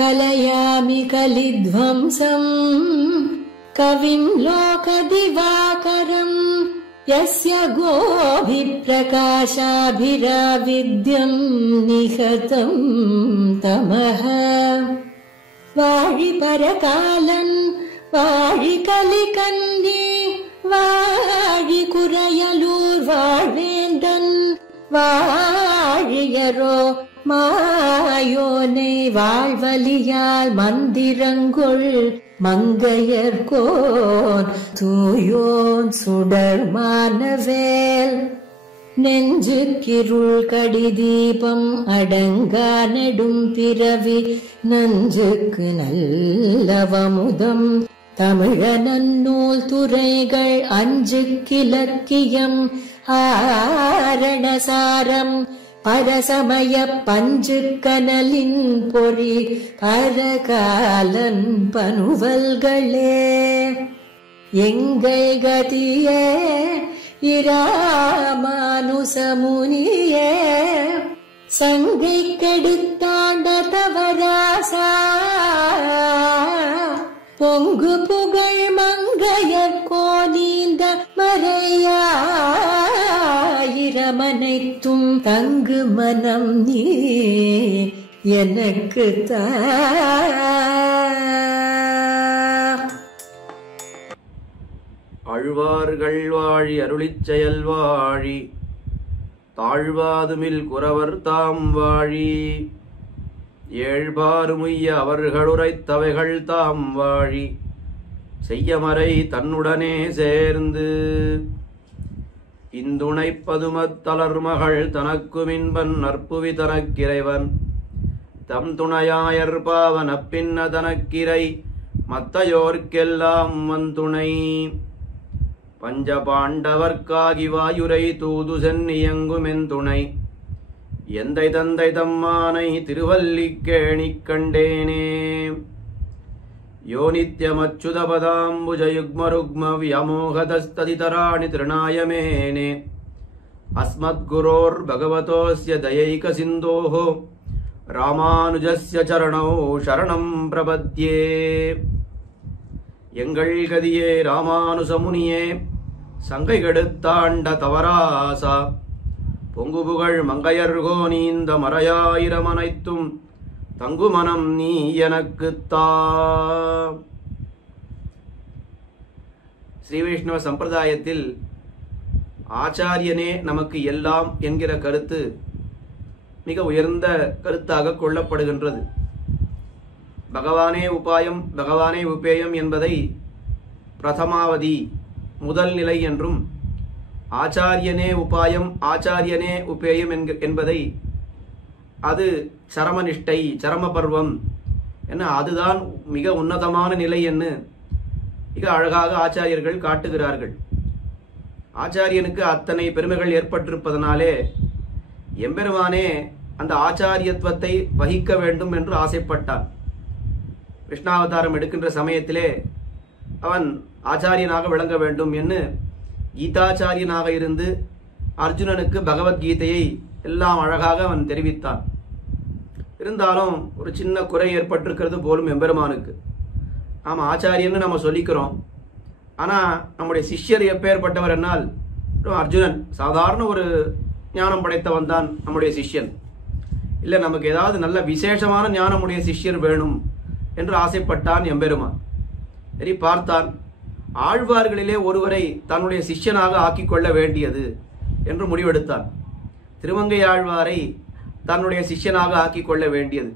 कलयामि कलिध्वंसम् कविं लोकदिवाकरम् यस्य गोभिप्रकाशाभिराविद्यम् निहतम् तमः वाळि परकालन् वाळि कलिकन्ये वाळि कुरयलूर् वाळ्वेन्दन् वाழியரோ மாயோனை வாழ்வலியால் மந்திரங்கொள் மங்கையர்கோன் தூயோன் சுடர் மானவேல் நெஞ்சுக்கிருள் கடிதீபம் அடங்கா நெடும் பிறவி நஞ்சுக்கு நல்லவமுதம் தமிழ நன்னூல் துறைகள் அஞ்சுக்கிலக்கியம் ஆரணசாரம் பரசமய பஞ்சு கனலின் பொறி பரகாலன் பனுவல்களே எங்கள் கதியே இராமானுசமுனியே சங்கை கெடுத்தாண்ட தவராசா பொங்கு புகழ் மங்கையர் கோனீந்த மறையாயிரமனைத்தும் தங்கு மனம் நீ எனக்கு தா. ஆழ்வார்கள் வாழி அருளிச் செயல் வாழி தாழ்வாதுமில் குறவர் தாம் வாழி ஏழ்பாறுமுய்ய அவர்களுரைத்தவைகள் தாம் வாழி செய்யமறை தன்னுடனே சேர்ந்து இந்துணைப் பதுமத்தலர்மகள் தனக்குமின்பன் நற்புவி தனக்கிறைவன் தம் துணையாயர் பாவன பின்ன தனக்கிரை மத்தையோர்க்கெல்லாம் வந்துணை பஞ்ச பாண்டவர்க்காகி வாயுரை தூது சென்னியங்குமென் துணை எந்தை தந்தை தம்மானை திருவல்லிக்கேணிக் கண்டேனே யோ நித்யமச்சுதபதாம்புஜயுக்மருக்ம வியமோகதஸ்ததிதராணி திருநாயமேனே அஸ்மத்குரோர் பகவதோஸ்ய தயைக சிந்தோஹ ராமானுஜஸ்ய சரணௌ சரணம் பிரபத்யே. எங்கள் கதியே ராமானுசமுனியே சங்கை கெடுத்தாண்ட தவராசா பொங்கு புகழ் மங்கையர்கோ நீந்த மறையாயிரமனைத்தும் தங்குமனம் நீ எனக்குத்தா. ஸ்ரீ வைஷ்ணவ சம்பிரதாயத்தில் ஆச்சாரியனே நமக்கு எல்லாம் என்கிற கருத்து மிக உயர்ந்த கருத்தாக கொள்ளப்படுகின்றது. பகவானே உபாயம் பகவானே உபேயம் என்பதை பிரதமாவதி முதல் நிலை என்றும், ஆச்சாரியனே உபாயம் ஆச்சாரியனே உபேயம் என்பதை அது சரமனிஷ்டை சரம பர்வம் என்ன அதுதான் மிக உன்னதமான நிலை என்று மிக அழகாக ஆச்சாரியர்கள் காட்டுகிறார்கள். ஆச்சாரியனுக்கு அத்தனை பெருமைகள் ஏற்பட்டிருப்பதனாலே எம்பெருமானே அந்த ஆச்சாரியத்துவத்தை வகிக்க வேண்டும் என்று ஆசைப்பட்டான். கிருஷ்ணாவதாரம் எடுக்கின்ற சமயத்திலே அவன் ஆச்சாரியனாக விளங்க வேண்டும் என்று கீதாச்சாரியனாக இருந்து அர்ஜுனனுக்கு பகவத்கீதையை எல்லாம் அழகாக அவன் தெரிவித்தான். இருந்தாலும் ஒரு சின்ன குறை ஏற்பட்டிருக்கிறது போலும் எம்பெருமானுக்கு. நாம் ஆச்சாரியன்னு நம்ம சொல்லிக்கிறோம், ஆனால் நம்முடைய சிஷ்யர் எப்பேற்பட்டவர் என்னால் அர்ஜுனன் சாதாரண ஒரு ஞானம் படைத்தவன் தான் நம்முடைய சிஷ்யன். இல்லை, நமக்கு ஏதாவது நல்ல விசேஷமான ஞானமுடைய சிஷ்யர் வேணும் என்று ஆசைப்பட்டான் எம்பெருமான். சரி பார்த்தான், ஆழ்வார்களிலே ஒருவரை தன்னுடைய சிஷ்யனாக ஆக்கிக் கொள்ள வேண்டியது என்று முடிவெடுத்தான். திருமங்கை ஆழ்வாரை தன்னுடைய சிஷ்யனாக ஆக்கிக் கொள்ள வேண்டியது.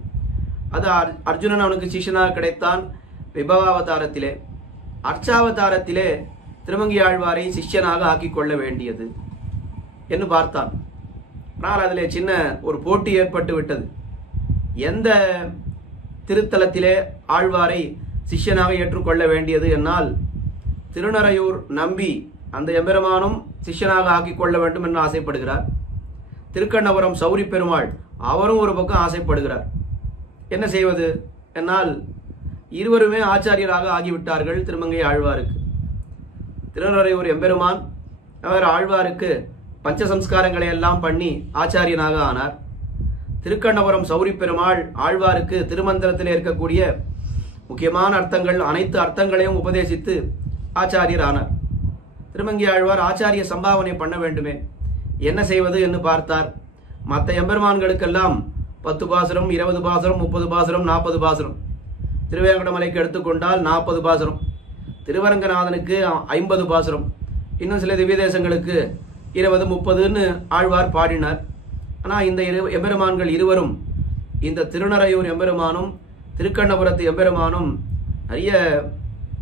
அது அர்ஜுனன் அவனுக்கு சிஷ்யனாக கிடைத்தான் விபவாவதாரத்திலே. அர்ச்சாவதாரத்திலே திருமங்கை ஆழ்வாரை சிஷ்யனாக ஆக்கிக் கொள்ள வேண்டியது என்று பார்த்தான். ஆனால் அதிலே சின்ன ஒரு போட்டி ஏற்பட்டு விட்டது. எந்த திருத்தலத்திலே ஆழ்வாரை சிஷ்யனாக ஏற்றுக்கொள்ள வேண்டியது என்னால் திருநறையூர் நம்பி அந்த எம்பெருமானும் சிஷ்யனாக ஆக்கிக் கொள்ள வேண்டும் என்று ஆசைப்படுகிறார். திருக்கண்ணபுரம் சௌரி பெருமாள் அவரும் ஒரு பக்கம் ஆசைப்படுகிறார். என்ன செய்வது என்னால் இருவருமே ஆச்சாரியராக ஆகிவிட்டார்கள் திருமங்கை ஆழ்வாருக்கு. திருநறையூர் எம்பெருமான் அவர் ஆழ்வாருக்கு பஞ்சசம்ஸ்காரங்களை எல்லாம் பண்ணி ஆச்சாரியனாக ஆனார். திருக்கண்ணபுரம் சௌரி பெருமாள் ஆழ்வாருக்கு திருமந்திரத்தில் இருக்கக்கூடிய முக்கியமான அர்த்தங்கள் அனைத்து அர்த்தங்களையும் உபதேசித்து ஆச்சாரியர் ஆனார். திருமங்கை ஆழ்வார் ஆச்சாரிய சம்பாவனை பண்ண வேண்டுமே, என்ன செய்வது என்று பார்த்தார். மற்ற எம்பெருமான்களுக்கெல்லாம் 10 பாசுரம், 20 பாசுரம், 30 பாசுரம், 40 பாசுரம். திருவேங்கடமலைக்கு எடுத்துக்கொண்டால் 40 பாசுரம், திருவரங்கநாதனுக்கு 50 பாசுரம், இன்னும் சில திவ்ய தேசங்களுக்கு 20, 30ன்னு ஆழ்வார் பாடினார். ஆனால் இந்த எம்பெருமான்கள் இருவரும், இந்த திருநறையூர் எம்பெருமானும் திருக்கண்ணபுரத்து எம்பெருமானும் நிறைய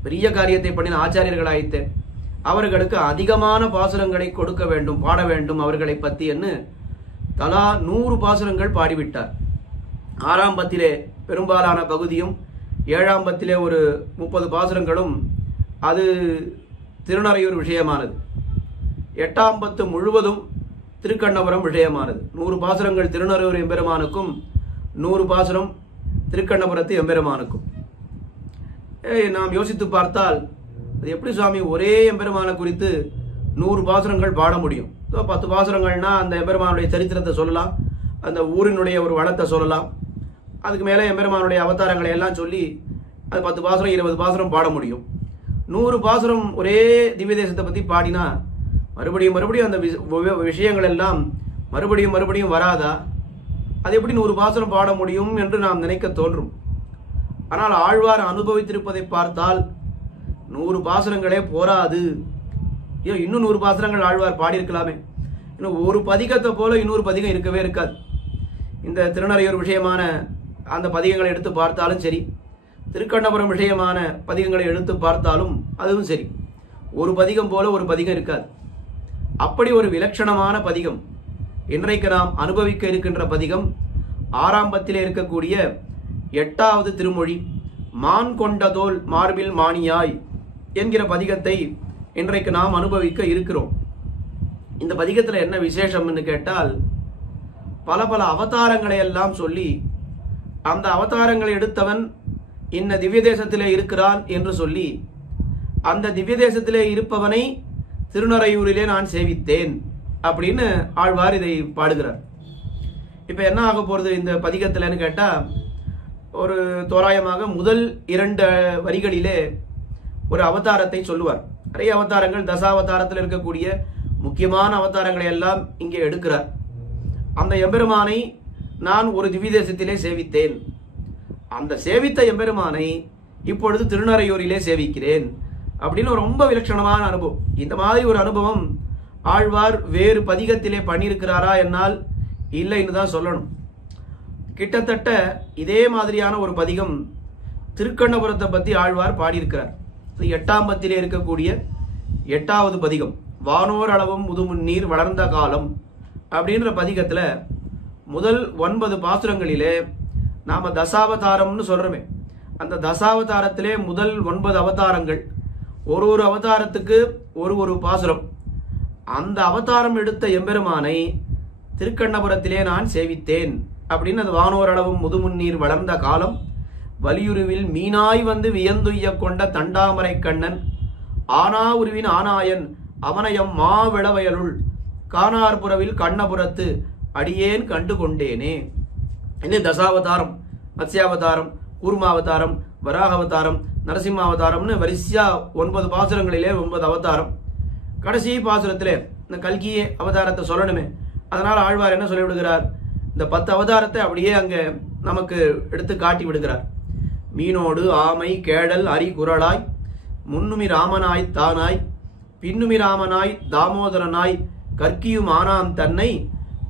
பெரிய காரியத்தை பண்ணின ஆச்சாரியர்களாயித்து. அவர்களுக்கு அதிகமான பாசுரங்களை கொடுக்க வேண்டும், பாட வேண்டும் அவர்களை பற்றி என்று தலா 100 பாசுரங்கள் பாடிவிட்டார். 6ஆம் பத்திலே பெரும்பாலான பகுதியும் 7ஆம் பத்திலே ஒரு 30 பாசுரங்களும் அது திருநறையூர் விஷயமானது. 8ஆம் பத்து முழுவதும் திருக்கண்ணபுரம் விஷயமானது. 100 பாசுரங்கள் திருநறையூர் எம்பெருமானுக்கும் 100 பாசுரம் திருக்கண்ணபுரத்து எம்பெருமானுக்கும். நாம் யோசித்து பார்த்தால் அது எப்படி சுவாமி ஒரே எம்பெருமான குறித்து 100 பாசுரங்கள் பாட முடியும்? 10 பாசுரங்கள்னா அந்த எம்பெருமானுடைய சரித்திரத்தை சொல்லலாம், அந்த ஊரினுடைய ஒரு வளத்தை சொல்லலாம், அதுக்கு மேலே எம்பெருமானுடைய அவதாரங்களை எல்லாம் சொல்லி அது 10 பாசுரம் 20 பாசுரம் பாட முடியும். 100 பாசுரம் ஒரே திவ்ய தேசத்தை பற்றி பாடினா மறுபடியும் மறுபடியும் அந்த விஷயங்கள் எல்லாம் மறுபடியும் மறுபடியும் வராதா? அது எப்படி 100 பாசுரம் பாட முடியும் என்று நாம் நினைக்க தோன்றும். ஆனால் ஆழ்வார் அனுபவித்திருப்பதை பார்த்தால் 100 பாசுரங்களே போராது. இன்னும் 100 பாசுரங்கள் ஆழ்வார் பாடியிருக்கலாமே. இன்னும் ஒரு பதிகத்தை போல இன்னொரு பதிகம் இருக்கவே இருக்காது. இந்த திருநறையூர் விஷயமான அந்த பதிகங்களை எடுத்து பார்த்தாலும் சரி, திருக்கண்ணபுரம் விஷயமான பதிகங்களை எடுத்து பார்த்தாலும் அதுவும் சரி, ஒரு பதிகம் போல ஒரு பதிகம் இருக்காது. அப்படி ஒரு விலட்சணமான பதிகம் இன்றைக்கு நாம் அனுபவிக்க இருக்கின்ற பதிகம் 6ஆம் பத்திலே இருக்கக்கூடிய 8வது திருமொழி மான் கொண்டதோல் மார்பில் மாணியாய் என்கிற பதிகத்தை இன்றைக்கு நாம் அனுபவிக்க இருக்கிறோம். இந்த பதிகத்தில் என்ன விசேஷம்னு கேட்டால், பல பல அவதாரங்களை எல்லாம் சொல்லி அந்த அவதாரங்களை எடுத்தவன் இன்ன திவ்ய தேசத்திலே இருக்கிறான் என்று சொல்லி அந்த திவ்ய தேசத்திலே இருப்பவனை திருநறையூரிலே நான் சேவித்தேன் அப்படின்னு ஆழ்வார் இதை பாடுகிறார். இப்ப என்ன ஆக போறது இந்த பதிகத்தில்னு கேட்டா, ஒரு தோராயமாக முதல் 2 வரிகளிலே ஒரு அவதாரத்தை சொல்லுவார். நிறைய அவதாரங்கள், தசாவதாரத்தில் இருக்கக்கூடிய முக்கியமான அவதாரங்களை எல்லாம் இங்கே எடுக்கிறார். அந்த எம்பெருமானை நான் ஒரு திவ்ய தேசத்திலே சேவித்தேன், அந்த சேவித்த எம்பெருமானை இப்பொழுது திருநறையூரிலே சேவிக்கிறேன் அப்படின்னு ரொம்ப விலட்சணமான அனுபவம். இந்த மாதிரி ஒரு அனுபவம் ஆழ்வார் வேறு பதிகத்திலே பண்ணியிருக்கிறாரா என்னால் இல்லைன்னு தான் சொல்லணும். கிட்டத்தட்ட இதே மாதிரியான ஒரு பதிகம் திருக்கண்ணபுரத்தை பற்றி ஆழ்வார் பாடியிருக்கிறார். 8ஆம் பத்திலே இருக்கக்கூடிய 8வது பதிகம் வானோர் அளவும் முதுமுன்னீர் வளர்ந்த காலம் அப்படின்ற பதிகத்தில் முதல் 9 பாசுரங்களிலே நாம தசாவதாரம்னு சொல்றோமே, அந்த தசாவதாரத்திலே முதல் 9 அவதாரங்கள், ஒரு அவதாரத்துக்கு ஒரு பாசுரம். அந்த அவதாரம் எடுத்த எம்பெருமானை திருக்கண்ணபுரத்திலே நான் சேவித்தேன் அப்படின்னு அது வானோர் அளவும் முதுமுன்னீர் வளர்ந்த காலம் வலியுருவில் மீனாய் வந்து வியந்துய்ய கொண்ட தண்டாமரை கண்ணன் ஆனா உருவின் ஆனாயன் அவனயம் மாவிளவயலுள் காணார்புறவில் கண்ணபுரத்து அடியேன் கண்டு கொண்டேனே. இன்னும் தசாவதாரம், மத்ஸ்யாவதாரம், கூர்மாவதாரம், வராகாவதாரம், நரசிம்மாவதாரம்னு வரிசையா 9 பாசுரங்களிலே 9 அவதாரம். கடைசி பாசுரத்திலே இந்த கல்கி அவதாரத்தை சொல்லணுமே, அதனால ஆழ்வார் என்ன சொல்லி விடுகிறார், இந்த 10 அவதாரத்தை அப்படியே அங்க நமக்கு எடுத்து காட்டி விடுகிறார். மீனோடு ஆமை கேடல் அரி குரலாய் முன்னுமி ராமனாய் தானாய் பின்னுமி ராமனாய் தாமோதரனாய் கற்கியும் ஆனாம் தன்னை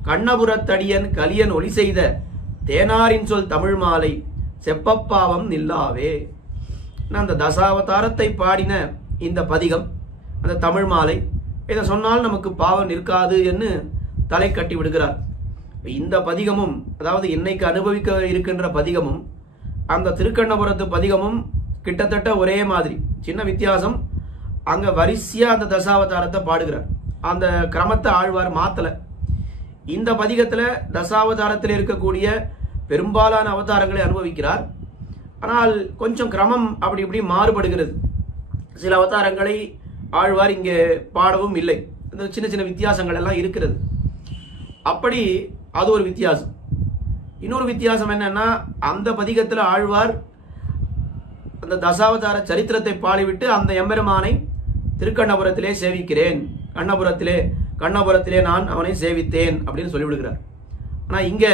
கண்ணபுரத்தடியன் கலியன் ஒளி செய்த தேனாரின் சொல் தமிழ் மாலை செப்பப்பாவம் நில்லாவே. அந்த தசாவதாரத்தை பாடின இந்த பதிகம், அந்த தமிழ் மாலை, இதை சொன்னால் நமக்கு பாவம் நிற்காது என்று தலை கட்டி விடுகிறார். இந்த பதிகமும், அதாவது இன்னைக்கு அனுபவிக்க இருக்கின்ற பதிகமும் அந்த திருக்கண்ணபுரத்து பதிகமும் கிட்டத்தட்ட ஒரே மாதிரி, சின்ன வித்தியாசம். அங்க வரிசையா அந்த தசாவதாரத்தை பாடுகிறார், அந்த கிரமத்தை ஆழ்வார் மாத்தல. இந்த பதிகத்துல தசாவதாரத்தில் இருக்கக்கூடிய பெரும்பாலான அவதாரங்களை அனுபவிக்கிறார். ஆனால் கொஞ்சம் கிரமம் அப்படி இப்படி மாறுபடுகிறது. சில அவதாரங்களை ஆழ்வார் இங்கே பாடவும் இல்லை, இந்த சின்ன சின்ன வித்தியாசங்கள் எல்லாம் இருக்கிறது. அப்படி அது ஒரு வித்தியாசம். இன்னொரு வித்தியாசம் என்னன்னா, அந்த பதிகத்தில் ஆழ்வார் அந்த தசாவதார சரித்திரத்தை பாடிவிட்டு அந்த எம்பெருமானை திருக்கண்ணபுரத்திலே சேவிக்கிறேன், கண்ணபுரத்திலே நான் அவனை சேவித்தேன் அப்படின்னு சொல்லிவிடுகிறார். ஆனா இங்க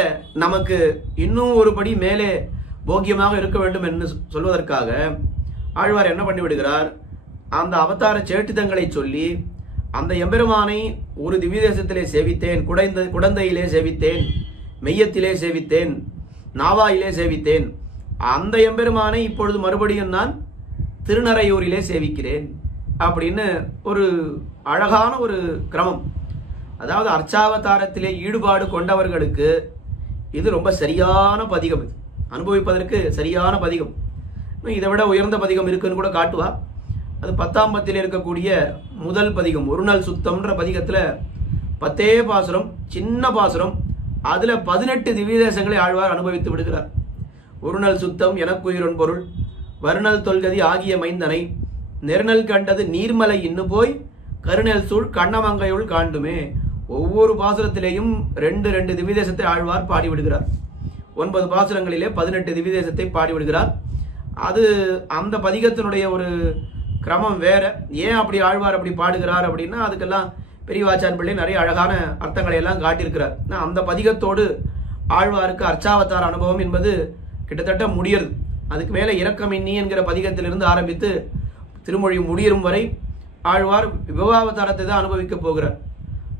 நமக்கு இன்னும் ஒரு படி மேலே போக்கியமாக இருக்க வேண்டும் என்று சொல்வதற்காக ஆழ்வார் என்ன பண்ணி விடுகிறார், அந்த அவதார சேட்டிதங்களை சொல்லி அந்த எம்பெருமானை ஒரு திவ்ய தேசத்திலே சேவித்தேன், குடந்தையிலே சேவித்தேன், மெய்யத்திலே சேவித்தேன், நாவாயிலே சேவித்தேன், அந்த எம்பெருமானை இப்பொழுது மறுபடியும் நான் திருநறையூரிலே சேவிக்கிறேன் அப்படின்னு ஒரு அழகான ஒரு கிரமம். அதாவது அர்ச்சாவதாரத்திலே ஈடுபாடு கொண்டவர்களுக்கு இது ரொம்ப சரியான பதிகம், இது அனுபவிப்பதற்கு சரியான பதிகம். இதை விட உயர்ந்த பதிகம் இருக்குன்னு கூட காட்டுவா. அது 10ஆம் பத்தில் இருக்கக்கூடிய முதல் பதிகம் ஒருநாள் சுத்தம்ன்ற பதிகத்துல 10 பாசுரம், சின்ன பாசுரம், அதுல 18 திவ்ய தேசங்களை ஆழ்வார் அனுபவித்து விடுகிறார். ஒருநாள் சுத்தம் எனக்குயிரொன் பொருள் வருணல் தொல்கதி ஆகிய மைந்தனை நெருநல் கண்டது நீர்மலை இன்னு போய் கருணல் சூழ் கண்ணமங்கையுள் காண்டுமே. ஒவ்வொரு பாசுரத்திலேயும் 2 திவ்ய தேசத்தை ஆழ்வார் பாடிவிடுகிறார். 9 பாசுரங்களிலே 18 திவ்ய தேசத்தை பாடிவிடுகிறார். அது அந்த பதிகத்தினுடைய ஒரு கிரமம் வேற. ஏன் அப்படி ஆழ்வார் அப்படி பாடுகிறார் அப்படின்னா, அதுக்கெல்லாம் பெரியவாச்சான் பிள்ளை நிறைய அழகான அர்த்தங்களை எல்லாம் காட்டியிருக்கிறார். அந்த பதிகத்தோடு ஆழ்வாருக்கு அர்ச்சாவதார அனுபவம் என்பது கிட்டத்தட்ட முடியறது. அதுக்கு மேல இரக்கமின்னி என்கிற பதிகத்திலிருந்து ஆரம்பித்து திருமொழி முடியும் வரை ஆழ்வார் விபவாவதாரத்தை தான் அனுபவிக்க போகிறார்.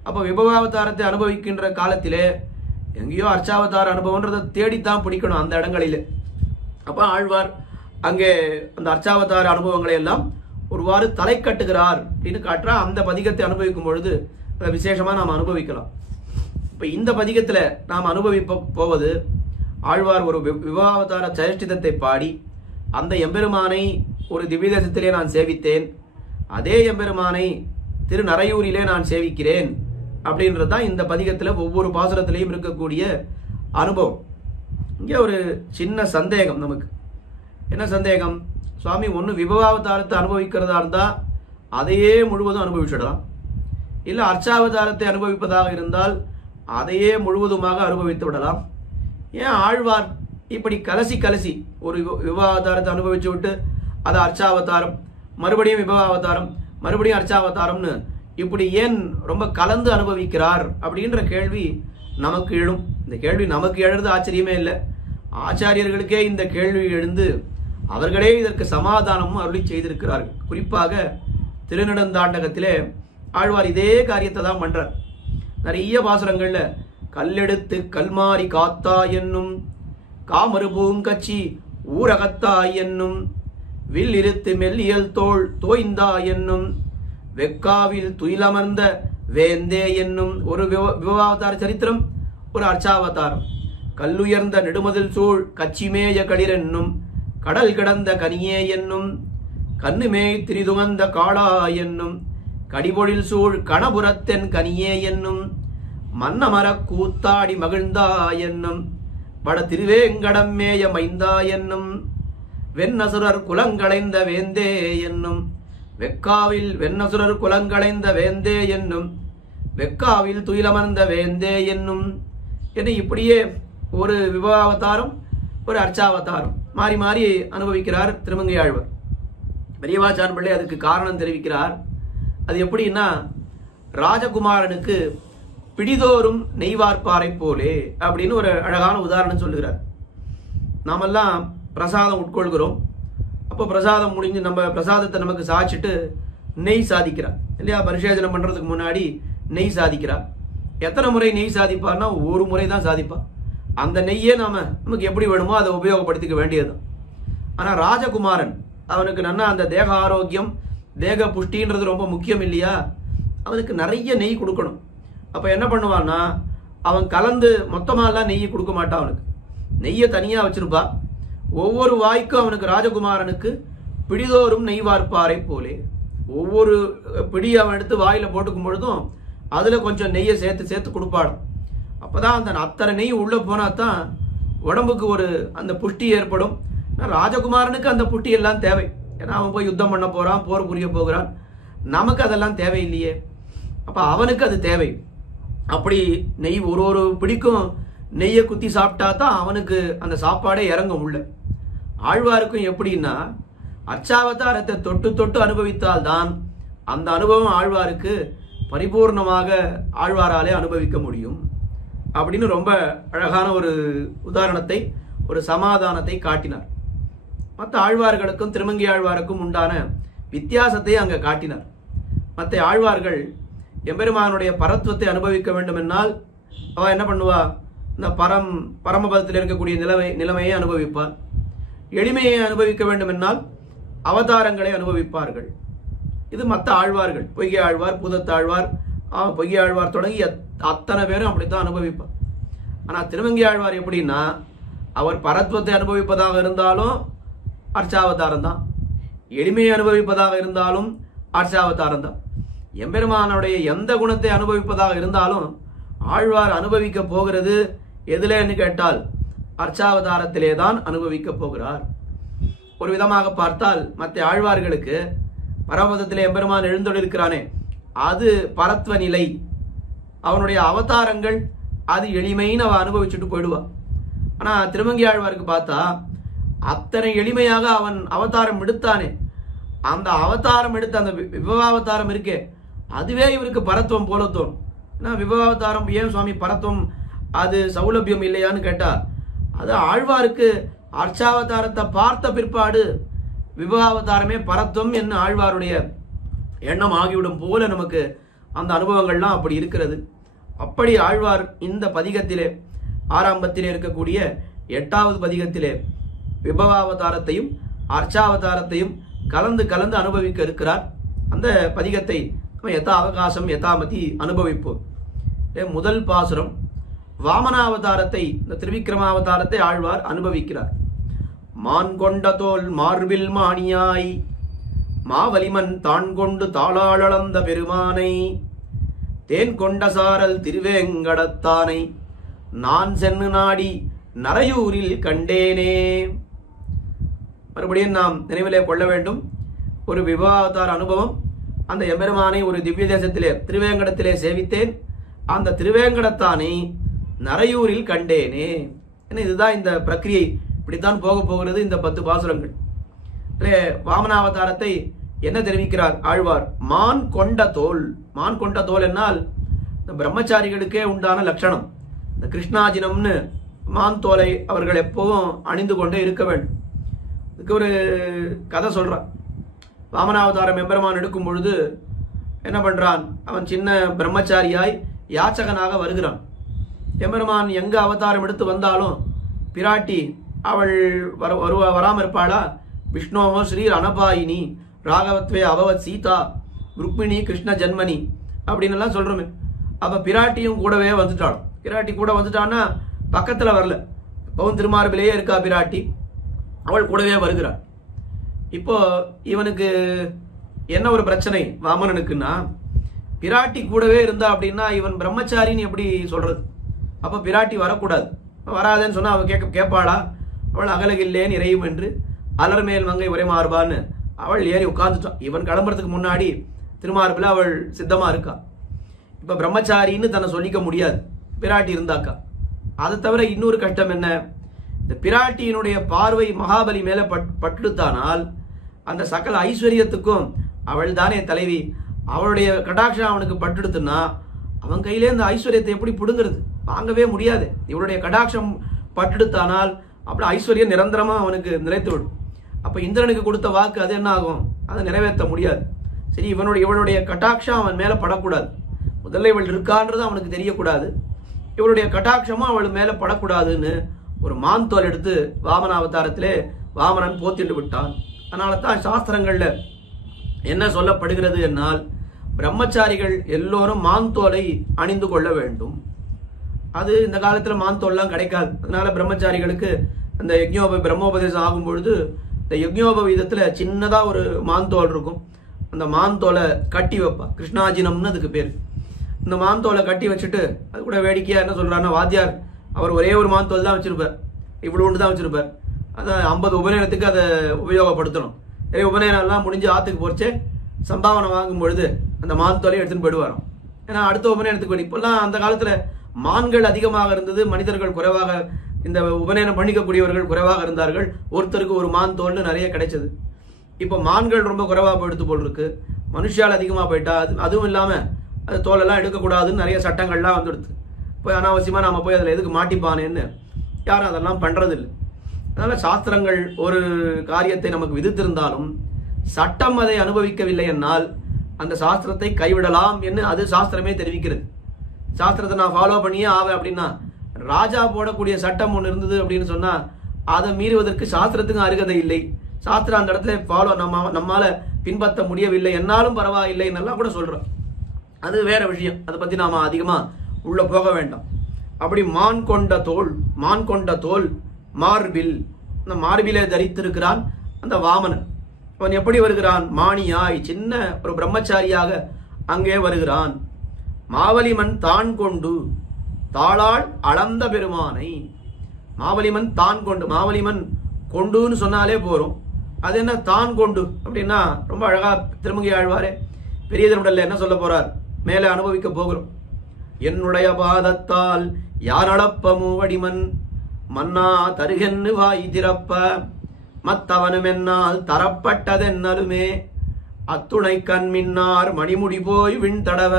அப்ப விபவாவதாரத்தை அனுபவிக்கின்ற காலத்திலே எங்கேயோ அர்ச்சாவதார அனுபவம்ன்றதை தேடித்தான் பிடிக்கணும் அந்த இடங்களிலே. அப்ப ஆழ்வார் அங்கே அந்த அர்ச்சாவதார அனுபவங்களை எல்லாம் ஒருவாறு தலை கட்டுகிறார் அப்படின்னு காட்டுறா. அந்த பதிகத்தை அனுபவிக்கும் பொழுது அதை விசேஷமா நாம் அனுபவிக்கலாம். இப்ப இந்த பதிகத்துல நாம் அனுபவிப்ப போவது ஆழ்வார் ஒரு விபவாவதார சரித்திரத்தை பாடி அந்த எம்பெருமானை ஒரு திவ்ய தேசத்திலே நான் சேவித்தேன், அதே எம்பெருமானை திருநறையூரிலே நான் சேவிக்கிறேன் அப்படின்றதுதான் இந்த பதிகத்துல ஒவ்வொரு பாசுரத்திலையும் இருக்கக்கூடிய அனுபவம். இங்கே ஒரு சின்ன சந்தேகம் நமக்கு. என்ன சந்தேகம்? சுவாமி ஒன்று விபவாவதாரத்தை அனுபவிக்கிறதா இருந்தா அதையே முழுவதும் அனுபவிச்சிடலாம், இல்லை அர்ச்சாவதாரத்தை அனுபவிப்பதாக இருந்தால் அதையே முழுவதுமாக அனுபவித்து விடலாம். ஏன் ஆழ்வார் இப்படி கலசி ஒரு விபவாவதாரத்தை அனுபவிச்சு விட்டு அது அர்ச்சாவதாரம், மறுபடியும் விபவாவதாரம், மறுபடியும் அர்ச்சாவதாரம்னு இப்படி ஏன் ரொம்ப கலந்து அனுபவிக்கிறார் அப்படின்ற கேள்வி நமக்கு எழும். இந்த கேள்வி நமக்கு எழுறது ஆச்சரியமே இல்லை. ஆச்சாரியர்களுக்கே இந்த கேள்வி எழுந்து அவர்களே இதற்கு சமாதானமும் அருளி செய்திருக்கிறார்கள். குறிப்பாக திருநெடுந்தாண்டகத்திலே ஆழ்வார் இதே காரியத்தை தான் பண்றார். நிறைய பாசுரங்கள்ல கல்லெடுத்து கல்மாரி காத்தா என்னும், காமரு பூங்கச்சி ஊரகத்தா என்னும், வில் இருத்து மெல்லியல் தோள் தோய்ந்தா என்னும், வெக்காவில் துயிலமர்ந்த வேந்தே என்னும் ஒரு விபவாவதார சரித்திரம், ஒரு அர்ச்சாவதாரம். கல்லுயர்ந்த நெடுமதில் சூழ் கச்சிமேய களிர் என்னும், கடல் கிடந்த கனியே என்னும், கண்ணுமேய் திரிதுகந்த காடா என்னும், கடிபொழில் சூழ் கணபுரத்தென் கனியே என்னும், மன்னமர கூத்தாடி மகிழ்ந்தா என்னும், பட திருவேங்கடம் மேய மைந்தா என்னும், வெண்ணசுரர் குலங்களைந்த வேந்தே என்னும், வெக்காவில் வெண்ணசுரர் குலங்களைந்த வேந்தே என்னும், வெக்காவில் துயிலமர்ந்த வேந்தே என்னும் என்று இப்படியே ஒரு விபவாவதாரம், ஒரு அர்ச்சாவதாரம் மாறி மாறி அனுபவிக்கிறார் திருமங்கை ஆழ்வார். பெரியவாச்சான் பிள்ளை அதுக்கு காரணம் தெரிவிக்கிறார். அது எப்படின்னா, ராஜகுமாரனுக்கு பிடிதோறும் நெய்வார்ப்பாரை போலே அப்படின்னு ஒரு அழகான உதாரணம் சொல்லுகிறார். நாமெல்லாம் பிரசாதம் உட்கொள்கிறோம். அப்போ பிரசாதம் முடிஞ்சு நம்ம பிரசாதத்தை நமக்கு சாய்ச்சிட்டு நெய் சாதிக்கிறார் இல்லையா? பரிசேஜனம் பண்றதுக்கு முன்னாடி நெய் சாதிக்கிறார். எத்தனை முறை நெய் சாதிப்பார்னா ஒரு முறை தான் சாதிப்பார். அந்த நெய்யே நமக்கு எப்படி வேணுமோ அதை உபயோகப்படுத்திக்க வேண்டியதுதான். ஆனா ராஜகுமாரன் அவனுக்கு நன்னா அந்த தேக ஆரோக்கியம், தேக புஷ்டின்றது ரொம்ப முக்கியம் இல்லையா? அவனுக்கு நிறைய நெய் கொடுக்கணும். அப்ப என்ன பண்ணுவான்னா, அவன் கலந்து மொத்தமாலாம் நெய்யை கொடுக்க மாட்டான். அவனுக்கு நெய்யை தனியா வச்சிருப்பா. ஒவ்வொரு வாய்க்கும் அவனுக்கு ராஜகுமாரனுக்கு பிடிதோறும் நெய் வார்ப்பாரை போலே, ஒவ்வொரு பிடி அவன் எடுத்து வாயில போட்டுக்கும் பொழுதும் அதுல கொஞ்சம் நெய்யை சேர்த்து கொடுப்பாடும். அப்பதான் அந்த அத்தனை நெய் உள்ள போனாதான் உடம்புக்கு ஒரு அந்த புஷ்டி ஏற்படும். ராஜகுமாரனுக்கு அந்த புஷ்டி எல்லாம் தேவை. ஏன்னா அவன் போய் யுத்தம் பண்ண போறான், போர் புரிய போகிறான். நமக்கு அதெல்லாம் தேவையில்லையே. அப்ப அவனுக்கு அது தேவை. அப்படி நெய் ஒரு பிடிக்கும் நெய்யை குத்தி சாப்பிட்டா தான் அவனுக்கு அந்த சாப்பாடே இறங்கும் உள்ள. ஆழ்வாருக்கும் எப்படின்னா அர்ச்சாவதாரத்தை தொட்டு தொட்டு அனுபவித்தால்தான் அந்த அனுபவம் ஆழ்வாருக்கு பரிபூர்ணமாக ஆழ்வாராலே அனுபவிக்க முடியும் அப்படின்னு ரொம்ப அழகான ஒரு உதாரணத்தை, ஒரு சமாதானத்தை காட்டினார். மற்ற ஆழ்வார்களுக்கும் திருமங்கை ஆழ்வாருக்கும் உண்டான வித்தியாசத்தை அங்க காட்டினார். மற்ற ஆழ்வார்கள் எம்பெருமானுடைய பரத்துவத்தை அனுபவிக்க வேண்டும் என்னால் அவ என்ன பண்ணுவா, இந்த பரமபதத்தில் இருக்கக்கூடிய நிலைமையை அனுபவிப்பார். எளிமையை அனுபவிக்க வேண்டும் என்னால் அவதாரங்களை அனுபவிப்பார்கள். இது மற்ற ஆழ்வார்கள், பொய்கை ஆழ்வார், பூதத்தாழ்வார், பொய்கை ஆழ்வார் தொடங்கி அத்தனை பேரும் அப்படித்தான் அனுபவிப்பார். ஆனா திருமங்கை ஆழ்வார் எப்படின்னா அவர் பரத்துவத்தை அனுபவிப்பதாக இருந்தாலும் அர்ச்சாவதாரம் தான், எளிமையை அனுபவிப்பதாக இருந்தாலும் அர்ச்சாவதாரம் தான். எம்பெருமானுடைய எந்த குணத்தை அனுபவிப்பதாக இருந்தாலும் ஆழ்வார் அனுபவிக்க போகிறது எதுலன்னு கேட்டால் அர்ச்சாவதாரத்திலே தான் அனுபவிக்க போகிறார். ஒரு விதமாக பார்த்தால் மற்ற ஆழ்வார்களுக்கு பரமபதத்திலே எம்பெருமான் எழுந்தொழிருக்கிறானே அது பரத்வ நிலை, அவனுடைய அவதாரங்கள் அது எளிமைன்னு அவ அனுபவிச்சுட்டு போயிடுவா. ஆனா திருமங்கை ஆழ்வாருக்கு பார்த்தா அத்தனை எளிமையாக அவன் அவதாரம் எடுத்தானே, அந்த அவதாரம் எடுத்த அந்த விபவாவதாரம் இருக்கே அதுவே இவருக்கு பரத்துவம் போல தோணும். ஏன்னா விபவாவதாரம் ஏன் சுவாமி பரத்துவம் அது சௌலபியம் இல்லையான்னு கேட்டா அது ஆழ்வாருக்கு அர்ச்சாவதாரத்தை பார்த்த பிற்பாடு விபவாவதாரமே பரத்துவம் என்ன ஆழ்வாருடைய எண்ணம் ஆகிவிடும் போல நமக்கு அந்த அனுபவங்கள்லாம் அப்படி இருக்கிறது. அப்படி ஆழ்வார் இந்த பதிகத்திலே ஆரம்பத்திலே இருக்கக்கூடிய 8வது பதிகத்திலே விபவாவதாரத்தையும் அர்ச்சாவதாரத்தையும் கலந்து கலந்து அனுபவிக்க இருக்கிறார். அந்த பதிகத்தை யதா அவகாசம் யதாமதி அனுபவிப்போம். முதல் பாசுரம் வாமனாவதாரத்தை, இந்த திருவிக்கிரமாவதாரத்தை ஆழ்வார் அனுபவிக்கிறார். மான் கொண்ட தோல் மார்பில் மாணியாய் மாவலிமன் தான் கொண்டு தாளாளந்த பெருமானை தேன் கொண்ட சாரல் திருவேங்கடத்தானை நான் சென்னு நாடி நரையூரில் கண்டேனே. மறுபடியும் நாம் நினைவிலே கொள்ள வேண்டும், ஒரு விபவாவதார அனுபவம். அந்த எம்பெருமானை ஒரு திவ்ய தேசத்திலே திருவேங்கடத்திலே சேவித்தேன், அந்த திருவேங்கடத்தானை நரையூரில் கண்டேனே. ஏன்னா இதுதான் இந்த பிரக்கிரியை, இப்படித்தான் போக போகிறது இந்த 10 பாசுரங்கள். வாமனாவதாரத்தை என்ன தெரிவிக்கிறார் ஆழ்வார்? மான் கொண்ட தோல். மான் கொண்ட தோல் என்னால் இந்த பிரம்மச்சாரிகளுக்கே உண்டான லட்சணம். இந்த கிருஷ்ணாஜினம்னு மான் தோலை அவர்கள் எப்பவும் அணிந்து கொண்டே இருக்க வேண்டும். இதுக்கு ஒரு கதை சொல்றான். வாமனாவதாரம் எம்பெருமான் எடுக்கும் பொழுது என்ன பண்றான், அவன் சின்ன பிரம்மச்சாரியாய் யாச்சகனாக வருகிறான். எம்பெருமான் எங்க அவதாரம் எடுத்து வந்தாலும் பிராட்டி அவள் வராம இருப்பாளா? விஷ்ணோமோ ஸ்ரீ ரணபாயினி ராகவத்வே அவவத் சீதா ருக்மிணி கிருஷ்ண ஜன்மனி அப்படின்னு எல்லாம் சொல்றோமே. அப்ப பிராட்டியும் கூடவே வந்துட்டாலும், பிராட்டி கூட வந்துட்டான்னா பக்கத்துல வரல, இப்பவும் திருமார்பிலேயே இருக்கா பிராட்டி, அவள் கூடவே வருகிறாள். இப்போ இவனுக்கு என்ன ஒரு பிரச்சனை வாமனனுக்குன்னா, பிராட்டி கூடவே இருந்தா அப்படின்னா இவன் பிரம்மச்சாரின்னு எப்படி சொல்றது? அப்ப பிராட்டி வரக்கூடாது, வராதேன்னு சொன்னா அவ கேட்பாளா? அவள் அகலகில்லேன் இறையும் என்று அலர்மேல் மங்கை உரை மாறுபான்னு அவள் ஏறி உட்கார்ந்துட்டான். இவன் கிளம்புறதுக்கு முன்னாடி திருமார்பில் அவள் சித்தமா இருக்கா. இப்ப பிரம்மச்சாரின்னு தன்னை சொல்லிக்க முடியாது பிராட்டி இருந்தாக்கா. அதை தவிர இன்னொரு கஷ்டம் என்ன, இந்த பிராட்டியினுடைய பார்வை மகாபலி மேல பட்டுத்தானால் அந்த சகல ஐஸ்வர்யத்துக்கும் அவள் தானே தலைவி, அவளுடைய கடாட்சம் அவனுக்கு பட்டுடுத்துன்னா அவன் கையிலே இந்த ஐஸ்வர்யத்தை எப்படி புடுங்கிறது? வாங்கவே முடியாது. இவளுடைய கடாட்சம் பட்டுடுத்தானால் அப்படி ஐஸ்வர்யம் நிரந்தரமா அவனுக்கு நிறைத்து விடும். அப்ப இந்திரனுக்கு கொடுத்த வாக்கு அது என்ன ஆகும்? அதை நிறைவேற்ற முடியாது. சரி, இவளுடைய கட்டாட்சம் அவன் மேல படக்கூடாது. முதல்ல இவள் இருக்கான்றது அவனுக்கு தெரியக்கூடாது, இவளுடைய கட்டாட்சமும் அவள் மேல படக்கூடாதுன்னு ஒரு மான் தோல் எடுத்து வாமன அவதாரத்திலே வாமனன் போத்திட்டு விட்டான். அதனால தான் சாஸ்திரங்கள்ல என்ன சொல்லப்படுகிறது என்னால், பிரம்மச்சாரிகள் எல்லோரும் மான் தோலை அணிந்து கொள்ள வேண்டும். அது இந்த காலத்துல மான் தோல்லாம் கிடைக்காது. அதனால பிரம்மச்சாரிகளுக்கு அந்த பிரம்மோபதேசம் ஆகும் பொழுது இந்த யஜ்ஞோபவீதத்துல சின்னதா ஒரு மான் தோல் இருக்கும். அந்த மான் தோலை கட்டி வைப்பா, கிருஷ்ணாஜினம்னு அதுக்கு பேர். இந்த மான் தோலை கட்டி வச்சுட்டு அது கூட வேடிக்கையா என்ன சொல்றாருன்னா, வாத்தியார் அவர் ஒரே ஒரு மான் தோல் தான் வச்சிருப்பார், இவ்வளவு தான் வச்சிருப்பார். அதை 50 உபநயனத்துக்கு அதை உபயோகப்படுத்தணும். உபநயனம் எல்லாம் முடிஞ்சு ஆத்துக்கு போச்சு சம்பாவனை வாங்கும் பொழுது அந்த மான் தோலையை எடுத்துன்னு போயிடுவாராம். ஏன்னா அடுத்த உபநயனத்துக்கு வேணும். இப்பெல்லாம் அந்த காலத்துல மான்கள் அதிகமாக இருந்தது, மனிதர்கள் குறைவாக, இந்த உபநயனம் பண்ணிக்கக்கூடியவர்கள் குறைவாக இருந்தார்கள். ஒருத்தருக்கு ஒரு மான் தோல்னு நிறைய கிடைச்சது. இப்போ மான்கள் ரொம்ப குறைவாக போயிடுத்து போல் இருக்கு, மனுஷால் அதிகமாக போயிட்டா. அதுவும் இல்லாமல் அது தோலெல்லாம் எடுக்கக்கூடாதுன்னு நிறைய சட்டங்கள்லாம் வந்துடுது. இப்போ அனாவசியமாக நாம் போய் அதில் எதுக்கு மாட்டிப்பானேன்னு யாரும் அதெல்லாம் பண்ணுறதில்லை. அதனால் சாஸ்திரங்கள் ஒரு காரியத்தை நமக்கு விதித்திருந்தாலும் சட்டம் அதை அனுபவிக்கவில்லை என்னால் அந்த சாஸ்திரத்தை கைவிடலாம் என்று அது சாஸ்திரமே தெரிவிக்கிறது. சாஸ்திரத்தை நான் ஃபாலோ பண்ணியே ஆவேன் அப்படின்னா, ராஜா போடக்கூடிய சட்டம் ஒன்று இருந்தது அப்படின்னு சொன்னால் அதை மீறுவதற்கு சாஸ்திரத்துக்கு அருகதை இல்லை. சாஸ்திரம் அந்த இடத்துல ஃபாலோ நம்மால பின்பற்ற முடியவில்லை என்னாலும் பரவாயில்லை நல்லா கூட சொல்கிறோம். அது வேற விஷயம், அதை பற்றி நாம் அதிகமாக உள்ள போக வேண்டாம். அப்படி மான் கொண்ட தோல் மார்பில், அந்த மார்பிலே தரித்திருக்கிறான் அந்த வாமனன். அவன் எப்படி வருகிறான்? மாணியாய், சின்ன ஒரு பிரம்மச்சாரியாக அங்கே வருகிறான். மாவலிமன் தான் கொண்டு தாளால் அளந்த பெருமானை. மாவலிமன் தான் கொண்டு, மாவலிமன் கொண்டுன்னு சொன்னாலே போறோம். அது என்ன தான் கொண்டு அப்படின்னா ரொம்ப அழகா திருமங்கை ஆழ்வாரே பெரிய திருமடல்ல என்ன சொல்ல போறார், மேலே அனுபவிக்க போகிறோம். என்னுடைய பாதத்தால் யார் அளப்ப மூவடிமன் மன்னா தருகென்னு வாய் திறப்ப மத்தவனும் என்னால் தரப்பட்டதென்னலுமே அத்துணை கண்மின்னார் மணிமுடி போய் விண் தடவ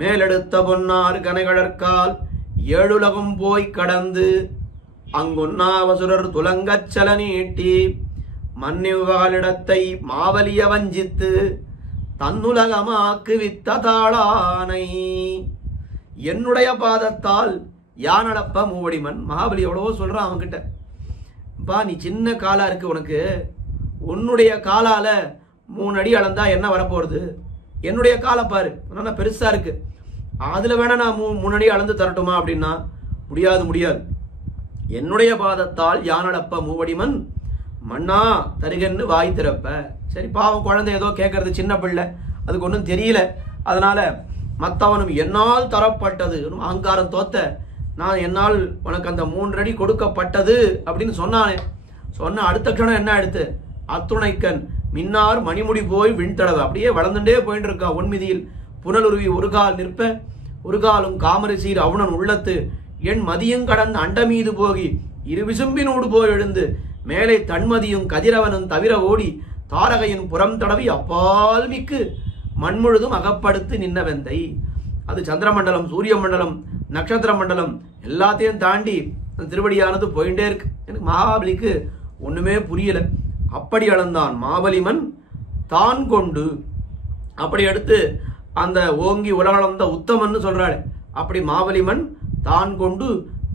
மேலெடுத்த பொன்னார் கனைகடற்கால் ஏழுலகம் போய் கடந்து அங்கொன்னாவசுரர் துலங்கச்சல நீட்டி மன்னிவகளிடத்தை மாவலிய வஞ்சித்து தன்னுலகமாக்கு வித்த தாளானை. என்னுடைய பாதத்தால் யானடப்ப மூவடிமன். மகாபலி எவ்வளவோ சொல்றான் அவன்கிட்ட, பா நீ சின்ன காலா இருக்கு உனக்கு, உன்னுடைய காலால 3 அடி அளந்தா என்ன வரப்போறது? என்னுடைய காலை பாரு, நல்லா பெருசா இருக்கு, அதுல வேணா நான் 3 அடி அளந்து தரட்டுமா அப்படின்னா முடியாது. என்னுடைய பாதத்தால் யானடப்ப மூவடிமன் மண்ணா தருகன்னு வாய் திறப்ப. சரி பாவம் குழந்தை ஏதோ கேட்கறது, சின்ன பிள்ளை, அதுக்கு ஒன்றும் தெரியல. அதனால மற்றவனும் என்னால் தரப்பட்டது, அகங்காரம் தோத்த, நான் என்னால் உனக்கு அந்த 3 அடி கொடுக்கப்பட்டது அப்படின்னு சொன்னானே. சொன்ன அடுத்த க்ஷணம் என்ன எடுத்து அத்துணைக்கன் மின்னார் மணிமுடி போய் விண்தடவை அப்படியே வளர்ந்துட்டே போயிட்டு இருக்கா. ஒன்மிதியில் புனலுருவி ஒரு கால் நிற்ப ஒரு காலும் காமரிசீர் அவுணன் உள்ளத்து என் மதியும் கடந்த அண்ட மீது போகி இரு விசும்பினோடு போய் எழுந்து மேலே தன்மதியும் கதிரவனும் தவிர ஓடி தாரகையின் புறம் தடவி அப்பால் மிக்கு மண்முழுதும் அகப்படுத்து நின்ன வெந்தை. அது சந்திரமண்டலம், சூரிய மண்டலம், நட்சத்திர மண்டலம் எல்லாத்தையும் தாண்டி அந்த திருவடியானது போயிட்டே இருக்கு. எனக்கு மகாபலிக்கு ஒண்ணுமே புரியல. அப்படி அளந்தான் மாவலிமன் தான் கொண்டு. அப்படி எடுத்து அந்த ஓங்கி உலகளந்த உத்தமன்னு சொல்றாள். அப்படி மாவலிமன் தான் கொண்டு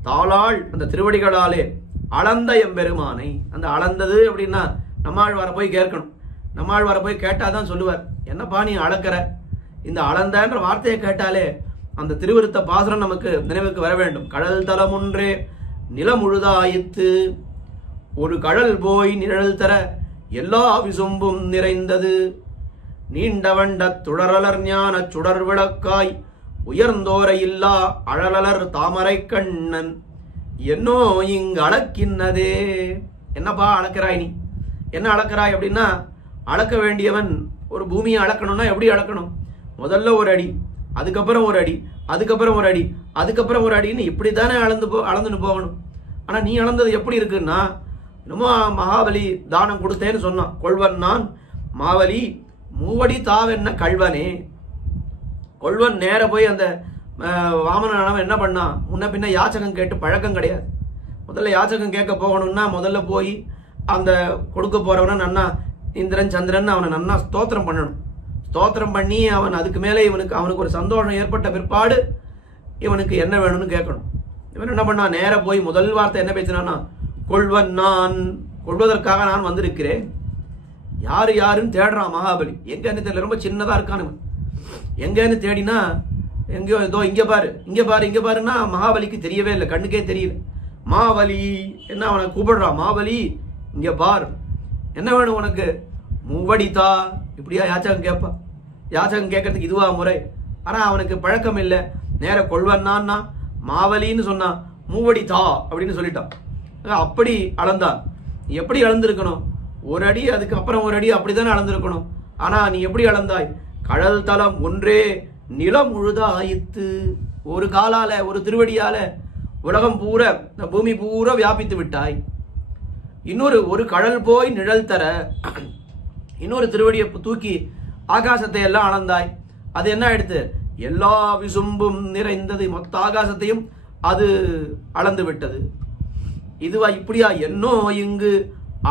தாளாள் அந்த திருவடிகளாலே அளந்த எம்பெருமானை. அந்த அளந்தது அப்படின்னா நம்மாழ்வார போய் கேட்கணும். நம்மாழ்வார போய் கேட்டாதான் சொல்லுவார், என்னப்பா நீ அளக்கிற. இந்த அளந்தன்ற வார்த்தையை கேட்டாலே அந்த திருவிருத்த பாசுரம் நமக்கு நினைவுக்கு வர வேண்டும். கடல் தலம் ஒன்றே நிலம் முழுதாயித்து ஒரு கடல் போய் நிழல் தர எல்லா விசும்பும் நிறைந்தது நீண்ட வண்ட துடரலர் ஞான சுடர் விளக்காய் உயர்ந்தோர இல்லா அழலலர் தாமரை கண்ணன் என்னோ இங்கு அளக்கின்னதே. என்னப்பா அளக்கிறாய் நீ, என்ன அளக்கிறாய் அப்படின்னா, அளக்க வேண்டியவன் ஒரு பூமியை அளக்கணும்னா எப்படி அளக்கணும்? முதல்ல ஒரு அடி, அதுக்கப்புறம் ஒரு அடி, அதுக்கப்புறம் ஒரு அடி, அதுக்கப்புறம் ஒரு அடின்னு இப்படித்தானே அளந்துன்னு போகணும். ஆனா நீ அளந்தது எப்படி இருக்குன்னா, இன்னும் மகாபலி தானம் கொடுத்தேன்னு சொன்னான். கொள்வன் நான் மாவலி மூவடி தாவென்ன கல்வனே. கொள்வன் நேர போய் அந்த வாமனன் என்ன பண்ணான், முன்ன பின்ன யாச்சகம் கேட்டு பழக்கம் கிடையாது. முதல்ல யாச்சகம் கேட்க போகணும்னா முதல்ல போய் அந்த கொடுக்க போறவன நன்னா இந்திரன் சந்திரன் அவனை நன்னா ஸ்தோத்திரம் பண்ணணும். ஸ்தோத்திரம் பண்ணி அவன் அதுக்கு மேலே அவனுக்கு ஒரு சந்தோஷம் ஏற்பட்ட பிற்பாடு இவனுக்கு என்ன வேணும்னு கேட்கணும். இவன் என்ன பண்ணான், நேர போய் முதல் வார்த்தை என்ன பேசினான்னா, கொள்வன் நான், கொள்வதற்காக நான் வந்திருக்கிறேன். யாரு யாருன்னு தேடுறான் மகாபலி. எங்கன்னு தெரியல, ரொம்ப சின்னதா இருக்கானு. எங்கன்னு தேடினா எங்கேயோ ஏதோ இங்க பாரு இங்க பாரு இங்க பாருன்னா மகாபலிக்கு தெரியவே இல்லை, கண்ணுக்கே தெரியல. மாவலி என்ன அவனை கூப்பிடுறான், மாவலி இங்க பார், என்ன வேணும் உனக்கு? மூவடித்தா. இப்படியா யாச்சகம் கேட்பா? யாச்சகம் கேட்கறதுக்கு இதுவா முறை? ஆனா அவனுக்கு பழக்கம் இல்லை. நேர கொள்வன்னா மாவலின்னு சொன்னான், மூவடித்தா அப்படின்னு சொல்லிட்டான். அப்படி அளந்தான். எப்படி அளந்திருக்கணும்? ஒரு அடி, அதுக்கப்புறம் ஒரு அடி, அப்படித்தானே அளந்திருக்கணும். ஆனா நீ எப்படி அளந்தாய்? கடல் தலம் ஒன்றே நிலம் முழுதாயித்து. ஒரு காலால ஒரு திருவடியால உலகம் பூரா இந்த பூமி பூரா வியாபித்து விட்டாய். ஒரு கடல் போய் நிழல் தர இன்னொரு திருவடியை தூக்கி ஆகாசத்தை எல்லாம் அளந்தாய். அது என்ன ஆயிடுத்து? எல்லா விசும்பும் நிறைந்தது, மொத்த ஆகாசத்தையும் அது அளந்து விட்டது. இதுவா இப்படியா என்னோ இங்கு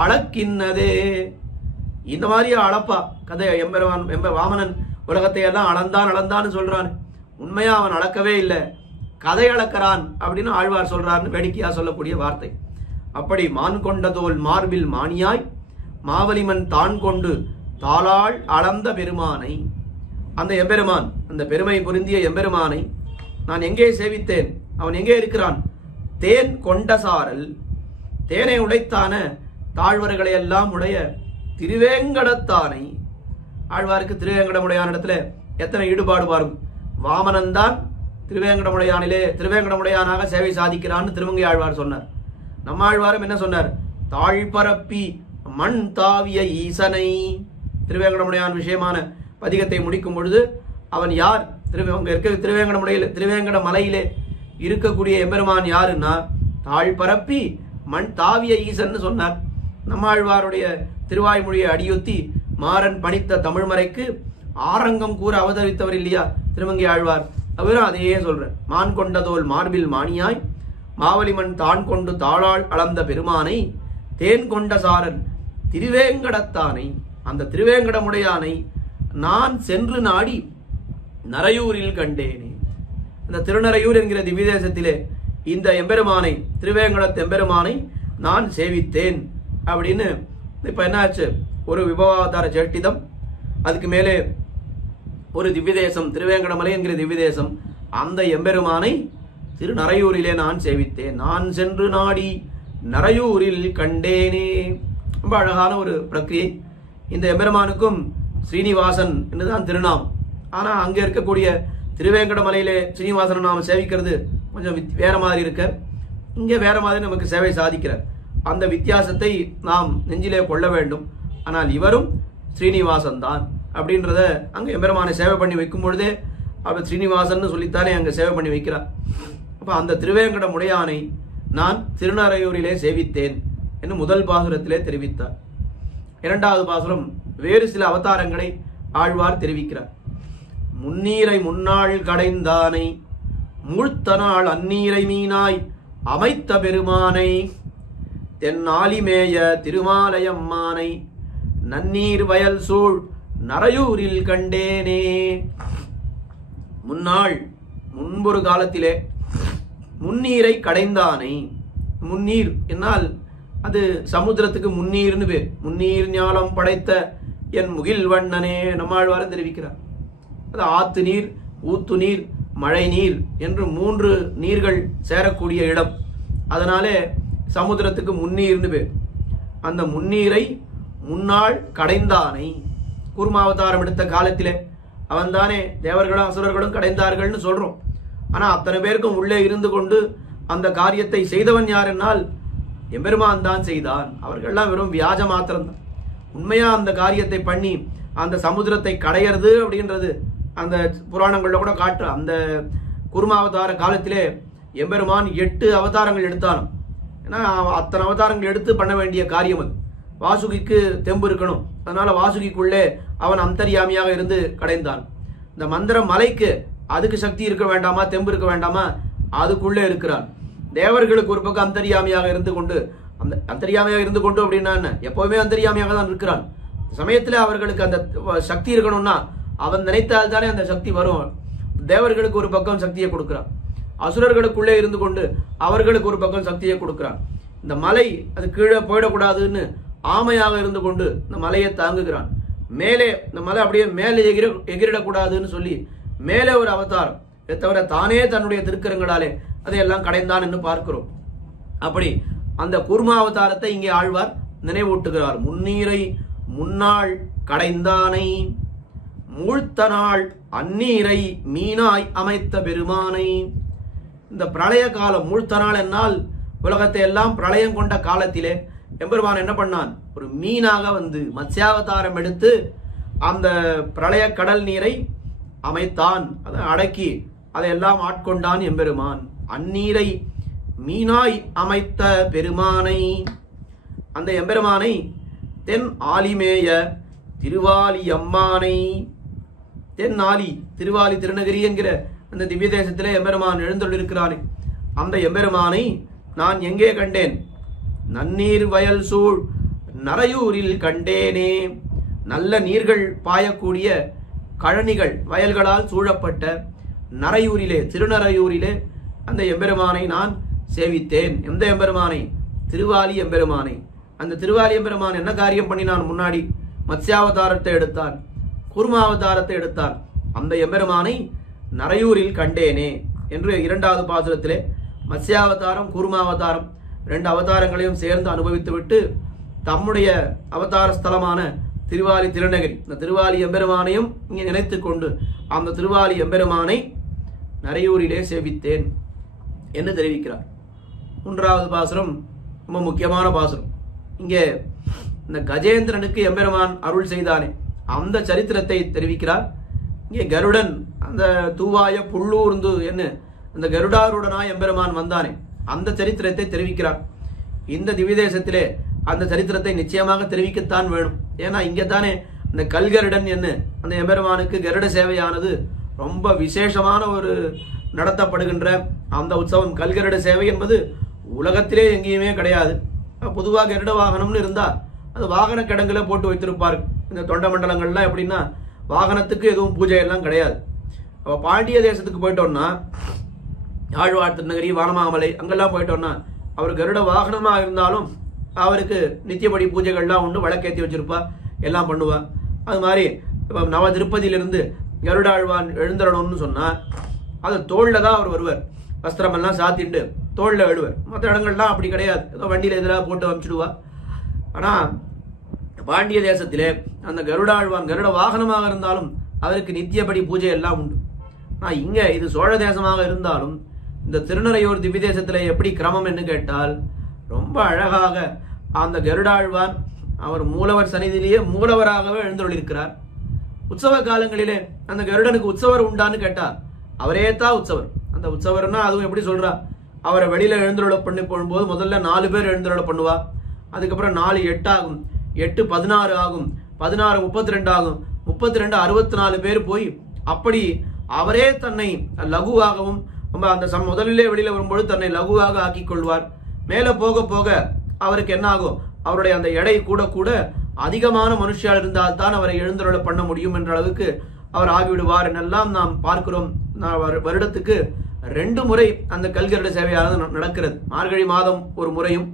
அளக்கின்னதே. இந்த மாதிரியா அளப்பா கதை? வாமனன் உலகத்தை எல்லாம் அளந்தான்னு சொல்றான். உண்மையா அவன் அளக்கவே இல்லை, கதை அளக்கிறான் அப்படின்னு ஆழ்வார் சொல்றாருன்னு வேடிக்கையா சொல்லக்கூடிய வார்த்தை. அப்படி மான் கொண்ட தோல் மார்பில் மானியாய் மாவலிமன் தான் கொண்டு தாளாள் அளந்த பெருமானை, அந்த எம்பெருமான், அந்த பெருமை பொருந்திய எம்பெருமானை நான் எங்கே சேவித்தேன்? அவன் எங்கே இருக்கிறான்? தேன் கொண்ட சாரல், தேனை உடைத்தான தாழ்வர்களை எல்லாம் உடைய திருவேங்கடத்தானை. ஆழ்வாருக்கு திருவேங்கடமுடையான இடத்துல எத்தனை ஈடுபாடு பாரும். வாமனன்தான் திருவேங்கடமுடையானாக சேவை சாதிக்கிறான்னு திருமங்கை ஆழ்வார் சொன்னார். நம்ம ஆழ்வாரும் என்ன சொன்னார்? தாழ்பரப்பி மண் தாவிய ஈசனை. திருவேங்கடமுடையான் விஷயமான பதிகத்தை முடிக்கும் பொழுது அவன் யார்? திருவேங்கட மலையிலே இருக்கக்கூடிய எம்பெருமான் யாருன்னா தாழ்பரப்பி மண் தாவிய ஈசன் சொன்னார். நம்மாழ்வாருடைய திருவாய்மொழியை அடியொத்தி மாறன் பணித்த தமிழ்மறைக்கு ஆரங்கம் கூற அவதரித்தவர் இல்லையா திருமங்கை ஆழ்வார்? அவரும் அதையே சொல்ற. மான் கொண்டதோல் மார்பில் மானியாய் மாவலிமன் தான் கொண்டு தாளாள் அளந்த பெருமானை தேன் கொண்ட சாரன் திருவேங்கடத்தானை, அந்த திருவேங்கடமுடையானை நான் சென்று நாடி நரையூரில் கண்டேனே. இந்த திருநரையூர் என்கிற திவ்யதேசத்திலே இந்த எம்பெருமானை, திருவேங்கடத் எம்பெருமானை நான் சேவித்தேன் அப்படின்னு. இப்ப என்னாச்சு? ஒரு விபவாவதார சேட்டிதம், அதுக்கு மேலே ஒரு திவ்யதேசம், திருவேங்கடமலை என்கிற திவ்யதேசம். அந்த எம்பெருமானை திருநரையூரிலே நான் சேவித்தேன். நான் சென்று நாடி நரையூரில் கண்டேனே. ரொம்ப அழகான ஒரு பிரக்கிரியை. இந்த எம்பெருமானுக்கும் ஸ்ரீனிவாசன் என்றுதான் திருநாம். ஆனா அங்க இருக்கக்கூடிய திருவேங்கடமலையிலே ஸ்ரீனிவாசன் நாம சேவிக்கிறது கொஞ்சம் வேற மாதிரி இருக்க, இங்க வேற மாதிரி நமக்கு சேவை சாதிக்கிறார். அந்த வித்தியாசத்தை நாம் நெஞ்சிலே கொள்ள வேண்டும். ஆனால் இவரும் ஸ்ரீனிவாசன் தான் அப்படின்றத அங்க எம்பெருமானை சேவை பண்ணி வைக்கும் பொழுதே அவர் ஸ்ரீனிவாசன் சொல்லித்தானே அங்க சேவை பண்ணி வைக்கிறார். அப்ப அந்த திருவேங்கடமுடையானை நான் திருநரையூரிலே சேவித்தேன் என்று முதல் பாசுரத்திலே தெரிவித்தார். இரண்டாவது பாசுரம் வேறு சில அவதாரங்களை ஆழ்வார் தெரிவிக்கிறார். முன்னீரை முன்னாள் கடைந்தானை மூழ்த்தனாள் அந்நீரை மீனாய் அமைத்த பெருமானை தென்னாலிமேய திருமாலயம்மானை நன்னீர் வயல் சூழ் நரையூரில் கண்டேனே. முன்னாள், முன்பொரு காலத்திலே முன்னீரை கடைந்தானை. முன்னீர் என்னால் அது சமுத்திரத்துக்கு முன்னீர்னு பேர். முன்னீர் ஞானம் படைத்த என் முகில் வண்ணனே நம்மாழ்வார் தெரிவிக்கிறார். அது ஆத்து நீர், ஊத்து நீர், மழை நீர் என்று 3 நீர்கள் சேரக்கூடிய இடம். அதனாலே சமுத்திரத்துக்கு முன்னீர்னு பேர். அந்த முன்னீரை முன்னாள் கடைந்தானை. கூர்மாவதாரம் எடுத்த காலத்திலே அவன்தானே தேவர்களும் அசுரர்களும் கடைந்தார்கள்னு சொல்றோம். ஆனா அத்தனை பேருக்கும் உள்ளே இருந்து கொண்டு அந்த காரியத்தை செய்தவன் யார் என்னால் எம்பெருமான் தான் செய்தான். அவர்கள்லாம் வெறும் வியாஜ மாத்திரம் தான். உண்மையா அந்த காரியத்தை பண்ணி அந்த சமுத்திரத்தை கடையிறது அப்படின்றது அந்த புராணங்கள்ல கூட காட்டு. அந்த கூர்மாவதார காலத்திலே எம்பெருமான் 8 அவதாரங்கள் எடுத்தான். ஏன்னா அத்தனை அவதாரங்கள் எடுத்து பண்ண வேண்டிய காரியம் அது. வாசுகிக்கு தெம்பு இருக்கணும், அதனால வாசுகிக்குள்ளே அவன் அந்தர்யாமியாக இருந்து கடைந்தான். இந்த மந்திர மலைக்கு அதுக்கு சக்தி இருக்க வேண்டாமா, தெம்பு இருக்க வேண்டாமா, அதுக்குள்ளே இருக்கிறான். தேவர்களுக்கு ஒரு பக்கம் அந்தர்யாமியாக இருந்து கொண்டு, அந்த அந்தர்யாமியாக இருந்து கொண்டு அப்படின்னா என்ன, எப்பவுமே அந்தர்யாமியாக தான் இருக்கிறான். சமயத்துல அவர்களுக்கு அந்த சக்தி இருக்கணும்னா அவன் நினைத்தால் தானே அந்த சக்தி வரும். தேவர்களுக்கு ஒரு பக்கம் சக்தியை கொடுக்கிறான், அசுரர்களுக்குள்ளே இருந்து கொண்டு அவர்களுக்கு ஒரு பக்கம் சக்தியை கொடுக்கிறான். இந்த மலை அது கீழே போயிடக்கூடாதுன்னு ஆமையாக இருந்து கொண்டு இந்த மலையை தாங்குகிறான். மேலே இந்த மலை அப்படியே மேலே எகிரிடக்கூடாதுன்னு சொல்லி மேலே ஒரு அவதாரம், இதை தவிர தானே தன்னுடைய திருக்கரங்களாலே அதையெல்லாம் கடைந்தான் என்று பார்க்கிறோம். அப்படி அந்த கூர்மாவதாரத்தை இங்கே ஆழ்வார் நினைவூட்டுகிறார். முன்னீரை முன்னாள் கடைந்தானை மூழ்த்த நாள் அந்நீரை மீனாய் அமைத்த பெருமானை. இந்த பிரளய காலம், மூழ்த்த நாள் என்னால் உலகத்தை எல்லாம் பிரளயம் கொண்ட காலத்திலே எம்பெருமான் என்ன பண்ணான், ஒரு மீனாக வந்து மத்ஸ்யாவதாரம் எடுத்து அந்த பிரளய கடல் நீரை அமைத்தான், அதை அடக்கி அதையெல்லாம் ஆட்கொண்டான் எம்பெருமான். அந்நீரை மீனாய் அமைத்த பெருமானை, அந்த எம்பெருமானை, தென் ஆலிமேய திருவாலி அம்மானை, தென் ஆலி திருவாலி திருநகரி என்கிற அந்த திவ்ய தேசத்திலே எம்பெருமான் எழுந்தொள்ளிருக்கிறானே அந்த எம்பெருமானை நான் எங்கே கண்டேன்? நன்னீர் வயல் சூழ் நரையூரில் கண்டேனே. நல்ல நீர்கள் பாயக்கூடிய கழனிகள், வயல்களால் சூழப்பட்ட நரையூரிலே, திருநரையூரிலே அந்த எம்பெருமானை நான் சேவித்தேன். எந்த எம்பெருமானை? திருவாலி எம்பெருமானை. அந்த திருவாலி எம்பெருமான் என்ன காரியம் பண்ணினான்? முன்னாடி மத்ஸ்யாவதாரத்தை எடுத்தான், கூர்மாவதாரத்தை எடுத்தான். அந்த எம்பெருமானை நரையூரில் கண்டேனே என்று இரண்டாவது பாசுரத்திலே மத்ஸ்யாவதாரம் கூர்மாவதாரம் 2 அவதாரங்களையும் சேர்ந்து அனுபவித்துவிட்டு தம்முடைய அவதார ஸ்தலமான திருவாலி திருநகரி, இந்த திருவாலி எம்பெருமானையும் இங்கே நினைத்து கொண்டு அந்த திருவாலி எம்பெருமானை நரையூரிலே சேவித்தேன் என்று தெரிவிக்கிறார். 3வது பாசுரம் ரொம்ப முக்கியமான பாசுரம். இங்கே இந்த கஜேந்திரனுக்கு எம்பெருமான் அருள் செய்தானே அந்த சரித்திரத்தை தெரிவிக்கிறார். இங்கே கருடன் அந்த தூவாய புள்ளூர்ந்து என்ன அந்த கருடாருடனாய் எம்பெருமான் வந்தானே அந்த சரித்திரத்தை தெரிவிக்கிறார். இந்த திவ்யதேசத்திலே அந்த சரித்திரத்தை நிச்சயமாக தெரிவிக்கத்தான் வேணும். ஏன்னா இங்கத்தானே அந்த கல்கருடன் என்ன அந்த எம்பெருமானுக்கு கருட சேவையானது ரொம்ப விசேஷமான ஒரு நடத்தப்படுகின்ற அந்த உற்சவம். கல்கருட சேவை என்பது உலகத்திலே எங்கேயுமே கிடையாது. பொதுவாக கருட வாகனம்னு இருந்தா அது வாகன கிடங்குல போட்டு வைத்திருப்பாரு. இந்த தொண்ட மண்டலங்கள்லாம் எப்படின்னா வாகனத்துக்கு எதுவும் பூஜை எல்லாம் கிடையாது. அப்ப பாண்டிய தேசத்துக்கு போயிட்டோம்னா ஆழ்வார் திருநகரி, வானமாமலை அங்கெல்லாம் போயிட்டோம்னா அவர் கருட வாகனமா இருந்தாலும் அவருக்கு நித்தியபடி பூஜைகள்லாம் உண்டு, விளக்கேற்றி வச்சிருப்பா, எல்லாம் பண்ணுவா. அது மாதிரி நவ திருப்பதியிலிருந்து கருடாழ்வான் எழுந்தரணும்னு சொன்னா அது தோல்ல தான் அவர் வருவார். வஸ்திரமெல்லாம் சாத்திட்டு தோல்ல எழுவர். மற்ற இடங்கள்லாம் அப்படி கிடையாது, ஏதோ வண்டியில எதிராக போட்டு அனுப்பிச்சிடுவா. ஆனா பாண்டிய தேசத்திலே அந்த கருடாழ்வான் கருட வாகனமாக இருந்தாலும் அவருக்கு நித்தியபடி பூஜை எல்லாம் உண்டு. நான் இங்க இது சோழ தேசமாக இருந்தாலும் இந்த திருநறையூர் திவ்ய தேசத்துல எப்படி கிரமம் என்று கேட்டால் ரொம்ப அழகாக அந்த கருடாழ்வான் அவர் மூலவர் சன்னிதியிலேயே மூலவராகவே எழுந்தருளிருக்கிறார். உற்சவ காலங்களிலே அந்த கருடனுக்கு உற்சவர் உண்டான்னு கேட்டா அவரே தான் உற்சவர். அந்த உற்சவர்னா அதுவும் எப்படி சொல்றா, அவரை வெளியில எழுந்தருள பண்ணி போகும்போது முதல்ல 4 பேர் எழுந்தருள பண்ணுவா. அதுக்கப்புறம் 4 8 ஆகும், 8 16 ஆகும், 16 32 ஆகும், 32 64 பேர் போய் அப்படி அவரே தன்னை லகுவாகவும் அந்த முதலிலே வெளியில வரும்போது தன்னை லகுவாக ஆக்கி கொள்வார். மேல போக போக அவருக்கு என்ன ஆகும், அவருடைய அந்த எடை கூட கூட அதிகமான மனுஷியால் இருந்தால் தான் அவரை எழுந்தருள பண்ண முடியும் என்ற அளவுக்கு அவர் ஆகிவிடுவார் என்னெல்லாம் நாம் பார்க்கிறோம். வருடத்துக்கு 2 முறை அந்த கல்கருட சேவையானது நடக்கிறது. மார்கழி மாதம் ஒரு முறையும்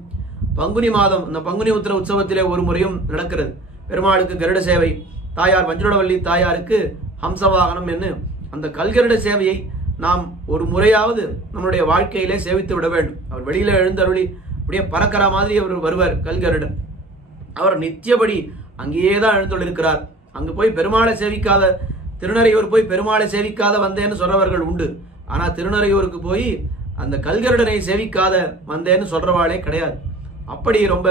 பங்குனி மாதம் இந்த பங்குனி உத்திர உற்சவத்திலே ஒரு முறையும் நடக்கிறது. பெருமாளுக்கு கருட சேவை, தாயார் பஞ்சுடவல்லி தாயாருக்கு ஹம்சவாகனம் என்று அந்த கல்கருட சேவையை நாம் ஒரு முறையாவது நம்மளுடைய வாழ்க்கையிலே சேவித்து விட வேண்டும். அவர் வெளியில எழுந்தருளி அப்படியே பறக்கிற மாதிரி அவர் வருவார் கல்கருடன். அவர் நித்தியபடி அங்கேயேதான் எழுந்தொள்ளிருக்கிறார். அங்கு போய் பெருமாளை சேவிக்காத, திருநறையூர் போய் பெருமாளை சேவிக்காத வந்தேன்னு சொல்றவர்கள் உண்டு. ஆனா திருநறையூருக்கு போய் அந்த கல்கருடனை சேவிக்காத வந்தேன்னு சொல்றவாளே கிடையாது. அப்படி ரொம்ப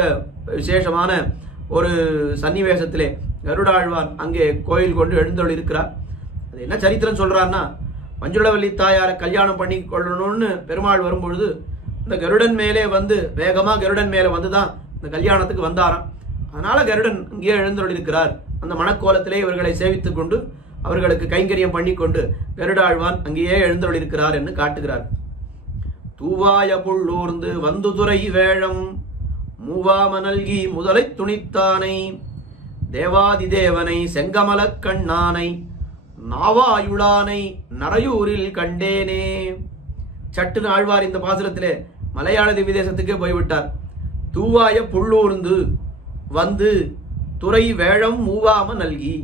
விசேஷமான ஒரு சன்னிவேசத்திலே கருடாழ்வான் அங்கே கோயில் கொண்டு எழுந்தொள் இருக்கிறார். அது என்ன சரித்திரம் சொல்றான்னா, பஞ்சுடவல்லி தாயாரை கல்யாணம் பண்ணி கொள்ளணும்னு பெருமாள் வரும்பொழுது இந்த கருடன் மேலே வந்து வேகமா கருடன் மேலே வந்துதான் இந்த கல்யாணத்துக்கு வந்தாராம். அதனால கருடன் இங்கே எழுந்தொள் இருக்கிறார். அந்த மணக்கோலத்திலே இவர்களை சேவித்துக் கொண்டு அவர்களுக்கு கைங்கரியம் பண்ணி கொண்டு கருடாழ்வான் அங்கேயே எழுந்தொள் இருக்கிறார் என்று காட்டுகிறார். தூவாய புள்ளூர்ந்து வந்துதுரை வேழம் மூவாமனல்கி முதலை துணித்தானை தேவாதி தேவனை செங்கமலக் கண்ணானை நாவாயுளானை நரையூரில் கண்டேனே. சட்டுன்னு ஆழ்வார் இந்த பாசுரத்திலே மலையாள திவ்யதேசத்துக்கே போய்விட்டார். தூவாய புள்ளூர்ந்து வந்து துறை வேழம் மூவாம நல்கி.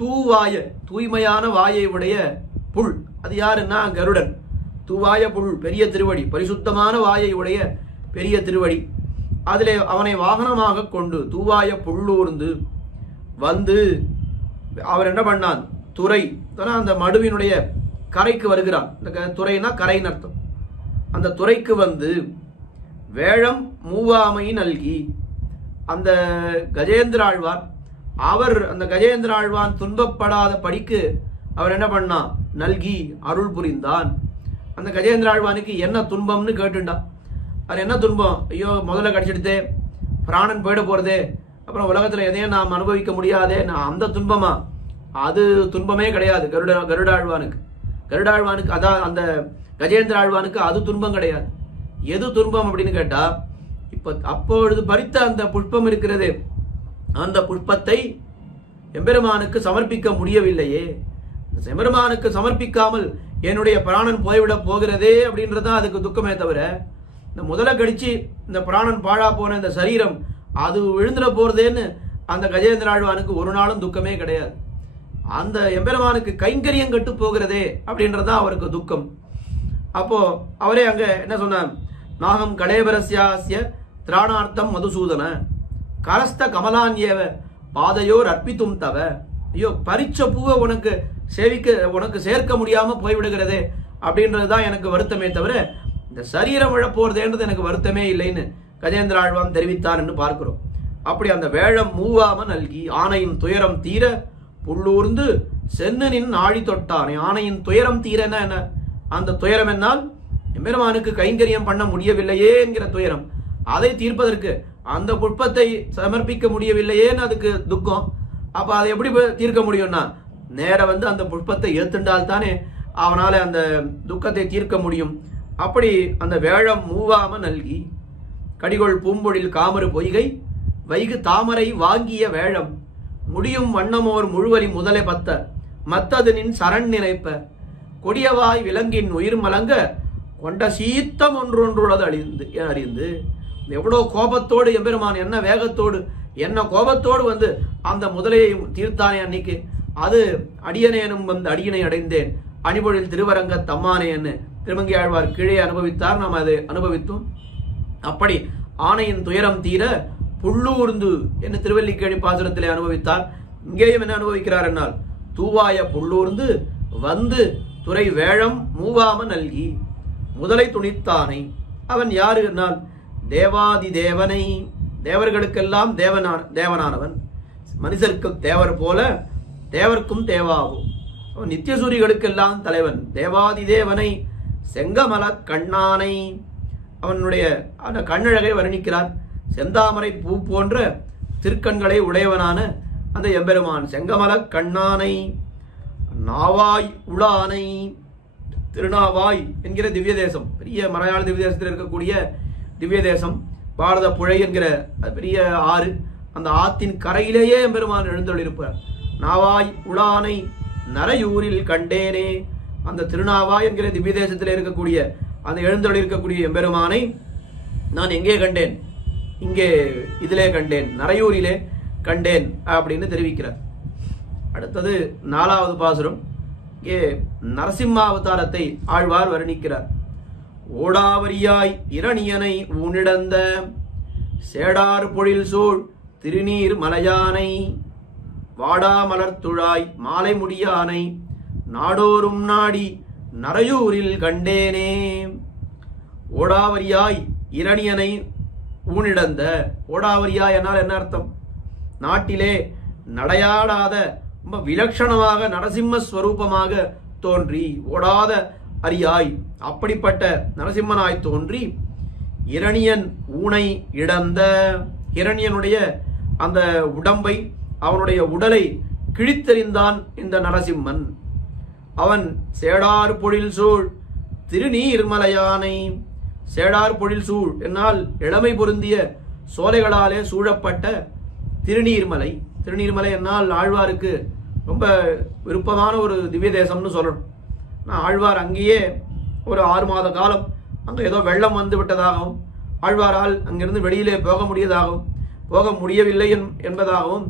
தூவாய தூய்மையான வாயை உடைய புல், அது யாருன்னா கருடன். தூவாய புல் பெரிய திருவடி, பரிசுத்தமான வாயை உடைய பெரிய திருவடி. அதிலே அவனை வாகனமாக கொண்டு தூவாய புள்ளூர்ந்து வந்து அவர் என்ன பண்ணான், துறை அந்த மடுவினுடைய கரைக்கு வருகிறான். இந்த துறைனா கரைன்னு அர்த்தம். அந்த துறைக்கு வந்து வேழம் மூவாமை நல்கி. அந்த கஜேந்திர ஆழ்வான் அவர் அந்த கஜேந்திர ஆழ்வான் துன்பப்படாத படிக்கு அவர் என்ன பண்ணான்? நல்கி அருள் புரிந்தான். அந்த கஜேந்திர ஆழ்வானுக்கு என்ன துன்பம்னு கேட்டுண்டான். அது என்ன துன்பம்? ஐயோ முதல்ல கடிச்சிடுதே, பிராணன் போயிட போறதே, அப்புறம் உலகத்துல எதையும் நாம் அனுபவிக்க முடியாதே, நான் அந்த துன்பமா? அது துன்பமே கிடையாது கருடாழ்வானுக்கு. கருடாழ்வானுக்கு அதான் அந்த கஜேந்திர ஆழ்வானுக்கு அது துன்பம் கிடையாது. எது துன்பம் அப்படின்னு கேட்டா, இப்ப அப்பொழுது பறித்த அந்த புஷ்பம் இருக்கிறது, அந்த புஷ்பத்தை எம்பெருமானுக்கு சமர்ப்பிக்க முடியவில்லையே, எம்பெருமானுக்கு சமர்ப்பிக்காமல் என்னுடைய பிராணன் போய்விட போகிறதே அப்படின்றதான் அதுக்கு துக்கமே தவிர, இந்த முதல கடிச்சு இந்த பிராணன் பாழா போன இந்த சரீரம் அது விழுந்துட போறதேன்னு அந்த கஜேந்திர ஆழ்வானுக்கு ஒரு நாளும் துக்கமே கிடையாது. அந்த எம்பெருமானுக்கு கைங்கரியம் கட்டு போகிறதே அப்படின்றதான் அவருக்கு துக்கம். அப்போ அவரே அங்க என்ன சொன்னார்? நாகம் கலேபரஸ்யாஸ்ய திராணார்த்தம் மதுசூதன கரஸ்த கமலான்யேவ பாதையோர் அர்ப்பித்தும் தவ. ஐயோ பறிச்ச பூவை உனக்கு சேவிக்க உனக்கு சேர்க்க முடியாம போய்விடுகிறதே அப்படின்றதுதான் எனக்கு வருத்தமே தவிர, இந்த சரீரம் விழப்போறதேன்றது எனக்கு வருத்தமே இல்லைன்னு கஜேந்திர ஆழ்வான் தெரிவித்தான் என்று பார்க்கிறோம். அப்படி அந்த வேழம் மூவாம நல்கி ஆணையின் துயரம் தீர புள்ளூர்ந்து சென்னனின் ஆழி தொட்டானே. ஆணையின் துயரம் தீரன்னா என்ன? அந்த துயரம் என்னால் எம்பெருமானுக்கு கைங்கரியம் பண்ண முடியவில்லையே என்கிற துயரம். அதை தீர்ப்பதற்கு அந்த புஷ்பத்தை சமர்ப்பிக்க முடியவில்லையேன்னு அதுக்கு துக்கம். அப்ப அதை எப்படி தீர்க்க முடியும்னா, நேர வந்து அந்த புஷ்பத்தை ஏத்துண்டால் தானே அவனால அந்த துக்கத்தை தீர்க்க முடியும். அப்படி அந்த வேழம் மூவாம நல்கி கடிகொள் பூம்பொழில் காமறு பொய்கை வைகு தாமரை வாங்கிய வேழம் முடியும் வண்ணமோர் முழுவலி முதலை பத்த மத்தது நின் சரண் நினைப்ப கொடியவாய் விலங்கின் உயிர் மலங்க கொண்ட சீத்தம் ஒன்றொன்றுள்ளது அறிந்து. எவ்வளோ கோபத்தோடு எம்பெருமான், என்ன வேகத்தோடு என்ன கோபத்தோடு வந்து அந்த முதலையை தீர்த்தானே அன்னைக்கு. அது அடியனேனும் வந்து அடியனை அடைந்தேன் அணிபொழில் திருவரங்க தம்மானேன்னு திருமங்கை ஆழ்வார் கீழே அனுபவித்தார். நாம் அதை அனுபவித்தோம். அப்படி ஆணையின் துயரம் தீர புள்ளூர்ந்து என்று திருவல்லிக்கேணி பாசுரத்திலே அனுபவித்தார். இங்கேயும் என்ன அனுபவிக்கிறார் என்னால், தூவாய புள்ளூர்ந்து வந்து துறை வேழம் மூவாம நல்கி முதலை துணித்தானை. அவன் யாரு என்னால், தேவாதி தேவனை, தேவர்களுக்கெல்லாம் தேவனானவன், மனிதருக்கு தேவர் போல தேவர்க்கும் தேவாகும், அவன் நித்தியசூரிகளுக்கெல்லாம் தலைவன், தேவாதி தேவனை செங்கமல கண்ணானை. அவனுடைய அந்த கண்ணழகை வர்ணிக்கிறார். செந்தாமரை பூ போன்ற திருக்கண்களை உடையவனான அந்த எம்பெருமான் செங்கமல கண்ணானை. நாவாய் உளானை, திருநாவாய் என்கிற திவ்ய தேசம், பெரிய மலையாள திவ்ய தேசத்தில் இருக்கக்கூடிய திவ்ய தேசம், பாரத புழை என்கிற பெரிய ஆறு, அந்த ஆத்தின் கரையிலேயே எம்பெருமான் எழுந்தொழிருப்பார். நாவாய் உளானை நரையூரில் கண்டேனே. அந்த திருநாவாய் என்கிற திவ்ய தேசத்தில் இருக்கக்கூடிய அந்த எழுந்தொழிருக்கக்கூடிய எம்பெருமானை நான் எங்கே கண்டேன்? இங்கே இதிலே கண்டேன், நரையூரிலே கண்டேன் அப்படின்னு தெரிவிக்கிறார். அடுத்தது 4வது பாசுரம். இங்கே நரசிம்மாவதாரத்தை ஆழ்வார் வர்ணிக்கிறார். ஓடாவரியாய் இரணியனை ஊனிடந்த சேடார் பொழில் சூழ் திருநீர் மலையானை வாடாமலர்த்துழாய் மாலை முடியானை நாடோறும் நாடி நரையூரில் கண்டேனே. ஓடாவரியாய் இரணியனை ஊனிடந்த. ஓடாவரியாய் என்னால் என்ன அர்த்தம்? நாட்டிலே நடையாடாத ரொம்ப விலட்சணமாக நரசிம்மஸ்வரூபமாக தோன்றி, ஓடாத அரியாய் அப்படிப்பட்ட நரசிம்மனாய் தோன்றி, இரணியன் ஊனை இடந்த, இரணியனுடைய அந்த உடம்பை, அவனுடைய உடலை கிழித்தெறிந்தான் இந்த நரசிம்மன். அவன் சேடார் பொழில் சூழ் திருநீர்மலையானை. சேடார் பொழில் சூழ் என்னால் இளமை பொருந்திய சோலைகளாலே சூழப்பட்ட திருநீர்மலை. திருநீர்மலை என்னால் ஆழ்வாருக்கு ரொம்ப விருப்பமான ஒரு திவ்ய தேசம்னு சொல்லணும். நான் ஆழ்வார் அங்கேயே ஒரு 6 மாத காலம் அங்கே ஏதோ வெள்ளம் வந்து விட்டதாகவும், ஆழ்வாரால் அங்கிருந்து வெளியிலே போக முடியவில்லை என்பதாகவும்,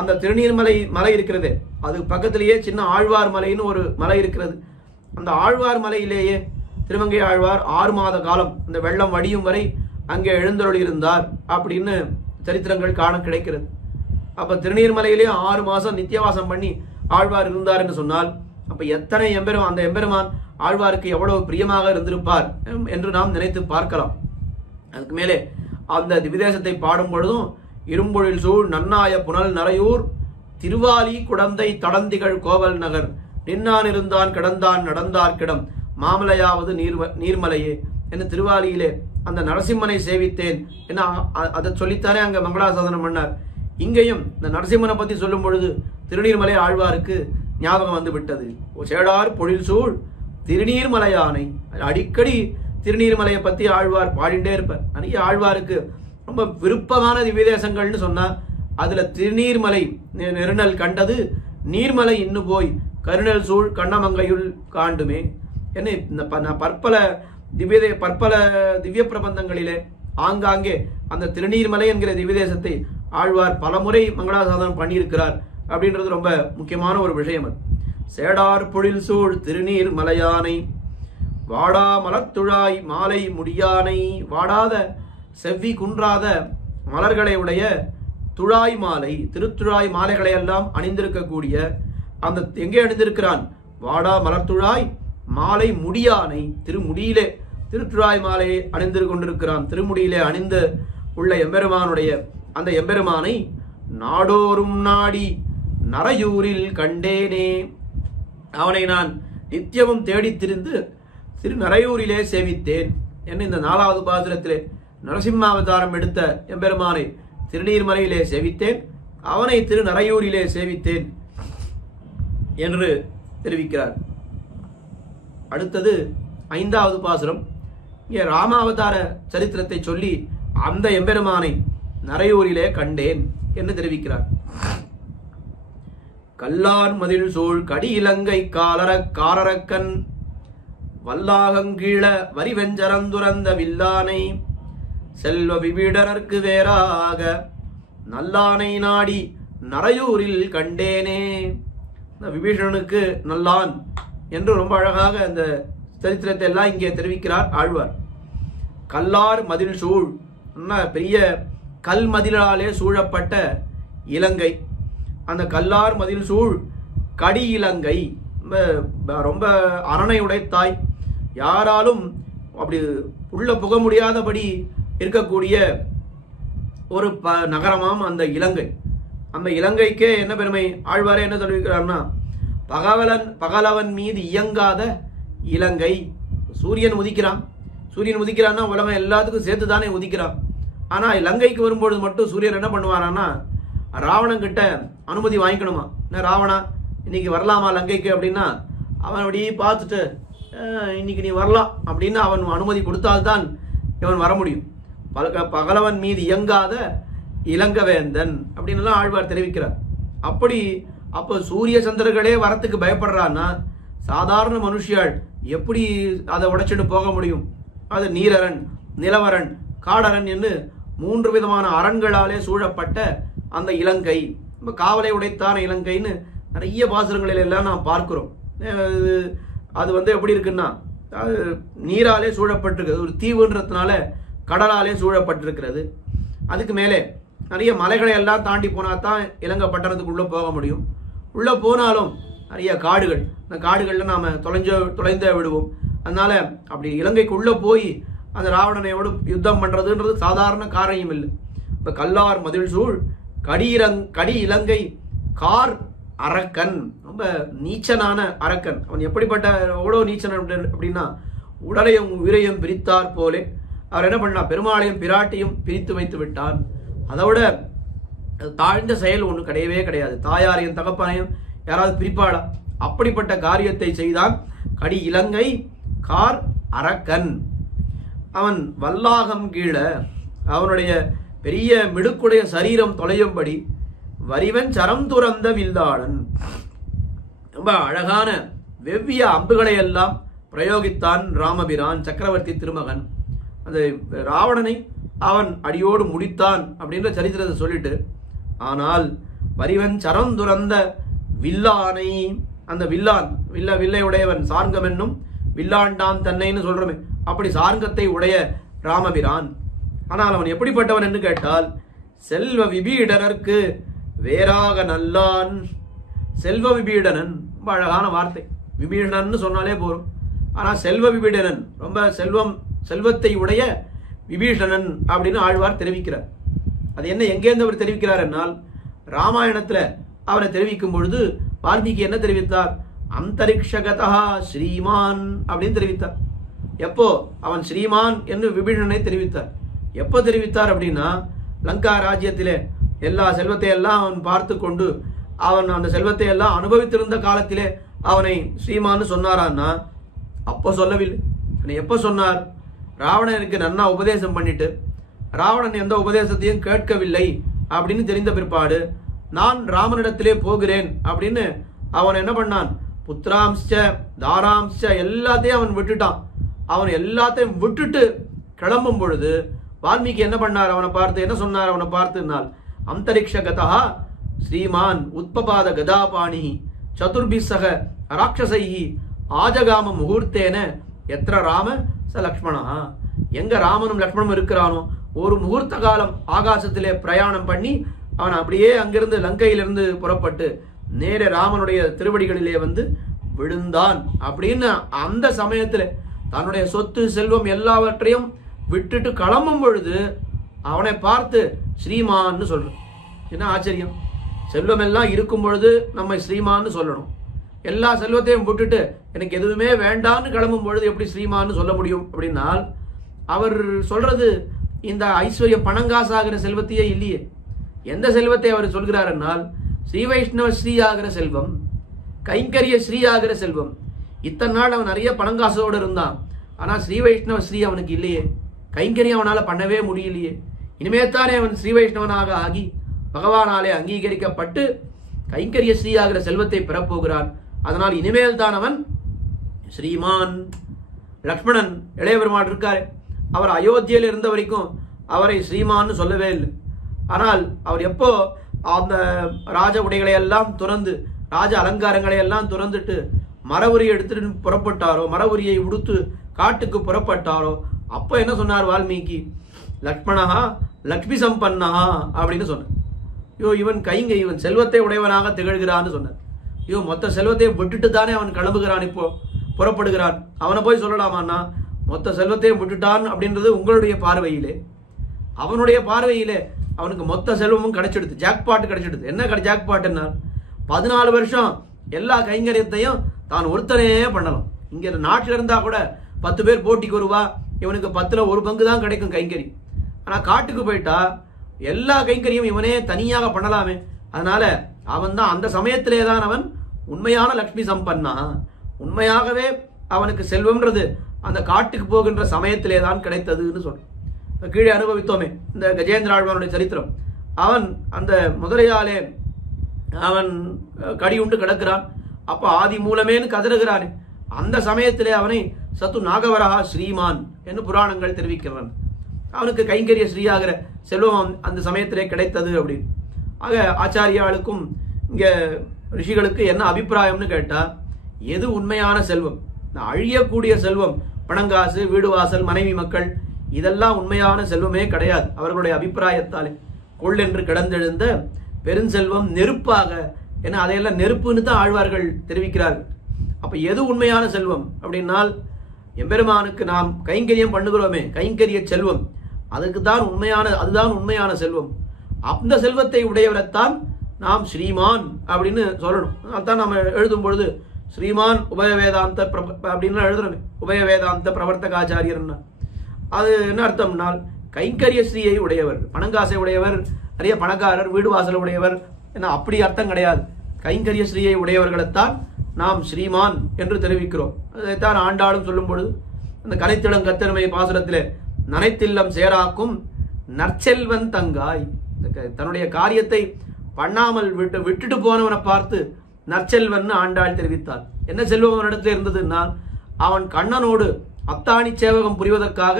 அந்த திருநீர்மலை மலை இருக்கிறது, அது பக்கத்திலேயே சின்ன ஆழ்வார் மலைன்னு ஒரு மலை இருக்கிறது. அந்த ஆழ்வார் மலையிலேயே திருமங்கை ஆழ்வார் 6 மாத காலம் அந்த வெள்ளம் வடியும் வரை அங்கே எழுந்தருளி இருந்தார் அப்படின்னு சரித்திரங்கள் காண கிடைக்கிறது. அப்ப திருநீர்மலையிலே 6 மாசம் நித்தியவாசம் பண்ணி ஆழ்வார் இருந்தார் என்று சொன்னால், அப்ப எத்தனை அந்த எம்பெருமான் ஆழ்வாருக்கு எவ்வளவு பிரியமாக இருந்திருப்பார் என்று நாம் நினைத்து பார்க்கலாம். அதுக்கு மேலே அந்த திவ்யதேசத்தை பாடும் பொழுதும், இரும்பொழில் சூழ் நன்னாய புனல் நரையூர் திருவாலி குடந்தை தடந்திகள் கோவல் நகர் நின்னான் இருந்தான் கிடந்தான் நடந்தார்க்கிடம் மாமலையாவது நீர்மலையே என்ன திருவாலியிலே அந்த நரசிம்மனை சேவித்தேன் என்ன அதை சொல்லித்தானே அங்க மங்களாசாசனம் பண்ணார். இங்கேயும் இந்த நரசிம்மனை பத்தி சொல்லும் பொழுது திருநீர்மலை ஆழ்வாருக்கு ஞாபகம் வந்து விட்டது. சேடார் பொழில் சூழ் திருநீர்மலையானை, அடிக்கடி திருநீர்மலையை பத்தி ஆழ்வார் பாடிண்டே இருப்பார். நிறைய ஆழ்வாருக்கு ரொம்ப விருப்பமான திவ்யதேசங்கள்னு சொன்னா அதுல திருநீர்மலை நெருநல் கண்டது நீர்மலை இன்னும் போய் கருணல் சூழ் கண்ணமங்கையுள் காண்டுமே என்ன இந்த பற்பல திவ்ய பிரபந்தங்களிலே ஆங்காங்கே அந்த திருநீர்மலை என்கிற திவ்யதேசத்தை ஆழ்வார் பலமுறை மங்களாசாசனம் பண்ணியிருக்கிறார் அப்படின்றது ரொம்ப முக்கியமான ஒரு விஷயம். சேடார் பொழில் சூழ் திருநீர் மலையானை வாடா மலர்த்துழாய் மாலை முடியானை, வாடாத செவ்வி குன்றாத மலர்களை உடைய துழாய் மாலை திருத்துழாய் மாலைகளை எல்லாம் அணிந்திருக்கக்கூடிய அந்த எங்கே அணிந்திருக்கிறான்? வாடா மலர்த்துழாய் மாலை முடியானை, திருமுடியிலே திருத்துழாய் மாலையை அணிந்து கொண்டிருக்கிறான். திருமுடியிலே அணிந்து உள்ள எம்பெருமானுடைய அந்த எம்பெருமானை நாடோறும் நாடி நரையூரில் கண்டேனே, அவனை நான் நித்தியமும் தேடித் திரிந்து திரு நரையூரிலே சேவித்தேன் என்று இந்த 4வது பாசுரத்திலே நரசிம்மாவதாரம் எடுத்த எம்பெருமானை திருநீர்மலையிலே சேவித்தேன், அவனை திரு நரையூரிலே சேவித்தேன் என்று தெரிவிக்கிறார். அடுத்தது 5வது பாசுரம். இங்கே ராமாவதார சரித்திரத்தை சொல்லி அந்த எம்பெருமானை நரையூரிலே கண்டேன் என்று தெரிவிக்கிறார். கல்லான் மதில் சூழ் கடி இலங்கை காரரக்கன் வல்லாகங்கீழ வரிவெஞ்சரந்துரந்த வில்லானை செல்வ விபீடனர்க்கு வேறாக நல்லானை நாடி நரையூரில் கண்டேனே. விபீஷணனுக்கு நல்லான் என்று ரொம்ப அழகாக அந்த சரித்திரத்தை எல்லாம் இங்கே தெரிவிக்கிறார் ஆழ்வார். கல்லார் மதில் சூழ், பெரிய கல் மதிலாலே சூழப்பட்ட இலங்கை, அந்த கல்லார் மதில் சூழ் கடி இலங்கை, ரொம்ப அரணை உடைத்தாய், யாராலும் அப்படி உள்ள புக முடியாதபடி இருக்கக்கூடிய ஒரு நகரமாம் அந்த இலங்கை. அந்த இலங்கைக்கே என்ன பெருமை? ஆழ்வாரே என்ன தெரிவிக்கிறார்னா, பகலவன் மீது இயங்காத இலங்கை. சூரியன் உதிக்கிறான்னா உலகம் எல்லாத்துக்கும் சேர்த்து தானே உதிக்கிறான். ஆனா இலங்கைக்கு வரும்பொழுது மட்டும் சூரியன் என்ன பண்ணுவாரான்னா, ராவணன் கிட்ட அனுமதி வாங்கிக்கணுமா, என்ன ராவணா இன்னைக்கு வரலாமா லங்கைக்கு அப்படின்னா, அவன் அப்படியே பார்த்துட்டு இன்னைக்கு நீ வரலாம் அப்படின்னு அவன் அனுமதி கொடுத்தால்தான் இவன் வர முடியும். பகலவன் மீது இயங்காத இலங்கவேந்தன் அப்படின்னு எல்லாம் ஆழ்வார் தெரிவிக்கிறார். அப்போ சூரிய சந்திரர்களே வரத்துக்கு பயப்படுறான்னா சாதாரண மனுஷியாள் எப்படி அதை உடைச்சிட்டு போக முடியும்? அது நீரரண், நிலவரண், காடரன் என்று 3 விதமான அரண்களாலே சூழப்பட்ட அந்த இலங்கை, காவலை உடைத்தான இலங்கைன்னு நிறைய பாசுரங்களில் எல்லாம் நாம் பார்க்கிறோம். அது எப்படி இருக்குன்னா, அது நீராலே சூழப்பட்டிருக்கிறது, ஒரு தீவுன்றதுனால கடலாலே சூழப்பட்டிருக்கிறது. அதுக்கு மேலே நிறைய மலைகளை எல்லாம் தாண்டி போனா தான் இலங்கை பட்டணத்துக்குள்ள போக முடியும். உள்ள போனாலும் நிறைய காடுகள், அந்த காடுகள்ல நாம தொலைந்தே விடுவோம். அதனால அப்படி இலங்கைக்குள்ள போய் அந்த ராவணனையோடு யுத்தம் பண்றதுன்றது சாதாரண காரியம் இல்லை. இப்ப கல்லார் மதில் சூழ் கடி இலங்கை கார் அரக்கன், ரொம்ப நீச்சனான அரக்கன். அவன் எப்படிப்பட்ட எவ்வளவு நீச்சன் அப்படின்னா, உடலையும் உயிரையும் பிரித்தார் போலே அவர் என்ன பண்ணா, பெருமாளையும் பிராட்டியும் பிரித்து வைத்து விட்டான். அதோட தாழ்ந்த செயல் ஒண்ணு கிடையவே கிடையாது. தாயாரையும் தகப்பனையும் யாராவது பிரிப்பாளா? அப்படிப்பட்ட காரியத்தை செய்தான் கடி இலங்கை கார் அரக்கன். அவன் வல்லாகம் கீழ அவனுடைய பெரிய மிடுக்குடைய சரீரம் தொலையும்படி வரிவன் சரம் துறந்த வில்லாளன், ரொம்ப அழகான வெவ்விய அம்புகளை எல்லாம் பிரயோகித்தான் ராமபிரான், சக்கரவர்த்தி திருமகன். அந்த ராவணனை அவன் அடியோடு முடித்தான் அப்படின்ற சரித்திரத்தை சொல்லிட்டு, ஆனால் வரிவன் சரம் துறந்த வில்லானை, அந்த வில்லான் வில்லை உடையவன், சார்கம் என்னும் வில்லாண்டான் தன்னைன்னு சொல்றமே, அப்படி சார்கத்தை உடைய ராமபிரான். ஆனால் அவன் எப்படிப்பட்டவன் என்று கேட்டால், செல்வ விபீடனருக்கு வேறாக நல்லான். செல்வ விபீடனன், ரொம்ப அழகான வார்த்தை. விபீடனன் சொன்னாலே போறோம். ஆனா செல்வ விபீடனன், ரொம்ப செல்வத்தை உடைய விபீஷணன் அப்படின்னு ஆழ்வார் தெரிவிக்கிறார். அது என்ன, எங்கேருந்து அவர் தெரிவிக்கிறார் என்னால், ராமாயணத்துல அவனை தெரிவிக்கும் பொழுது வால்மீகி என்ன தெரிவித்தார்? அந்தரிக்ஷகதா ஸ்ரீமான் அப்படின்னு தெரிவித்தார். எப்போ அவன் ஸ்ரீமான் என்று விபீஷணனை தெரிவித்தார். எப்போ தெரிவித்தார் அப்படின்னா, லங்கா ராஜ்யத்திலே எல்லா செல்வத்தை எல்லாம் அவன் பார்த்து கொண்டு அவன் அந்த செல்வத்தை எல்லாம் அனுபவித்திருந்த காலத்திலே அவனை ஸ்ரீமான்னு சொன்னாரான்னா அப்போ சொல்லவில்லை. எப்போ சொன்னார்? ராவணனுக்கு நன்னா உபதேசம் பண்ணிட்டு ராவணன் எந்த உபதேசத்தையும் கேட்கவில்லை அப்படின்னு தெரிந்த பிற்பாடு நான் ராமனிடத்திலே போகிறேன் அப்படின்னு அவன் என்ன பண்ணான்? புத்திராம்ச தாராம்ச எல்லாத்தையும் அவன் விட்டுட்டான். அவன் எல்லாத்தையும் விட்டுட்டு கிளம்பும் பொழுது வால்மீகி என்ன பண்ணார்? அவனை பார்த்து என்ன சொன்னார்? அவனை பார்த்துனால் அந்தரிக்ஷகதா ஸ்ரீமான் உத்பபாத கதாபாணி சதுர்பிசக ராட்சசைஹி ஆஜகாம முகூர்த்தேன எத்திர ராம ச லக்ஷ்மணா. எங்க ராமனும் லக்ஷ்மணனும் இருக்கிறானோ ஒரு முகூர்த்த காலம் ஆகாசத்திலே பிரயாணம் பண்ணி அவன் அப்படியே அங்கிருந்து லங்கையிலிருந்து புறப்பட்டு நேர ராமனுடைய திருவடிகளிலே வந்து விழுந்தான் அப்படின்னு அந்த சமயத்துல தன்னுடைய சொத்து செல்வம் எல்லாவற்றையும் விட்டுட்டு கிளம்பும் பொழுது அவனை பார்த்து ஸ்ரீமான்னு சொல்றான். என்ன ஆச்சரியம்! செல்வம் எல்லாம் இருக்கும் பொழுது நம்ம ஸ்ரீமான்னு சொல்லணும். எல்லா செல்வத்தையும் விட்டுட்டு எனக்கு எதுவுமே வேண்டான்னு கிளம்பும் பொழுது எப்படி ஸ்ரீமான்னு சொல்ல முடியும் அப்படின்னால், அவர் சொல்றது இந்த ஐஸ்வர்யம் பணங்காசாகிற செல்வத்தையே இல்லையே. எந்த செல்வத்தை அவர் சொல்கிறார் என்னால், ஸ்ரீ வைஷ்ணவ ஸ்ரீ ஆகிற செல்வம், கைங்கரிய ஸ்ரீ ஆகிற செல்வம். இத்தனை நாள் அவன் நிறைய பணங்காசோடு இருந்தான். ஆனா ஸ்ரீ வைஷ்ணவ ஸ்ரீ அவனுக்கு இல்லையே. கைங்கரியம் அவனால பண்ணவே முடியலையே. இனிமேத்தானே அவன் ஸ்ரீ வைஷ்ணவனாக ஆகி பகவானாலே அங்கீகரிக்கப்பட்டு கைங்கரிய ஸ்ரீ ஆகிற செல்வத்தை பெறப்போகிறான். அதனால் இனிமேல் தான் அவன் ஸ்ரீமான். லக்ஷ்மணன் இளைய பெருமாள் இருக்காரு, அவர் அயோத்தியில் இருந்த வரைக்கும் அவரை ஸ்ரீமான்னு சொல்லவே இல்லை. ஆனால் அவர் எப்போ அந்த ராஜ உடைகளை எல்லாம் துறந்து ராஜ அலங்காரங்களை எல்லாம் துறந்துட்டு மரவுரியை எடுத்துட்டு புறப்பட்டாரோ, மரவுரியை உடுத்து காட்டுக்கு புறப்பட்டாரோ, அப்போ என்ன சொன்னார் வால்மீகி? லக்ஷ்மணா லக்ஷ்மி சம்பன்னா அப்படின்னு சொன்னார். இவன் கைங்க இவன் செல்வத்தை உடையவனாக திகழ்கிறான்னு சொன்னார். மொத்த செல்வத்தை விட்டுட்டு தானே அவன் கிளம்புகிறான், இப்போ புறப்படுகிறான். அவனை போய் சொல்லலாமான்னா மொத்த செல்வத்தையும் விட்டுட்டான் அப்படின்றது உங்களுடைய பார்வையிலே. அவனுடைய பார்வையிலே அவனுக்கு மொத்த செல்வமும் கிடைச்சிடுது, ஜாக்பாட் கிடைச்சிடுது. என்ன ஜாக்பாட்னா 14 வருஷம் எல்லா கைங்கரியத்தையும் தான் ஒருத்தனே பண்ணலாம். இங்க நாட்டில் இருந்தா கூட 10 பேர் போட்டிக்கு வருவா, இவனுக்கு 10ல் 1 பங்கு தான் கிடைக்கும் கைங்கறி. ஆனா காட்டுக்கு போயிட்டா எல்லா கைங்கரியும் இவனே தனியாக பண்ணலாமே. அதனால அவன் தான் அந்த சமயத்திலே தான் அவன் உண்மையான லக்ஷ்மி சம்பன்னா. உண்மையாகவே அவனுக்கு செல்வம்ன்றது அந்த காட்டுக்கு போகின்ற சமயத்திலே தான் கிடைத்ததுன்னு சொல்றான். கீழே அனுபவித்தோமே இந்த கஜேந்திர ஆழ்வானுடைய சரித்திரம். அவன் அந்த முதலையாலே அவன் கடி உண்டு கிடக்கிறான். அப்ப ஆதி மூலமேன்னு கதறுகிறான். அந்த சமயத்திலே அவனை சத்து நாகவரஹா ஸ்ரீமான் என்று புராணங்கள் தெரிவிக்கிறான். அவனுக்கு கைங்கரிய ஸ்ரீயாகிற செல்வம் அந்த சமயத்திலே கிடைத்தது அப்படின்னு. ஆக ஆச்சாரியாளுக்கும் இங்க ரிஷிகளுக்கு என்ன அபிப்பிராயம்னு கேட்டா, எது உண்மையான செல்வம்? அழியக்கூடிய செல்வம், பணங்காசு, வீடு வாசல், மனைவி மக்கள், இதெல்லாம் உண்மையான செல்வமே கிடையாது. அவர்களுடைய அபிப்பிராயத்தாலே கொள்ளென்று கிடந்தெழுந்த பெருஞ்செல்வம் நெருப்பாக, ஏன்னா அதையெல்லாம் நெருப்புன்னு தான் ஆழ்வார்கள் தெரிவிக்கிறார்கள். அப்ப எது உண்மையான செல்வம் அப்படின்னால், எம்பெருமானுக்கு நாம் கைங்கரியம் பண்ணுகிறோமே கைங்கரிய செல்வம், அதுதான் உண்மையான செல்வம். அந்த செல்வத்தை உடையவரைத்தான் நாம் ஸ்ரீமான் அப்படின்னு சொல்லணும். அதான் நம்ம எழுதும் பொழுது ஸ்ரீமான் உபய வேதாந்த அப்படின்னு எழுதுறோமே, உபய வேதாந்த பிரவர்த்தகாச்சாரியர்னா அது என்ன அர்த்தம்னால், கைங்கரிய ஸ்ரீயை உடையவர், பணங்காசை உடையவர், நிறைய பணக்காரர், வீடு வாசல் உடையவர், ஏன்னா அப்படி அர்த்தம் கிடையாது. கைங்கரிய ஸ்ரீயை உடையவர்களைத்தான் நாம் ஸ்ரீமான் என்று தெரிவிக்கிறோம். அதைத்தான் ஆண்டாளும் சொல்லும் பொழுது அந்த கனைத்திளம் கத்தெருமை பாசுரத்திலே நனைத்தில்லம் சேராக்கும் நற்செல்வன் தங்காய், தன்னுடைய காரியத்தை பண்ணாமல் விட்டுட்டு போனவனை பார்த்து நற்செல்வன் ஆண்டாள் தெரிவித்தாள். என்ன செல்வம் அவனிடத்தில் இருந்ததுன்னா, அவன் கண்ணனோடு அத்தாணி சேவகம் புரிவதற்காக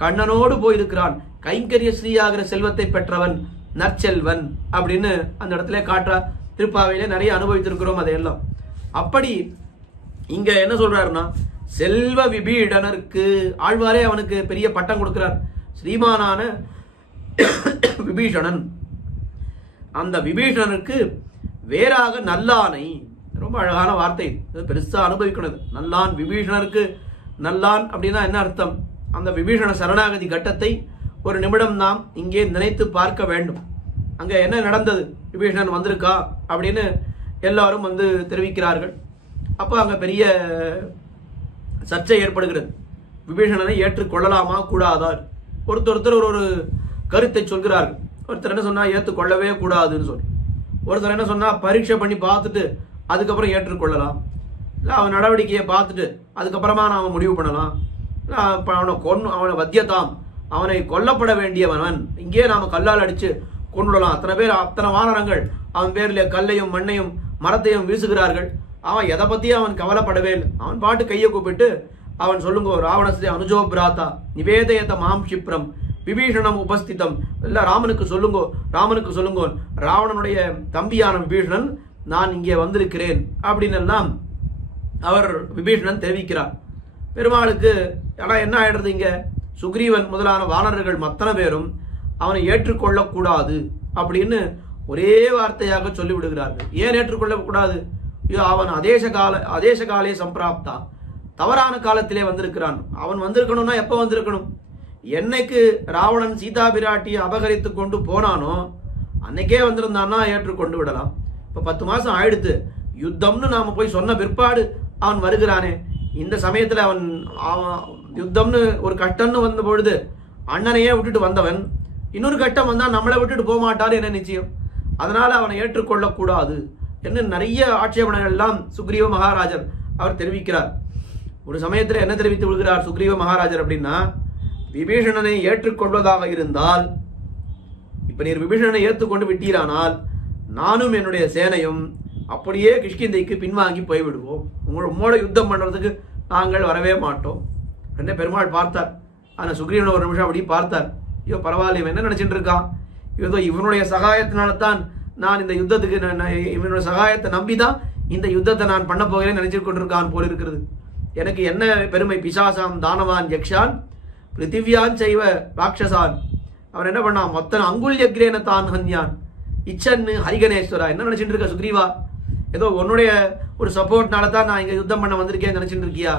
கண்ணனோடு போயிருக்கிறான். கைங்கரிய ஸ்ரீயாகிற செல்வத்தை பெற்றவன் நற்செல்வன் அப்படின்னு அந்த இடத்துல காட்டுறார். திருப்பாவையிலே நிறைய அனுபவித்திருக்கிறோம் அதையெல்லாம். அப்படி இங்க என்ன சொல்றாருன்னா, செல்வ விபீடனருக்கு ஆழ்வாரே அவனுக்கு பெரிய பட்டம் கொடுக்கிறார். ஸ்ரீமானான விபீஷணன், அந்த விபீஷணனுக்கு வேறாக நல்லானை, ரொம்ப அழகான வார்த்தை, பெருசா அனுபவிக்கணும். நல்லான் விபீஷணருக்கு, நல்லான் அப்படின்னா என்ன அர்த்தம்? அந்த விபீஷண சரணாகதி கட்டத்தை ஒரு நிமிடம் நாம் இங்கே நினைத்து பார்க்க வேண்டும். அங்க என்ன நடந்தது? விபீஷணன் வந்திருக்கா அப்படின்னு எல்லாரும் வந்து தெரிவிக்கிறார்கள். அப்போ அங்க பெரிய சர்ச்சை ஏற்படுகிறது. விபீஷணனை ஏற்றுக்கொள்ளலாமா கூடாதா? ஒருத்தர் ஒரு கருத்தை சொல்கிறார்கள். ஒருத்தர் என்ன சொன்னா ஏற்றுக்கொள்ளவே கூடாதுன்னு சொல்லி, ஒருத்தர் என்ன சொன்னா பரீட்சை பண்ணி பார்த்துட்டு அதுக்கப்புறம் ஏற்றுக்கொள்ளலாம், இல்லை அவன் நடவடிக்கையை பார்த்துட்டு அதுக்கப்புறமா நாம முடிவு பண்ணலாம், அவனை வத்தியதாம், அவனை கொல்லப்பட வேண்டியவன், இங்கே நாம கல்லால் அடிச்சு கொண்டுடலாம். அத்தனை வானரங்கள் அவன் பேர்ல கல்லையும் மண்ணையும் மரத்தையும் வீசுகிறார்கள். அவன் எதை பத்தியும் அவன் கவலைப்படவே இல்லை. அவன் பாட்டு கையை கூப்பிட்டு அவன் சொல்லுங்கோ, ராவணஸ்தே அனுஜோ பிராத்தா நிவேதயத மாம் க்ஷிப்ரம் விபீஷணம் உபஸ்திதம், இல்ல ராமனுக்கு சொல்லுங்கோ, ராவணனுடைய தம்பியான விபீஷணன் நான் இங்கே வந்திருக்கிறேன் அப்படின்னு எல்லாம் அவர் விபீஷணன் தெரிவிக்கிறார். பெருமாளுக்கு ஆனா என்ன ஆயிடுறது, இங்க சுக்ரீவன் முதலான வானரர்கள் மத்தனை பேரும் அவனை ஏற்றுக்கொள்ளக்கூடாது அப்படின்னு ஒரே வார்த்தையாக சொல்லிவிடுகிறார்கள். ஏன் ஏற்றுக்கொள்ளக்கூடாது? அவன் அதேச காலே சம்பிராப்தா, தவறான காலத்திலே வந்திருக்கிறான். அவன் வந்திருக்கணும்னா எப்ப வந்திருக்கணும்? என்னைக்கு ராவணன் சீதா பிராட்டியை அபகரித்து கொண்டு போனானோ அன்னைக்கே வந்திருந்தான்னா ஏற்றுக்கொண்டு விடலாம். இப்ப 10 மாசம் ஆயிடுத்து, யுத்தம்னு நாம போய் சொன்ன பிற்பாடு அவன் வருகிறானே, இந்த சமயத்துல அவன் யுத்தம்னு ஒரு கட்டம்னு வந்த பொழுது அண்ணனையே விட்டுட்டு வந்தவன் இன்னொரு கட்டம் வந்தா நம்மளை விட்டுட்டு போக மாட்டாரு என்ன நிச்சயம்? அதனால அவனை ஏற்றுக்கொள்ளக்கூடாது என்று நிறைய ஆட்சேபனைகள் எல்லாம் சுக்ரீவ மகாராஜர் அவர் தெரிவிக்கிறார். ஒரு சமயத்தில் என்ன தெரிவித்து விடுகிறார் சுக்ரீவ மகாராஜர் அப்படின்னா, விபீஷணனை ஏற்றுக்கொள்வதாக இருந்தால், இப்ப நீர் விபீஷணனை ஏற்றுக்கொண்டு விட்டீரானால் நானும் என்னுடைய சேனையும் அப்படியே கிஷ்கிந்தைக்கு பின்வாங்கி போய்விடுவோம், உங்களோட யுத்தம் பண்றதுக்கு நாங்கள் வரவே மாட்டோம் என்ன பெருமாள் பார்த்தார். ஆனா சுக்ரீவன் ஒரு நிமிஷம் அப்படி பார்த்தார். ஐயோ பரவாயில்ல, இவன் என்ன நினைச்சிட்டு இருக்கான், இவனுடைய சகாயத்தினால்தான் நான் இந்த யுத்தத்துக்கு இவனுடைய சகாயத்தை நம்பிதான் இந்த யுத்தத்தை நான் பண்ண போகிறேன் நினைச்சு கொண்டிருக்கான் போல இருக்கிறது. எனக்கு என்ன பெருமை, பிசாசாம் தானவான் யக்ஷான் பிருத்திவியான் செய்வ ராட்சசான். அவன் என்ன பண்ணான், மொத்தன் அங்குல்யக்ரேன தான் ஹன்யான் இச்சன்னு ஹரிகணேஸ்வரா. என்ன நினைச்சிட்டு இருக்க சுக்ரீவா, ஏதோ உன்னுடைய ஒரு சப்போர்ட்னால தான் நான் இங்க யுத்தம் பண்ண வந்திருக்கேன் நினைச்சிட்டு இருக்கியா?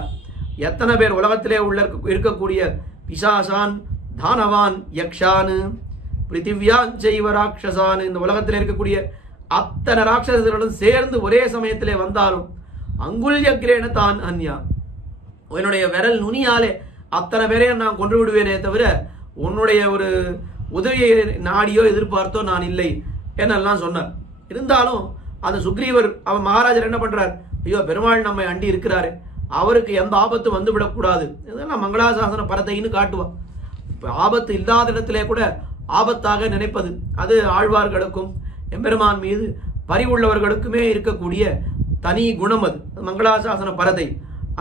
எத்தனை பேர் உலகத்திலே இருக்கக்கூடிய பிசாசான் தானவான் யக்ஷான் பிருத்திவியான் செய்வ ராட்சசான், இந்த உலகத்தில் இருக்கக்கூடிய அத்தனை ராட்சசர்களும் சேர்ந்து ஒரே சமயத்திலே வந்தாலும் அங்குல்யக்ரேன தான் அன்யா, உன்னுடைய விரல் நுனியாலே அத்தனை பேரையும் நான் கொன்று விடுவேனே தவிர உன்னுடைய ஒரு உதவியை நாடியோ எதிர்பார்த்தோ நான் இல்லை என்னெல்லாம் சொன்னார். இருந்தாலும் அந்த சுக்ரீவர் அவன் மகாராஜர் என்ன பண்றார், ஐயோ பெருமாள் நம்மை அண்டி இருக்கிறாரு, அவருக்கு எந்த ஆபத்து வந்து விடக்கூடாது, இதெல்லாம் மங்களாசாசன பரத்தைன்னு காட்டுவான். ஆபத்து இல்லாத இடத்திலே கூட ஆபத்தாக நினைப்பது அது ஆழ்வார்களுக்கும் எம்பெருமான் மீது பரிவுள்ளவர்களுக்குமே இருக்கக்கூடிய தனி குணம். அது மங்களாசாசன பரதை.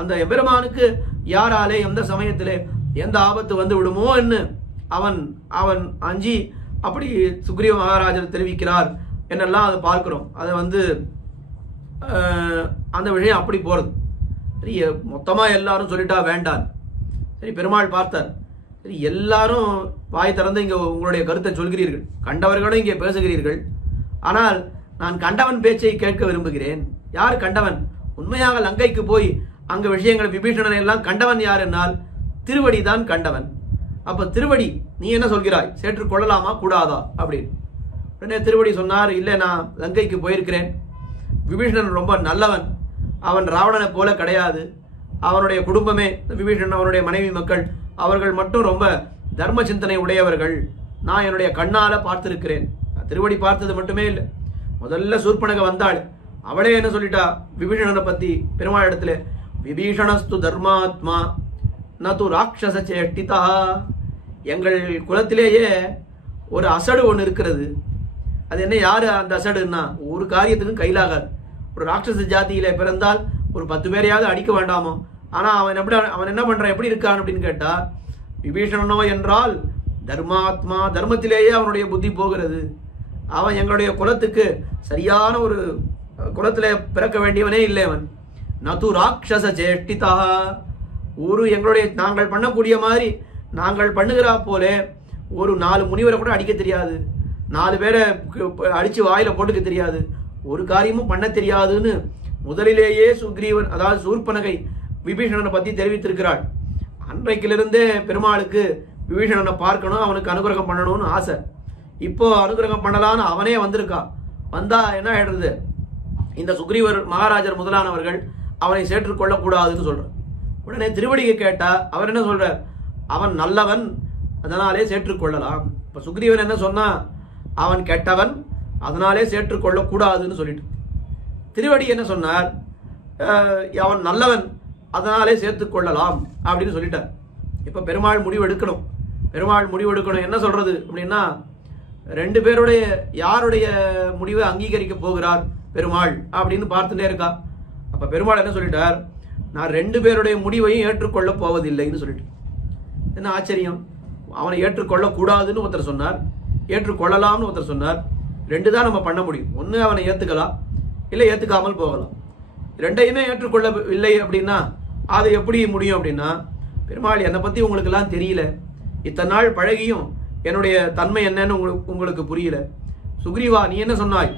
அந்த எம்பெருமானுக்கு யாராலே எந்த சமயத்திலே எந்த ஆபத்து வந்து விடுமோ என்று அவன் அவன் அஞ்சி அப்படி சுக்ரீவ மகாராஜர் தெரிவிக்கிறார் என்னெல்லாம் அதை பார்க்கிறோம். அதை அந்த விஷயம் அப்படி போறது. சரி, மொத்தமா எல்லாரும் சொல்லிட்டா வேண்டாம். சரி, பெருமாள் பார்த்தார். சரி, எல்லாரும் வாய் திறந்து இங்க உங்களுடைய கருத்தை சொல்கிறீர்கள், கண்டவர்களும் இங்கே பேசுகிறீர்கள், ஆனால் நான் கண்டவன் பேச்சை கேட்க விரும்புகிறேன். யார் கண்டவன்? உண்மையாக லங்கைக்கு போய் அங்க விஷயங்கள் விபீஷணனை எல்லாம் கண்டவன் யார் என்னால் திருவடி தான் கண்டவன். அப்ப திருவடி நீ என்ன சொல்கிறாய், சேற்றுக் கொள்ளலாமா கூடாதா அப்படின்னு. உடனே திருவடி சொன்னார், இல்லை நான் லங்கைக்கு போயிருக்கிறேன், விபீஷணன் ரொம்ப நல்லவன், அவன் ராவணனை போல கிடையாது, அவனுடைய குடும்பமே விபீஷணன் அவனுடைய மனைவி மக்கள் அவர்கள் மட்டும் ரொம்ப தர்ம சிந்தனை உடையவர்கள், நான் என்னுடைய கண்ணால பார்த்திருக்கிறேன். திருவடி பார்த்தது மட்டுமே இல்லை, முதல்ல சூர்பனக வந்தாள், அவளே என்ன சொல்லிட்டா விபீஷணனை பத்தி பெருமாள் இடத்துல, விபீஷணஸ்து தர்மாத்மா நது ராட்சச சேஷ்டிதா. எங்கள் குலத்திலேயே ஒரு அசடு ஒன்று இருக்கிறது. அது என்ன, யாரு அந்த அசடுன்னா, ஒரு காரியத்துக்கும் கையிலாகாது. ஒரு ராட்சச ஜாதியில பிறந்தால் ஒரு 10 பேரையாவது அடிக்க வேண்டாமோ. ஆனா அவன் என்ன பண்றான், எப்படி இருக்கான் அப்படின்னு கேட்டா, விபீஷணனோ என்றால் தர்மாத்மா, தர்மத்திலேயே அவனுடைய புத்தி போகிறது. அவன் எங்களுடைய குலத்துக்கு சரியான ஒரு குலத்திலே பிறக்க வேண்டியவனே இல்லை. அவன் நது ராட்சச சேஷ்டிதா, ஒரு எங்களுடைய நாங்கள் பண்ணக்கூடிய மாதிரி நாங்கள் பண்ணுகிறா போல ஒரு 4 முனிவரை கூட அடிக்க தெரியாது, 4 பேரை அடிச்சு வாயில போட்டுக்க தெரியாது, ஒரு காரியமும் பண்ண தெரியாதுன்னு முதலிலேயே சுக்ரீவன் அதாவது சூர்பனகை விபீஷணனை பத்தி தெரிவித்திருக்கிறாள். அன்றைக்கிலிருந்தே பெருமாளுக்கு விபீஷணனை பார்க்கணும், அவனுக்கு அனுகிரகம் பண்ணணும்னு ஆசை. இப்போ அனுகிரகம் பண்ணலான்னு அவனே வந்திருக்கான். வந்தா என்ன ஆயிடுறது, இந்த சுக்ரீவர் மகாராஜர் முதலானவர்கள் அவனை சேற்றுக்கொள்ளக்கூடாதுன்னு சொல்றார். உடனே திருவடியை கேட்டா அவர் என்ன சொல்றார்? அவன் நல்லவன், அதனாலே சேற்றுக்கொள்ளலாம். இப்ப சுக்ரீவன் என்ன சொன்னா? அவன் கெட்டவன், அதனாலே சேற்றுக்கொள்ளக்கூடாதுன்னு சொல்லிட்டு. திருவடி என்ன சொன்னார்? அவன் நல்லவன், அதனாலே சேர்த்துக்கொள்ளலாம் அப்படின்னு சொல்லிட்டார். இப்ப பெருமாள் முடிவு எடுக்கணும். என்ன சொல்றது அப்படின்னா, ரெண்டு பேருடைய யாருடைய முடிவை அங்கீகரிக்க போகிறார் பெருமாள் அப்படின்னு பார்த்துட்டே இருக்கா. அப்ப பெருமாள் என்ன சொல்லிட்டார்? நான் ரெண்டு பேருடைய முடிவையும் ஏற்றுக்கொள்ள போவதில்லைன்னு சொல்லிட்டு. என்ன ஆச்சரியம்! அவனை ஏற்றுக்கொள்ள கூடாதுன்னு ஒருத்தர் சொன்னார், ஏற்றுக்கொள்ளலாம்னு ஒருத்தர் சொன்னார். ரெண்டு தான் நம்ம பண்ண முடியும். ஒன்னு அவனை ஏத்துக்கலாம், இல்லை ஏத்துக்காமல் போகலாம். ரெண்டையுமே ஏற்றுக்கொள்ளவில்லை அப்படின்னா அது எப்படி முடியும் அப்படின்னா, பெருமாள் என்னை பத்தி உங்களுக்கு எல்லாம் தெரியல, இத்தனை நாள் பழகியும் என்னுடைய தன்மை என்னன்னு உங்களுக்கு புரியல. சுக்ரீவா, நீ என்ன சொன்னாய்?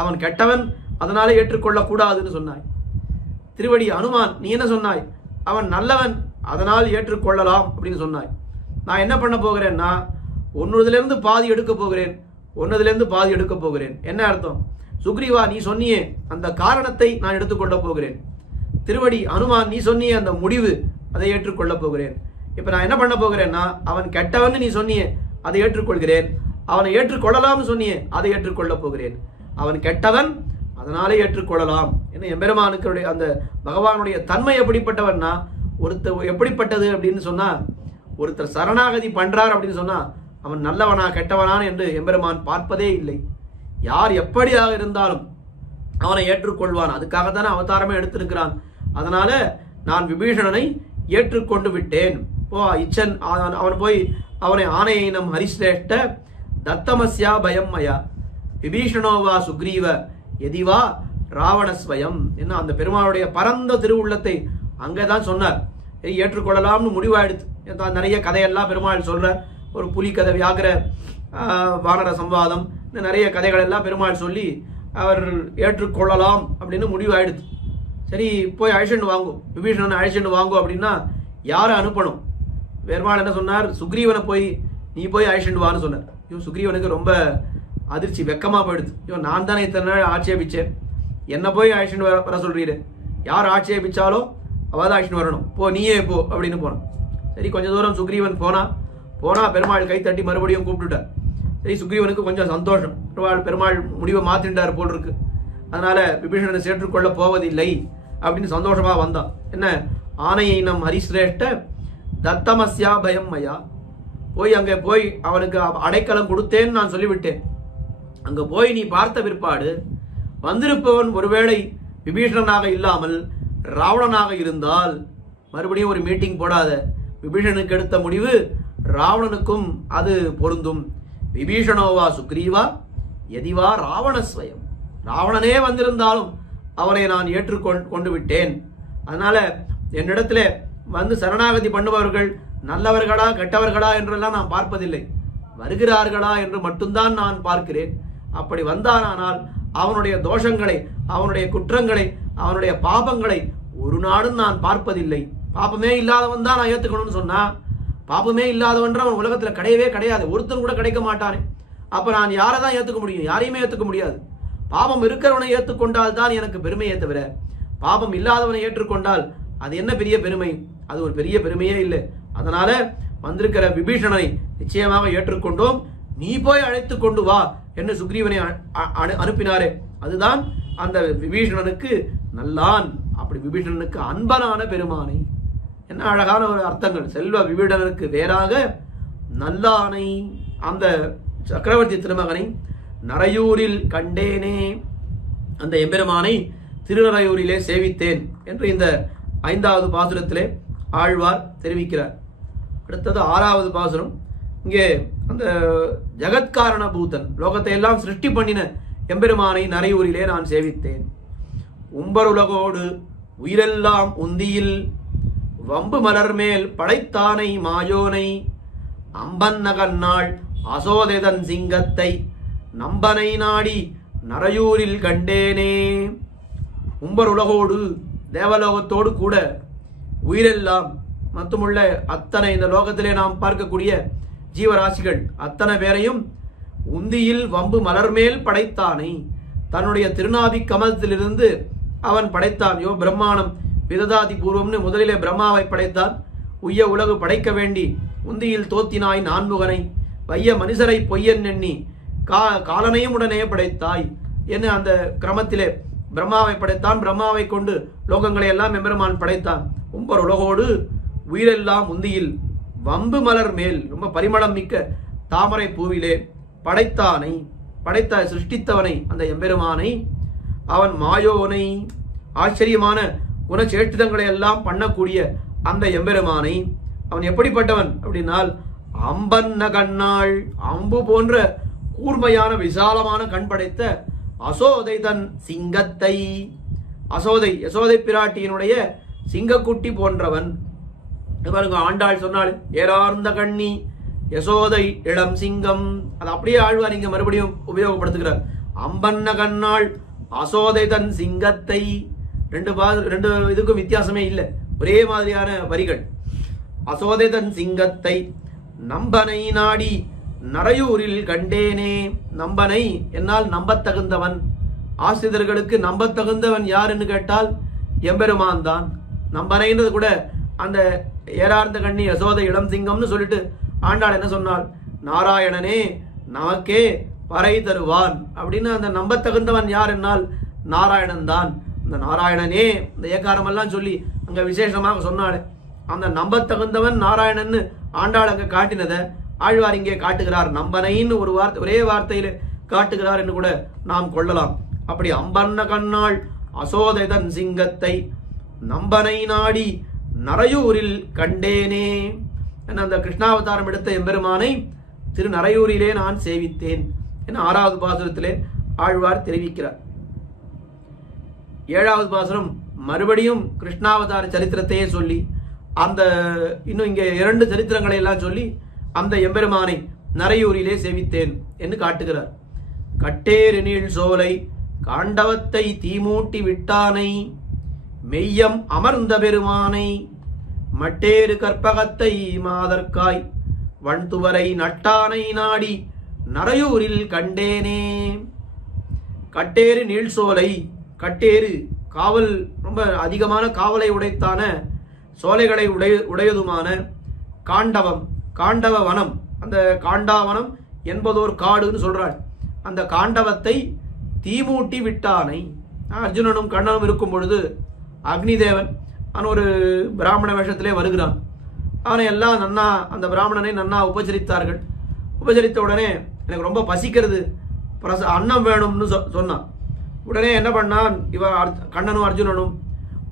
அவன் கெட்டவன், அதனால ஏற்றுக்கொள்ள கூடாதுன்னு சொன்னாய். திருவடி அனுமான், நீ என்ன சொன்னாய்? அவன் நல்லவன், அதனால் ஏற்றுக்கொள்ளலாம் அப்படின்னு சொன்னாய். நான் என்ன பண்ண போகிறேன்னா, ஒன்னுதிலிருந்து பாதி எடுக்க போகிறேன். என்ன அர்த்தம்? சுக்ரீவா, நீ சொன்னியே அந்த காரணத்தை நான் எடுத்துக்கொள்ள போகிறேன். திருவடி அனுமான், நீ சொன்னியே அந்த முடிவு, அதை ஏற்றுக்கொள்ள போகிறேன். இப்ப நான் என்ன பண்ண போகிறேன்னா, அவன் கெட்டவன் நீ சொன்னியே அதை ஏற்றுக்கொள்கிறேன், அவனை ஏற்றுக்கொள்ளலாம்னு சொன்னியே அதை ஏற்றுக்கொள்ள போகிறேன். அவன் கெட்டவன், அதனாலே ஏற்றுக்கொள்ளலாம். என்ன எம்பெருமானுக்கு அந்த பகவானுடைய தன்மை எப்படிப்பட்டவன்னா, ஒருத்தர் எப்படிப்பட்டது அப்படின்னு சொன்னா, ஒருத்தர் சரணாகதி பண்றார் அப்படின்னு சொன்னா அவன் நல்லவனா கெட்டவனான் என்று எம்பெருமான் பார்ப்பதே இல்லை. யார் எப்படியாக இருந்தாலும் அவனை ஏற்றுக்கொள்வான். அதுக்காகத்தானே அவதாரமே எடுத்திருக்கிறான். அதனால நான் விபீஷணனை ஏற்றுக்கொண்டு விட்டேன். இச்சன் அவன் போய் அவனை ஆணையினம் ஹரிஸ்ரேஷ்ட தத்தமஸ்யா பயம் மயா விபீஷணோவா சுக்ரீவ எதிவா ராவணஸ்வயம். என்ன அந்த பெருமாளுடைய பரந்த திருவுள்ளத்தை அங்கதான் சொன்னார். ஏற்றுக்கொள்ளலாம்னு முடிவாயிடுது. நிறைய கதையெல்லாம் பெருமாள் சொல்றார். ஒரு புலி கதை, வியாகர வானர சம்வாதம், நிறைய கதைகள் எல்லாம் பெருமாள் சொல்லி அவர் ஏற்றுக்கொள்ளலாம் அப்படின்னு முடிவாயிடுது. சரி, போய் அழைச்சிட்டு வாங்கும், விபீஷணனை அழைச்சிட்டு வாங்கும் அப்படின்னா யாரை அனுப்பணும்? பெருமாள் என்ன சொன்னார்? சுக்ரீவனை நீ போய் அழைச்சிட்டு வான்னு சொன்னார். சுக்ரீவனுக்கு ரொம்ப அதிர்ச்சி, வெக்கமா போயிடுது. நான் தானே இத்தனை நாள் ஆட்சேபிச்சேன், என்ன போய் அழைச்சிட்டு வர சொல்றீரு? யார் ஆட்சேபிச்சாலும் அவதான் அழைச்சிட்டு வரணும், நீயே போ அப்படின்னு போனான். சரி, கொஞ்ச தூரம் சுக்ரீவன் போனா பெருமாள் கை தட்டி மறுபடியும் கூப்பிட்டுட்டார். சரி, சுக்ரீவனுக்கு கொஞ்சம் சந்தோஷம், பெருமாள் முடிவை மாத்திட்டார் போல் இருக்கு, அதனால விபீஷணனை சேற்றுக்கொள்ள போவதில்லை அப்படின்னு சந்தோஷமா வந்தான். என்ன ஆணையை நம் ஹரிஸ்ரேஷ்ட தத்தமஸ்யா பயம் மயா, அங்க போய் அவனுக்கு அடைக்கலம் கொடுத்தேன்னு நான் சொல்லிவிட்டேன். அங்க போய் நீ பார்த்த பிற்பாடு வந்திருப்பவன் ஒருவேளை விபீஷணனாக இல்லாமல் ராவணனாக இருந்தால் மறுபடியும் ஒரு மீட்டிங் போடாத. விபீஷணனுக்கு எடுத்த முடிவு ராவணனுக்கும் அது பொருந்தும். விபீஷணோவா சுக்ரீவா எதிவா ராவணஸ்வயம், ராவணனே வந்திருந்தாலும் அவனை நான் ஏற்றுக்கொண்டு விட்டேன். அதனால என்னிடத்துல வந்து சரணாகதி பண்ணுபவர்கள் நல்லவர்களா கெட்டவர்களா என்றெல்லாம் நான் பார்ப்பதில்லை, வருகிறார்களா என்று மட்டும்தான் நான் பார்க்கிறேன். அப்படி வந்தானால் அவனுடைய தோஷங்களை, அவனுடைய குற்றங்களை, அவனுடைய பாபங்களை ஒரு நாளும் நான் பார்ப்பதில்லை. பாப்பமே இல்லாதவன் தான் நான் ஏத்துக்கணும்னு சொன்னா, பாப்பமே இல்லாதவன் அவன் உலகத்துல கிடையவே கிடையாது, ஒருத்தன் கூட கிடைக்க மாட்டானே. அப்ப நான் யாரை தான் ஏத்துக்க முடியும்? யாரையுமே ஏத்துக்க முடியாது. பாபம் இருக்கிறவனை ஏற்றுக்கொண்டால் தான் எனக்கு பெருமையே தவிர, பாபம் இல்லாதவனை ஏற்றுக்கொண்டால் அது என்ன பெரிய பெருமை? அது ஒரு பெரிய பெருமையே இல்லை. அதனால வந்திருக்கிற விபீஷணனை நிச்சயமாக ஏற்றுக்கொண்டோம், நீ போய் அழைத்து கொண்டு வா என்று சுக்ரீவனை அனுப்பினாரே, அதுதான் அந்த விபீஷணனுக்கு நல்லான். அப்படி விபீஷணனுக்கு அன்பனான பெருமானை. என்ன அழகான ஒரு அர்த்தங்கள்! செல்வ விபீஷணனுக்கு வேறாக நல்லானை, அந்த சக்கரவர்த்தி திருமகனை நரையூரில் கண்டேனே, அந்த எம்பெருமானை திருநரையூரிலே சேவித்தேன் என்று இந்த 5வது பாசுரத்திலே ஆழ்வார் தெரிவிக்கிறார். அடுத்தது 6வது பாசுரம். இங்கே அந்த ஜகத்காரண பூதன், லோகத்தை எல்லாம் சிருஷ்டி பண்ணின எம்பெருமானை நரையூரிலே நான் சேவித்தேன். உம்பருலகோடு உயிரெல்லாம் உந்தியில் வம்பு மலர் மேல் படைத்தானை மாயோனை அம்பன் நகன்னாள் அசோதேதன் சிங்கத்தை நம்பனை நாடி நரையூரில் கண்டேனே. உம்பருலகோடு, தேவலோகத்தோடு கூட உயிரெல்லாம், மற்றுமுள்ள அத்தனை இந்த லோகத்திலே நாம் பார்க்கக்கூடிய ஜீவராசிகள் அத்தனை பேரையும் உந்தியில் வம்பு மலர்மேல் படைத்தானை, தன்னுடைய திருநாபி கமலத்திலிருந்து அவன் படைத்தான். யோ பிரம்மாணம் விததாதி பூர்வம்னு முதலிலே பிரம்மாவை படைத்தான். உய்ய உலகு படைக்க வேண்டி உந்தியில் தோத்தினாய் நான்முகனை வைய மனுஷரை பொய்யன் எண்ணி காலனையும் உடனே படைத்தாய் என்று அந்த கிரமத்திலே பிரம்மாவை படைத்தான். பிரம்மாவை கொண்டு லோகங்களை எல்லாம் எம்பெருமான் படைத்தான். உம்பர் உலகோடு உயிரெல்லாம் உந்தியில் வம்பு மலர் மேல் ரொம்ப பரிமளம் மிக்க தாமரை பூவிலே படைத்தானை படைத்த சிருஷ்டித்தவனை அந்த எம்பெருமானை அவன் மாயோனை ஆச்சரியமான குணச்சேஷ்டிதங்களை எல்லாம் பண்ணக்கூடிய அந்த எம்பெருமானை அவன் எப்படிப்பட்டவன் அப்படின்னால் அம்பன்ன கண்ணாள் அம்பு போன்ற கூர்மையான விசாலமான கண் படைத்த அசோதை தன் சிங்கத்தை யசோதை பிராட்டியினுடைய சிங்கக்குட்டி போன்றவன். பாருங்க ஆண்டாள் சொன்னாள் ஏறார்ந்த கண்ணி யசோதை இளம் சிங்கம். அது அப்படியே ஆழ்வார் இங்க மறுபடியும் உபயோகப்படுத்துகிறார். அம்பன்ன கண்ணாள் அசோதை தன் சிங்கத்தை. ரெண்டு இதுக்கும் வித்தியாசமே இல்லை, ஒரே மாதிரியான வரிகள். அசோதை தன் சிங்கத்தை நம்பனை நாடி நரையூரில் கண்டேனே. நம்பனை என்னால் நம்பத்தகுந்தவன். ஆசிரியர்களுக்கு நம்பத்தகுந்தவன் யாருன்னு கேட்டால் எம்பெருமான் தான். நம்பனைன்றது கூட அந்த ஏறார்ந்த கண்ணி யசோதை இளம் சிங்கம்னு சொல்லிட்டு ஆண்டாள் என்ன சொன்னாள், நாராயணனே நமக்கே பறை தருவான் அப்படின்னு. அந்த நம்பத்தகுந்தவன் யார் என்னால் நாராயணன் தான். அந்த நாராயணனே இந்த ஏகாரம் எல்லாம் சொல்லி அங்க விசேஷமாக சொன்னாள். அந்த நம்பத்தகுந்தவன் நாராயணன் ஆண்டாள் அங்க காட்டினதை ஆழ்வார் இங்கே காட்டுகிறார். நம்பனைன்னு ஒரு வார்த்தை ஒரே வார்த்தையில காட்டுகிறார் என்று கூட நாம் கொள்ளலாம். அப்படி அம்பன்ன கண்ணாள் அசோதைதன் சிங்கத்தை நம்பனை நாடி நரையூரில் கண்டேனே. அந்த கிருஷ்ணாவதாரம் எடுத்த எம்பெருமானை திரு நரையூரிலே நான் சேவித்தேன் என 6வது பாசுரத்திலே ஆழ்வார் தெரிவிக்கிறார். 7வது பாசுரம் மறுபடியும் கிருஷ்ணாவதார சரித்திரத்தையே சொல்லி அந்த இன்னும் இங்கே 2 சரித்திரங்களை எல்லாம் சொல்லி அந்த எம்பெருமானை நரையூரிலே சேவித்தேன் என்று காட்டுகிறார். கட்டேறு நீள் சோலை காண்டவத்தை தீமூட்டி விட்டானை மெய்யம் அமர்ந்த பெருமானை மட்டேறு கற்பகத்தை மாதர்காய் வண்துவரை நட்டானை நாடி நரையூரில் கண்டேனே. கட்டேறு நீள் சோலை, கட்டேறு காவல், ரொம்ப அதிகமான காவலை உடைத்தான சோலைகளை உடையதுமான காண்டவம், காண்டவ வனம், அந்த காண்டாவனம் என்பதோர் காடுன்னு சொல்றாள். அந்த காண்டவத்தை தீமூட்டி விட்டானை. அர்ஜுனனும் கண்ணனும் இருக்கும் பொழுது அக்னிதேவன் அவன் ஒரு பிராமண வேஷத்திலே வருகிறான். அவனை எல்லாம் நன்னா அந்த பிராமணனை நன்னா உபச்சரித்தார்கள். உபச்சரித்த உடனே எனக்கு ரொம்ப பசிக்கிறது, அன்னம் வேணும்னு சொன்னான். உடனே என்ன பண்ணான் இவன் கண்ணனும் அர்ஜுனனும்,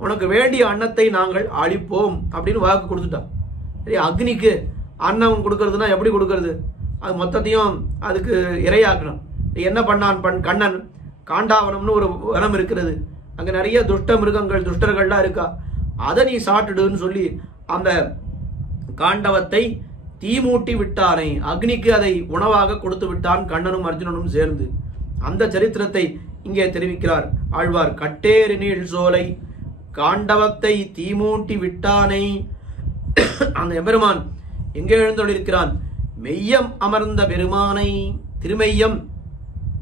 உனக்கு வேண்டிய அன்னத்தை நாங்கள் அளிப்போம் அப்படின்னு வாக்கு கொடுத்துட்டான். சரி, அக்னிக்கு அன்னம் கொடுக்கறதுனா எப்படி கொடுக்கறது, அது மொத்தத்தையும் அதுக்கு இரையாக்கணும். என்ன பண்ணான் கண்ணன், காண்டாவனம்னு ஒரு வனம் இருக்கிறது, அங்க நிறைய துஷ்ட மிருகங்கள் துஷ்டர்கள்லாம் இருக்கா, அதை நீ சாப்பிடுன்னு சொல்லி அந்த காண்டவத்தை தீமூட்டி விட்டானை, அக்னிக்கு அதை உணவாக கொடுத்து விட்டான் கண்ணனும் அர்ஜுனனும் சேர்ந்து. அந்த சரித்திரத்தை இங்கே தெரிவிக்கிறார் ஆழ்வார். கட்டேறு நீள் சோலை காண்டவத்தை தீமூட்டி விட்டானை. அந்த எம்பெருமான் எங்கே எழுந்தொழிருக்கிறான், மெய்யம் அமர்ந்த பெருமானை. திருமெய்யம்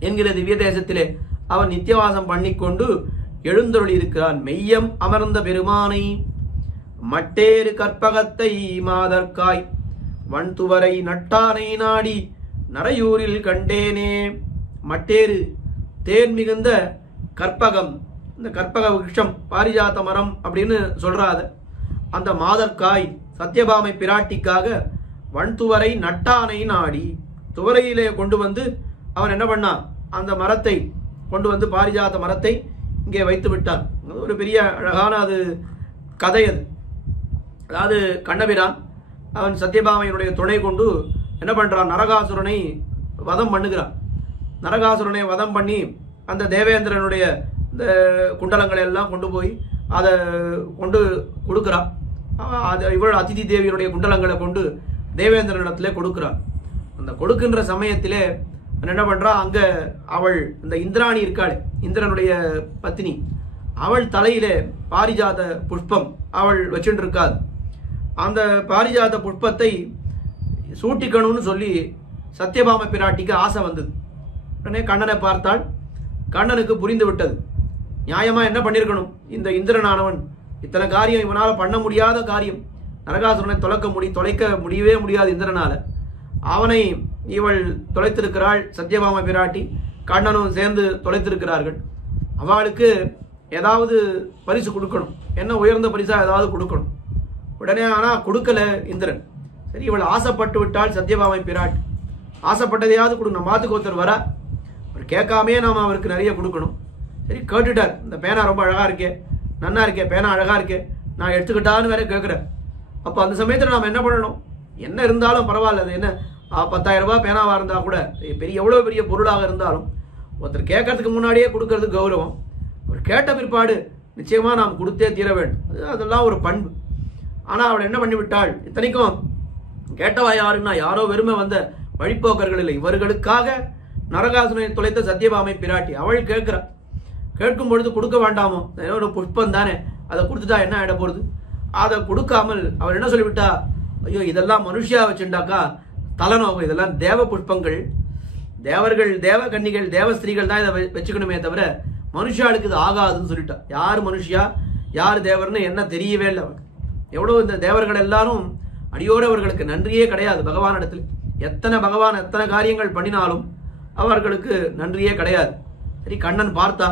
என்கிற திவ்ய தேசத்திலே அவன் நித்தியவாசம் பண்ணிக்கொண்டு எழுந்தொழி இருக்கிறான். மெய்யம் அமர்ந்த பெருமானை மட்டேறு கற்பகத்தை மாதர்காய் வண்துவரை நட்டானை நாடி நரையூரில் கண்டேனே. மட்டேறு தேன் மிகுந்த கற்பகம், இந்த கற்பக விருட்சம் பாரிஜாத்த மரம் அப்படின்னு சொல்றாத அந்த மாதர்காய் சத்யபாமை பிராட்டிக்காக வண்துவரை நட்டானை நாடி துவரையிலே கொண்டு வந்து அவன் என்ன பண்ணான், அந்த மரத்தை கொண்டு வந்து பாரிஜாத்த மரத்தை இங்கே வைத்து விட்டான். ஒரு பெரிய அழகான அது கதை. அது அதாவது கண்ணபிரான் அவன் சத்யபாமையினுடைய துணை கொண்டு என்ன பண்றான், நரகாசுரனை வதம் பண்ணுகிறான். நரகாசுரனை வதம் பண்ணி அந்த தேவேந்திரனுடைய இந்த குண்டலங்களை எல்லாம் கொண்டு போய் அதை கொண்டு கொடுக்குறான். அது இவள் அதிதி தேவியனுடைய குண்டலங்களை கொண்டு தேவேந்திரனிடத்திலே கொடுக்குறான். அந்த கொடுக்கின்ற சமயத்திலே என்ன பண்றா, அங்க அவள் இந்த இந்திராணி இருக்காளே, இந்திரனுடைய பத்தினி, அவள் தலையிலே பாரிஜாத புஷ்பம் அவள் வச்சுட்டு இருக்காது. அந்த பாரிஜாத புஷ்பத்தை சூட்டிக்கணும்னு சொல்லி சத்யபாம பிராட்டிக்கு ஆசை வந்தது. உடனே கண்ணனை பார்த்தாள். கண்ணனுக்கு புரிந்து விட்டது, நியாயமா என்ன பண்ணிருக்கணும்? இந்த இந்திரனானவன் இத்தனை காரியம் இவனால பண்ண முடியாத காரியம், நரகாசுரனை தொலைக்க முடியவே முடியாது இந்திரனால. அவனை இவள் தொலைத்திருக்கிறாள், சத்யபாமா பிராட்டி கண்ணனும் சேர்ந்து தொலைத்திருக்கிறார்கள். அவளுக்கு ஏதாவது பரிசு கொடுக்கணும், என்ன உயர்ந்த பரிசா ஏதாவது கொடுக்கணும். உடனே ஆனா கொடுக்கல இந்திரன். சரி, இவள் ஆசைப்பட்டு விட்டாள் சத்யபாமை பிராட்டி. ஆசைப்பட்டதையாவது கொடுக்கணும். மாத்துக்கு ஒருத்தர் வர, அவர் கேட்காமே நாம அவருக்கு நிறைய கொடுக்கணும். சரி, கேட்டுட்டார். இந்த பேனா ரொம்ப அழகா இருக்கே, நன்னா இருக்கே, பேனா அழகா இருக்கே, நான் எடுத்துக்கிட்டான்னு வேற கேட்கிறேன். அப்போ அந்த சமயத்தில் நாம் என்ன பண்ணணும்? என்ன இருந்தாலும் பரவாயில்ல, அது என்ன 10,000 ரூபாய் பேனாவா இருந்தா கூட, எவ்வளவு பெரிய பொருளாக இருந்தாலும் ஒருத்தர் கேட்கறதுக்கு முன்னாடியே கொடுக்கறது கௌரவம். அவர் கேட்ட பிற்பாடு நிச்சயமா நாம் கொடுத்தே தீர வேண்டும். அதெல்லாம் ஒரு பண்பு. ஆனா அவள் என்ன பண்ணி விட்டாள்? இத்தனைக்கும் கேட்டவா யாருன்னா யாரோ வெறுமை வந்த வழிப்போக்கர்கள் இல்லை, இவர்களுக்காக நரகாசுரனை தொலைத்த சத்யபாமை பிராட்டி. அவள் கேட்கிறாள். கேட்கும் பொழுது கொடுக்க வேண்டாமோ? ஒரு புஷ்பம் தானே, அதை கொடுத்துட்டா என்ன ஆயிட போறது? அதை கொடுக்காமல் அவள் என்ன சொல்லிவிட்டா, ஐயோ இதெல்லாம் மனுஷியா வச்சுட்டாக்கா தலனோகம், இதெல்லாம் தேவ புஷ்பங்கள், தேவர்கள், தேவ கன்னிகள், தேவ ஸ்திரீகள் தான் இதை வச்சுக்கணுமே தவிர மனுஷாளுக்கு இது ஆகாதுன்னு சொல்லிட்டா. யார் மனுஷியா யார் தேவர்னு என்ன தெரியவே இல்லை அவருக்கு. எவ்வளவு இந்த தேவர்கள் எல்லாரும் அடியோடு அவர்களுக்கு நன்றியே கிடையாது பகவான் இடத்துல. பகவான் எத்தனை காரியங்கள் பண்ணினாலும் அவர்களுக்கு நன்றியே கிடையாது. சரி, கண்ணன் பார்த்தா,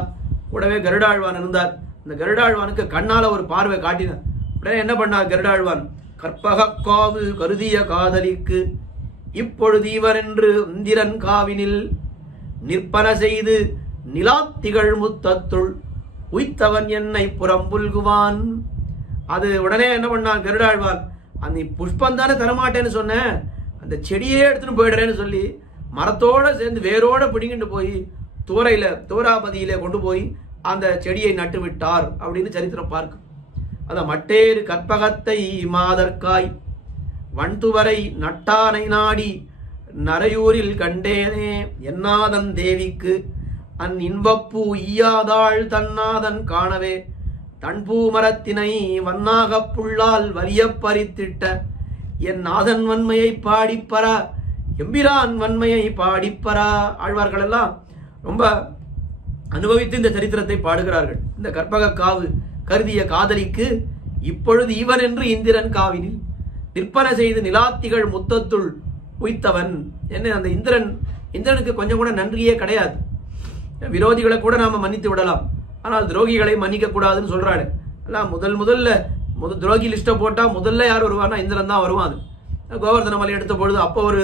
கூடவே கருடாழ்வான் இருந்தார். இந்த கருடாழ்வானுக்கு கண்ணால ஒரு பார்வை காட்டினார். உடனே என்ன பண்ணார் கருடாழ்வான்? கற்பக காவு கருதிய காதலிக்கு இப்பொழுது இவர் என்று இந்திரன் காவினில் நிற்பன செய்து நிலாத்திகள் முத்தத்துள் உய்த்தவன் என்னை புறம்புல்குவான். அது உடனே என்ன பண்ணான் கருடாழ்வான்? அந்த புஷ்பம் தானே தரமாட்டேன்னு சொன்னேன், அந்த செடியே எடுத்துன்னு போயிடுறேன்னு சொல்லி மரத்தோட சேர்ந்து வேரோட பிடிங்கிட்டு போய் தோராபதியில கொண்டு போய் அந்த செடியை நட்டு விட்டார் அப்படின்னு சரித்திரம் பார்க்கும். அந்த மட்டேறு கற்பகத்தை மாதற்காய் வண்துவரை நட்டானை நாடி நரையூரில் கண்டேனே என்னாதன் தேவிக்கு அந் இன்பப்பூ ஈயாதாள் தன்னாதன் காணவே தன்பூ மரத்தினை வண்ணாக புள்ளால் வலிய பறித்திட்ட என் நாதன் வன்மையை பாடிப்பரா, எம்பிரான் வன்மையை பாடிப்பரா. ஆழ்வார்கள் எல்லாம் ரொம்ப அனுபவித்து இந்த சரித்திரத்தை பாடுகிறார்கள். இந்த கற்பக காவு கருதிய காதலிக்கு இப்பொழுது இவன் என்று இந்திரன் காவினில் நிற்பன செய்து நிலாத்திகள் முத்தத்துள் உய்த்தவன். என்ன அந்த இந்திரனுக்கு கொஞ்சம் கூட நன்றியே கிடையாது. விரோதிகளை கூட நாம மன்னித்து விடலாம், ஆனால் துரோகிகளை மன்னிக்க கூடாதுன்னு சொல்றாரு. எல்லாம் முதல்ல துரோகி லிஸ்ட போட்டா முதல்ல யார் வருவார்னா இந்திரன் தான் வருவான். கோவர்தன மலை எடுத்த பொழுது அப்போ ஒரு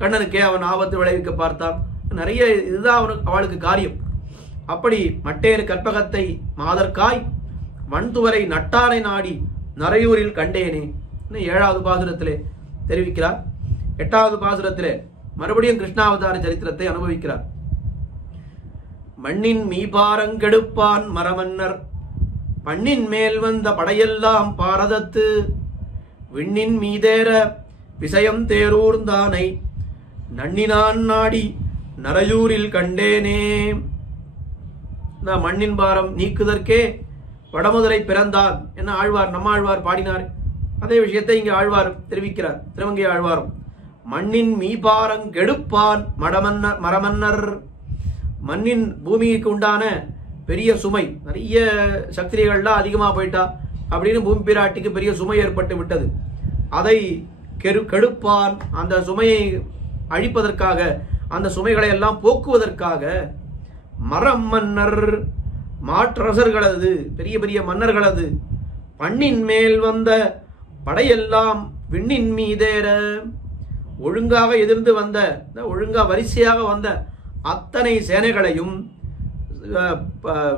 கண்ணனுக்கே அவன் ஆபத்து விளைவிக்க பார்த்தான். நிறைய இதுதான் அவளுக்கு காரியம். அப்படி மட்டேறு கற்பகத்தை மாதற்காய் வண்துவரை நட்டானை நாடி நரையூரில் கண்டேனே 7வது பாசுரத்திலே தெரிவிக்கிறார். 8வது பாசுரத்திலே மறுபடியும் கிருஷ்ணாவதார சரித்திரத்தை அனுபவிக்கிறார். மண்ணின் மீபாரங்கெடுப்பான் மரமன்னர் பண்ணின் மேல் வந்த படையெல்லாம் பாரதத்து விண்ணின் மீதேற விசயம் தேரூர்ந்தானை நன்னினான் நாடி நரையூரில் கண்டேனே. மண்ணின் பாரம் நீக்குதற்கே வடமுதலை பிறந்தான் என்ன ஆழ்வார் நம்மாழ்வார் பாடினார். அதே விஷயத்தை இங்கு ஆழ்வார் தெரிவிக்கிறார். திருமங்கை ஆழ்வாரும் மண்ணின் மீபாரங்கெடுப்பான் மரமன்னர், மண்ணின் பூமிக்கு உண்டான பெரிய சுமை, நிறைய சக்திகள்லாம் அதிகமா போயிட்டா அப்படின்னு பூமி பிராட்டிக்கு பெரிய சுமை ஏற்பட்டு விட்டது. அதை கெடுப்பான், அந்த சுமையை அழிப்பதற்காக, அந்த சுமைகளை எல்லாம் போக்குவதற்காக மரம் மன்னர் மாற்றரசர்களது, பெரிய பெரிய மன்னர்களது பண்ணின் மேல் வந்த படையெல்லாம் விண்ணின் மீதேற, ஒழுங்காக எதிர்ந்து வந்த, ஒழுங்கா வரிசையாக வந்த அத்தனை சேனைகளையும்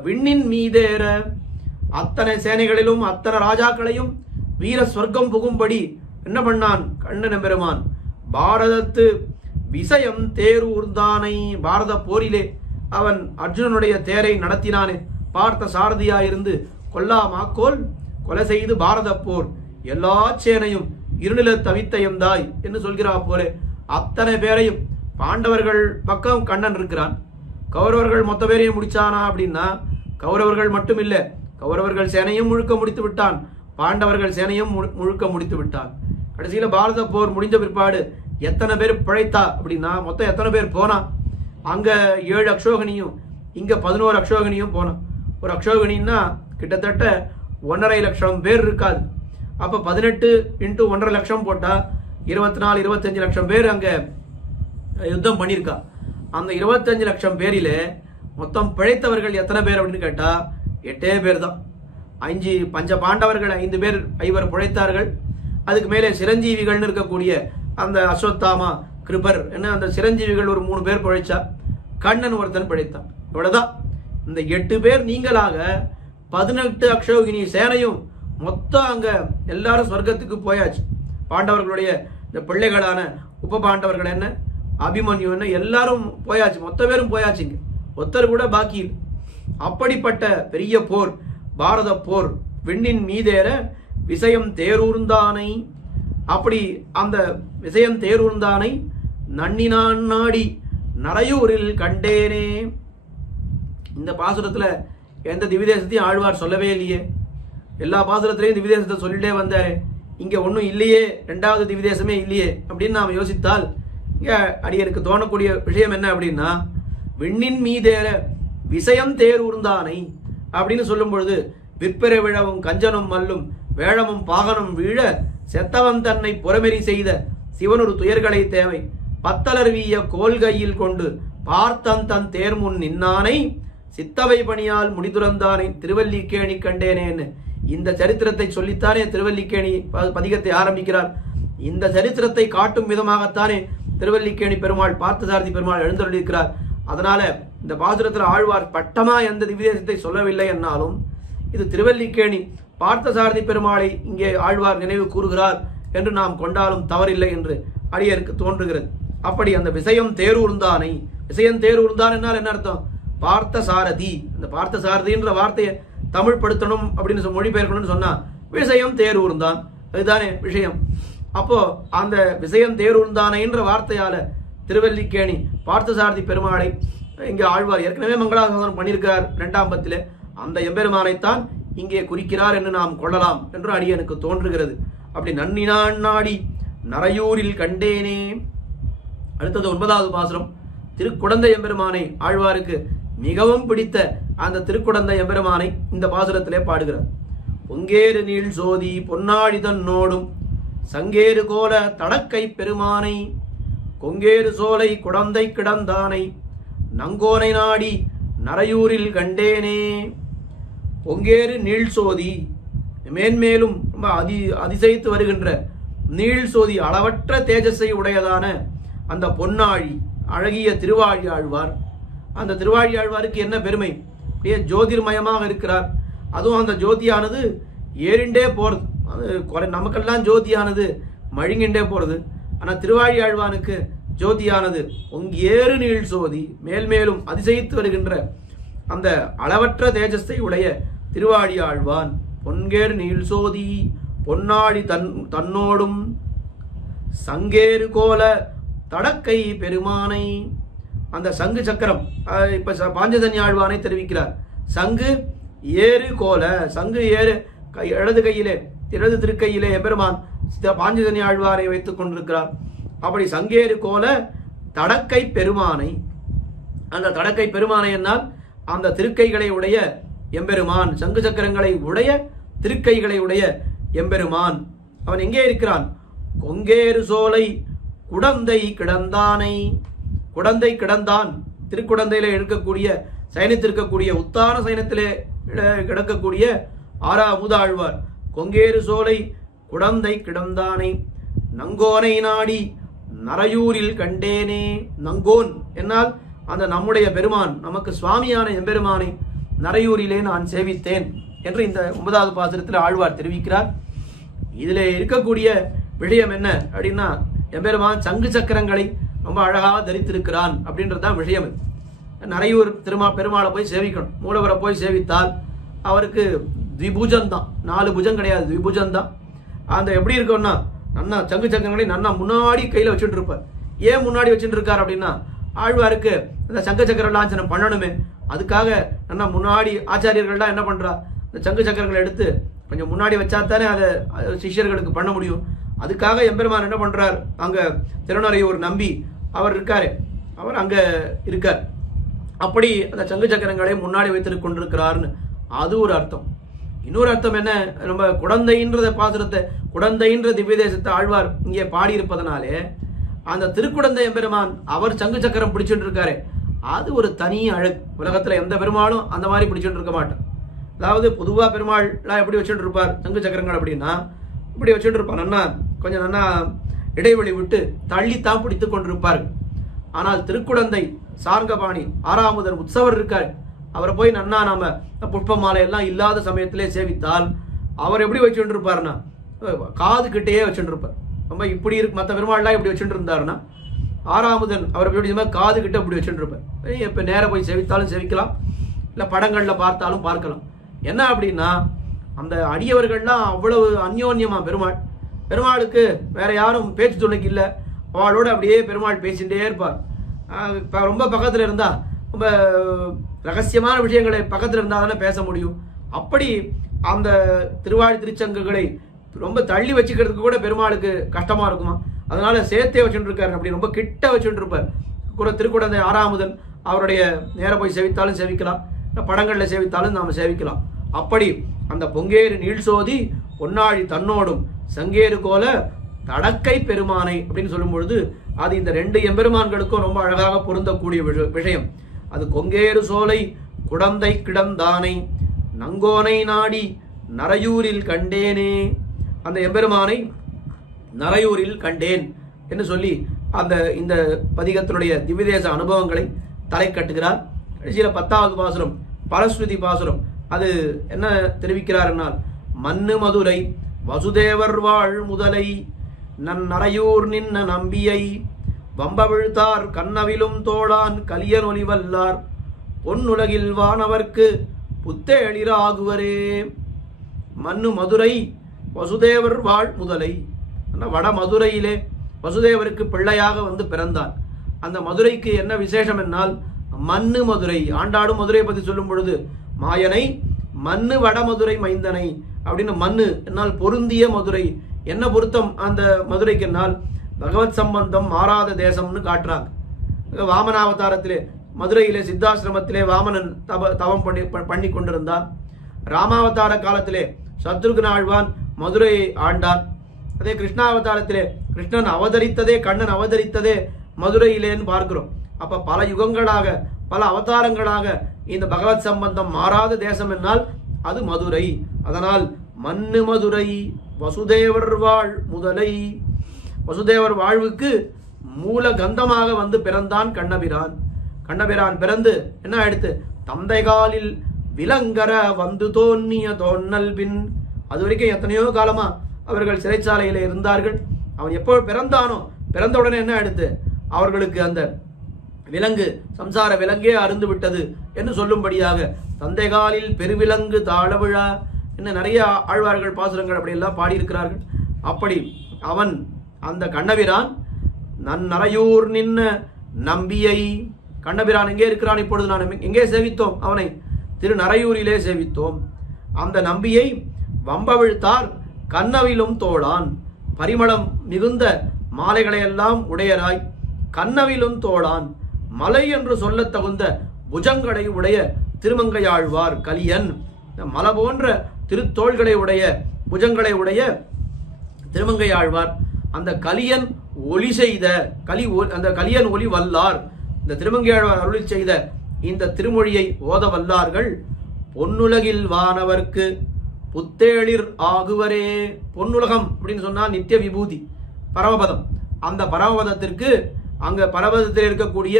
விண்ணின் மீதேற, அத்தனை சேனைகளிலும் அத்தனை ராஜாக்களையும் வீர சொர்க்கம் புகும்படி என்ன பண்ணான் கண்ணன் பெருமான்? பாரதத்து விசயம் தேரூர்ந்தானை, பாரத போரிலே அவன் அர்ஜுனனுடைய தேரை நடத்தினானே, பார்த்த சாரதியாயிருந்து கொல்லாமாக்கோல் கொலை செய்து பாரத போர் எல்லா சேனையும் இருநில தவித்தையம்தாய் என்று சொல்கிறா போலே அத்தனை பேரையும், பாண்டவர்கள் பக்கம் கண்ணன் இருக்கிறான், கௌரவர்கள் மொத்த பேரையும் முடிச்சானா அப்படின்னா கௌரவர்கள் மட்டும் இல்ல, கௌரவர்கள் சேனையும் முழுக்க முடித்து விட்டான், பாண்டவர்கள் சேனையும் முழுக்க முடித்து விட்டான். கடைசியில பாரத போர் முடிஞ்ச பிற்பாடு எத்தனை பேர் பிழைத்தா அப்படின்னா மொத்தம் எத்தனை பேர் போனா? அங்க 7 அக்ஷோகனியும் இங்க 11 அக்ஷோகனியும் போனான். ஒரு அக்ஷோகிணின்னா கிட்டத்தட்ட 1.5 லட்சம் பேர் இருக்காது. அப்போ 18 × 1.5 லட்சம் போட்டால் 24-25 லட்சம் பேர் அங்கே யுத்தம் பண்ணியிருக்கா. அந்த 25 லட்சம் பேரில் மொத்தம் பிழைத்தவர்கள் எத்தனை பேர் அப்படின்னு கேட்டால் 8 பேர் தான். 5 பஞ்ச பாண்டவர்கள் 5 பேர் 5 பிழைத்தார்கள். அதுக்கு மேலே சிரஞ்சீவிகள்னு இருக்கக்கூடிய அந்த அஸ்வத்தாமா, கிருபர் என்ன அந்த சிரஞ்சீவிகள் ஒரு 3 பேர் பிழைச்சா. கண்ணன் ஒருத்தன் பிழைத்தான். இவ்வளவுதான். இந்த 8 பேர் நீங்களாக 18 அக்ஷோகினி சேனையும் மொத்தம் அங்க எல்லாரும் சொர்க்கத்துக்கு போயாச்சு. பாண்டவர்களுடைய இந்த பிள்ளைகளான உப பாண்டவர்கள் என்ன, அபிமன்யு என்ன, எல்லாரும் போயாச்சு. மொத்த பேரும் போயாச்சுங்க. ஒருத்தர் கூட பாக்கி இல்லை. அப்படிப்பட்ட பெரிய போர், பாரத போர். விண்ணின் மீதேற விஷயம் தேரூர்ந்தானை. அப்படி அந்த விஷயம் தேரூர்ந்தானை நன்னினான் நாடி நரையூரில் கண்டேனே. இந்த பாசுரத்துல எந்த திவ்யதேசத்தையும் ஆழ்வார் சொல்லவே இல்லையே. எல்லா பாசுரத்திலையும் திவ்யதேசத்தை சொல்லிட்டே வந்தாரு. இங்க ஒன்றும் இல்லையே, 2வது திவ்யதேசமே இல்லையே அப்படின்னு நாம் யோசித்தால் இங்க அடியருக்கு தோணக்கூடிய விஷயம் என்ன அப்படின்னா, விண்ணின் மீதேற விஷயம் தேரூர்ந்தானை அப்படின்னு சொல்லும் பொழுது விற்பெற விழவும் கஞ்சனும் மல்லும் வேழமும் பாகனும் வீழ செத்தவன் தன்னை புறமெறி செய்த சிவனொரு துயர்களை தேவை பத்தலர்விய கோல்கையில் கொண்டு பார்த்தன் தன் தேர்முன் நின்னானை சித்தவை பணியால் முடிதுறந்தானை திருவல்லிக்கேணி கண்டேனேன்னு இந்த சரித்திரத்தை சொல்லித்தானே திருவல்லிக்கேணி பதிகத்தை ஆரம்பிக்கிறார். இந்த சரித்திரத்தை காட்டும் விதமாகத்தானே திருவல்லிக்கேணி பெருமாள் பார்த்தசாரதி பெருமாள் எழுந்தருளியிருக்கிறார். அதனால இந்த பாசுரத்தில் ஆழ்வார் பட்டமா எந்த திவ்யதேசத்தை சொல்லவில்லை என்னாலும் இது திருவல்லிக்கேணி பார்த்தசாரதி பெருமாளை இங்கே ஆழ்வார் நினைவு கூறுகிறார் என்று நாம் கொண்டாலும் தவறில்லை என்று அடியருக்கு தோன்றுகிறது. அப்படி அந்த விஷயம் தேரூர்ந்தானை, விஷயம் தேரூர்ந்தான் என்னால் என்ன அர்த்தம்? பார்த்த சாரதி. அந்த பார்த்த சாரதின்ற வார்த்தையை தமிழ் படுத்தணும் அப்படின்னு மொழிபெயர்க்கணும்னு சொன்னா விஷயம் தேரூர்ந்தான், அதுதானே விஷயம். அப்போ அந்த விஷயம் தேரூர்ந்தானைன்ற வார்த்தையால திருவல்லிக்கேணி பார்த்தசாரதி பெருமாளை இங்கே ஆழ்வார் ஏற்கனவே மங்களாசாசனம் பண்ணியிருக்கிறார் 2ஆம் பத்திலே. அந்த எம்பெருமானைத்தான் இங்கே குறிக்கிறார் என்று நாம் கொள்ளலாம் என்று அடியனுக்கு தோன்றுகிறது. அப்படி நன்னினான் நாடி நரையூரில் கண்டேனே. அடுத்தது 9வது பாசுரம். திருக்குடந்தை எம்பெருமானை ஆழ்வாருக்கு மிகவும் பிடித்த அந்த திருக்குடந்தை எம்பெருமானை இந்த பாசுரத்திலே பாடுகிறார். பொங்கேறு நீள் சோதி பொன்னாழிதன் நோடும் சங்கேறு கோல தடக்கை பெருமானை கொங்கேறு சோலை குடந்தை கிடந்தானை நங்கோனை நாடி நரையூரில் கண்டேனே. பொங்கேறு நீள் சோதி, மேன்மேலும் ரொம்ப அதிசயித்து வருகின்ற நீள் சோதி, அளவற்ற தேஜஸை உடையதான அந்த பொன்னாழி அழகிய திருவாழி ஆழ்வார். அந்த திருவாழி ஆழ்வாருக்கு என்ன பெருமை? அப்படியே ஜோதிர்மயமாக இருக்கிறார். அதுவும் அந்த ஜோதியானது ஏறிண்டே போறது. அது நமக்கெல்லாம் ஜோதியானது மழுங்கிண்டே போறது. ஆனா திருவாழி ஆழ்வானுக்கு ஜோதியானது பொங்கேறு நீள் சோதி, மேல்மேலும் அதிசயித்து வருகின்ற அந்த அளவற்ற தேஜஸை உடைய திருவாழி ஆழ்வான். பொங்கேறு நீள் சோதி பொன்னாழி தன்னோடும் சங்கேறு கோல தடக்கை பெருமானை. அந்த சங்கு சக்கரம் இப்ப பாஞ்சஜன்ய ஆழ்வானை தெரிவிக்கிறார். சங்கு ஏறு கோல, சங்கு ஏறு இடது கையிலே, இடது திருக்கையிலே எம்பெருமான் பாஞ்சஜன்ய ஆழ்வாரை வைத்துக் கொண்டிருக்கிறார். அப்படி சங்கேறு கோல தடக்கை பெருமானை. அந்த தடக்கை பெருமானை என்னால் அந்த திருக்கைகளை உடைய எம்பெருமான், சங்கு சக்கரங்களை உடைய திருக்கைகளை உடைய எம்பெருமான். அவன் எங்கே இருக்கிறான்? கொங்கேறு சோலை குடந்தை கிடந்தானை. குடந்தை கிடந்தான், திருக்குடந்தையில இருக்கக்கூடிய சயனித்திருக்கக்கூடிய உத்தான சயனத்திலே கிடக்கக்கூடிய 6வது ஆழ்வார். கொங்கேறு சோலை குடந்தை கிடந்தானை நங்கோனை நாடி நரையூரில் கண்டேனே. நங்கோன் என்னால் அந்த நம்முடைய பெருமான், நமக்கு சுவாமியான எம்பெருமானை நரையூரிலே நான் சேவித்தேன் என்று இந்த 9வது பாசுரத்தில் ஆழ்வார் தெரிவிக்கிறார். இதில் இருக்கக்கூடிய விஷயம் என்ன அப்படின்னா, எம்பெருமான் சங்கு சக்கரங்களை ரொம்ப அழகாக தரித்திருக்கிறான் அப்படின்றதுதான் விஷயம். நரையூர் பெருமாளை போய் சேவிக்கணும். மூலவரை போய் சேவித்தால் அவருக்கு திபுஜன் தான், 4 புஜம் கிடையாது, திபுஜன் தான். அந்த எப்படி இருக்கும்னா, நன்னா சங்கு சக்கரங்களை நன்னா முன்னாடி கையில வச்சுட்டு இருப்பார். ஏன் முன்னாடி வச்சுட்டு இருக்கார் அப்படின்னா, ஆழ்வாருக்கு இந்த சங்க சக்கர லாஞ்சனம் பண்ணணுமே, அதுக்காக நன்னா முன்னாடி ஆச்சாரியர்கள்லாம் என்ன பண்றா, இந்த சங்கு சக்கரங்களை எடுத்து கொஞ்சம் முன்னாடி வச்சா தானே அதை சிஷ்யர்களுக்கு பண்ண முடியும். அதுக்காக எம்பெருமான் என்ன பண்றார், அங்க திருநறையூர் நம்பி அவர் இருக்காரு, அவர் அங்க இருக்கார். அப்படி அந்த சங்கு சக்கரங்களை முன்னாடி வைத்து கொண்டிருக்கிறார்னு அது ஒரு அர்த்தம். இன்னொரு அர்த்தம் என்ன, நம்ம குடந்தைன்ற பாசுரத்தை, குடந்தைன்ற திவ்ய தேசத்தை ஆழ்வார் இங்கே பாடியிருப்பதனாலே அந்த திருக்குடந்தை எம்பெருமான் அவர் சங்கு சக்கரம் பிடிச்சிட்டு இருக்காரு, அது ஒரு தனி அழகு. உலகத்துல எந்த பெருமாளும் அந்த மாதிரி பிடிச்சிட்டு இருக்க மாட்டார். அதாவது பொதுவா பெருமாள்லாம் எப்படி வச்சுட்டு இருப்பார் சங்கு சக்கரங்கள் அப்படின்னா, இப்படி வச்சுட்டு இருப்பார், நன்னா கொஞ்சம் நன்னா இடைவெளி விட்டு தள்ளித்தான் பிடித்து கொண்டிருப்பார். ஆனால் திருக்குடந்தை சார்ங்கபாணி ஆறாமுதன் உற்சவர் இருக்காரு, அவரை போய் நன்னா நாம புஷ்ப மாலை எல்லாம் இல்லாத சமயத்திலே சேவித்தால் அவர் எப்படி வச்சுட்டு இருப்பாருன்னா காது கிட்டேயே வச்சுட்டு இருப்பார். ரொம்ப இப்படி இருக்கு, மற்ற பெருமாள்லாம் இப்படி வச்சுட்டு இருந்தாருன்னா ஆறாமுதன் அவர் எப்படி காது கிட்ட இப்படி வச்சுட்டு இருப்பார். இப்ப நேரம் போய் சேவித்தாலும் சேவிக்கலாம், இல்ல படங்கள்ல பார்த்தாலும் பார்க்கலாம். என்ன அப்படின்னா அந்த அடியவர்கள்லாம் அவ்வளவு அந்யோன்யமா பெருமாளுக்கு வேற யாரும் பேச்சு துணைக்கு இல்லை, அவளோட அப்படியே பெருமாள் பேசிகிட்டே இருப்பார். ரொம்ப பக்கத்துல இருந்தா ரொம்ப ரகசியமான விஷயங்களை பக்கத்துல இருந்தா தானே பேச முடியும். அப்படி அந்த திருவாழ் திருச்சங்குகளை ரொம்ப தள்ளி வச்சுக்கிறதுக்கு கூட பெருமாளுக்கு கஷ்டமா இருக்குமா, அதனால சேர்த்தே வச்சுட்டு இருக்காரு, அப்படி ரொம்ப கிட்ட வச்சுட்டு இருப்பார். திருக்குடந்தை ஆறாமுதன் அவருடைய நேர போய் சேவித்தாலும் சேவிக்கலாம், படங்கள்ல சேவித்தாலும் நாம சேவிக்கலாம். அப்படி அந்த பொங்கேறு நீள்சோதி பொன்னாழி தன்னோடும் சங்கேறு கோல தடக்கை பெருமானை அப்படின்னு சொல்லும் பொழுது அது இந்த ரெண்டு எம்பெருமான்களுக்கும் ரொம்ப அழகாக பொருந்தக்கூடிய விஷயம். அது கொங்கேறு சோலை குடந்தை கிடந்தானை நங்கோனை நாடி நரையூரில் கண்டேனே, அந்த எம்பெருமானை நரையூரில் கண்டேன் என்று சொல்லி அந்த இந்த பதிகத்தினுடைய திவ்யதேச அனுபவங்களை தலை கட்டுகிறார். கடைசியில 10வது பாசுரம் பரஸ்ருதி பாசுரம், அது என்ன தெரிவிக்கிறார் என்னால், மண்ணு மதுரை வசுதேவர் வாழ் முதலை நன் நரையூர் நின்ன நம்பியை வம்பவிழ்த்தார் கண்ணவிலும் தோளான் கலியன் ஒலிவல்லார் பொன்னுலகில் வானவர்க்கு புத்தேளிராகுவரே. மண்ணு மதுரை வசுதேவர் வாழ் முதலை, வட மதுரையிலே வசுதேவருக்கு பிள்ளையாக வந்து பிறந்தார். அந்த மதுரைக்கு என்ன விசேஷம் என்னால் மண்ணு மதுரை. ஆண்டாடும் மதுரையை பற்றி சொல்லும் பொழுது மாயனை மண்ணு வடமதுரை மைந்தனை அப்படின்னு, மண்ணு என்னால் பொருந்திய மதுரை. என்ன பொருத்தம் அந்த மதுரைக்கு என்னால் பகவத் சம்பந்தம் மாறாத தேசம்னு காட்டுறாங்க. வாமனாவதாரத்திலே மதுரையிலே சித்தாசிரமத்திலே வாமனன் தவம் பண்ணி கொண்டிருந்தான். ராமாவதார காலத்திலே சத்ருகுண ஆழ்வான் மதுரையை ஆண்டான். அதே கிருஷ்ணாவதாரத்திலே கிருஷ்ணன் அவதரித்ததே, கண்ணன் அவதரித்ததே மதுரையிலேன்னு பார்க்கிறோம். அப்ப பல யுகங்களாக பல அவதாரங்களாக இந்த பகவத் சம்பந்தம் மாறாத தேசம் என்னால் அது மதுரை. அதனால் மண்ணு மதுரை வசுதேவர் வாழ் முதலை, வசுதேவர் வாழ்வுக்கு மூல கந்தமாக வந்து பிறந்தான் கண்ணபிரான். கண்ணபிரான் பிறந்து என்ன ஆயிடுத்து, தந்தை காலில் விலங்கர வந்து தோன்னிய தோன்னல் பின். அது வரைக்கும் எத்தனையோ காலமா அவர்கள் சிறைச்சாலையில இருந்தார்கள். அவன் எப்போ பிறந்தானோ பிறந்த உடனே என்ன ஆயிடுத்து, அவர்களுக்கு அந்த விலங்கு சம்சார விலங்கே அருந்து விட்டது என்று சொல்லும்படியாக தந்தை காலில் பெருவிலங்கு தாழவிழா என்ன நிறைய ஆழ்வார்கள் பாசுரங்கள் அப்படி எல்லாம் பாடியிருக்கிறார்கள். அப்படி அவன் அந்த கண்ணபிரான் நன்னரையூர் நின்ன நம்பியை, கண்ணபிரான் எங்கே இருக்கிறான் இப்பொழுது நான் எங்கே சேவித்தோம் அவனை, திருநரையூரிலே சேவித்தோம். அந்த நம்பியை வம்பவிழ்த்தார் கண்ணவிலும் தோளான், பரிமளம் மிகுந்த மாலைகளையெல்லாம் உடையராய் கண்ணவிலும் தோளான், மலை என்று சொல்ல தகுந்த புஜங்களை உடைய திருமங்கையாழ்வார் கலியன், மலை போன்ற திருத்தோள்களை உடைய புஜங்களை உடைய திருமங்கையாழ்வார். அந்த கலியன் ஒளி செய்த அந்த கலியன் ஒளி வல்லார், இந்த திருமங்கையாழ்வார் அருளி செய்த இந்த திருமொழியை ஓத வல்லார்கள் பொன்னுலகில் வானவர்க்கு புத்தேளிர் ஆகுவரே. பொன்னுலகம் அப்படின்னு சொன்னா நித்திய விபூதி பரமபதம். அந்த பரமபதத்திற்கு அங்க பரமபதத்தில் இருக்கக்கூடிய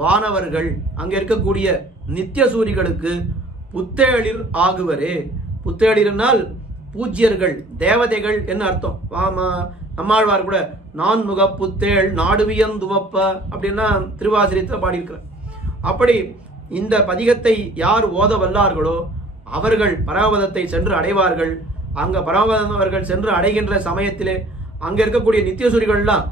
வானவர்கள், அங்க இருக்கக்கூடிய நித்திய சூரிகளுக்கு புத்தேளிர் ஆகுவரே. புத்தேளிர்னால் பூஜ்யர்கள், தேவதைகள் என்ன அர்த்தம். நம்மாழ்வார் கூட நான் முக புத்தேள் நாடுவியந்துவப்ப அப்படின்னா திருவாசிரியத்தில் பாடியிருக்கிறார். அப்படி இந்த பதிகத்தை யார் ஓத வல்லார்களோ அவர்கள் பரமபதத்தை சென்று அடைவார்கள். அங்க பரமபதம் அவர்கள் சென்று அடைகின்ற சமயத்திலே அங்க இருக்கக்கூடிய நித்தியசூரிகள்லாம்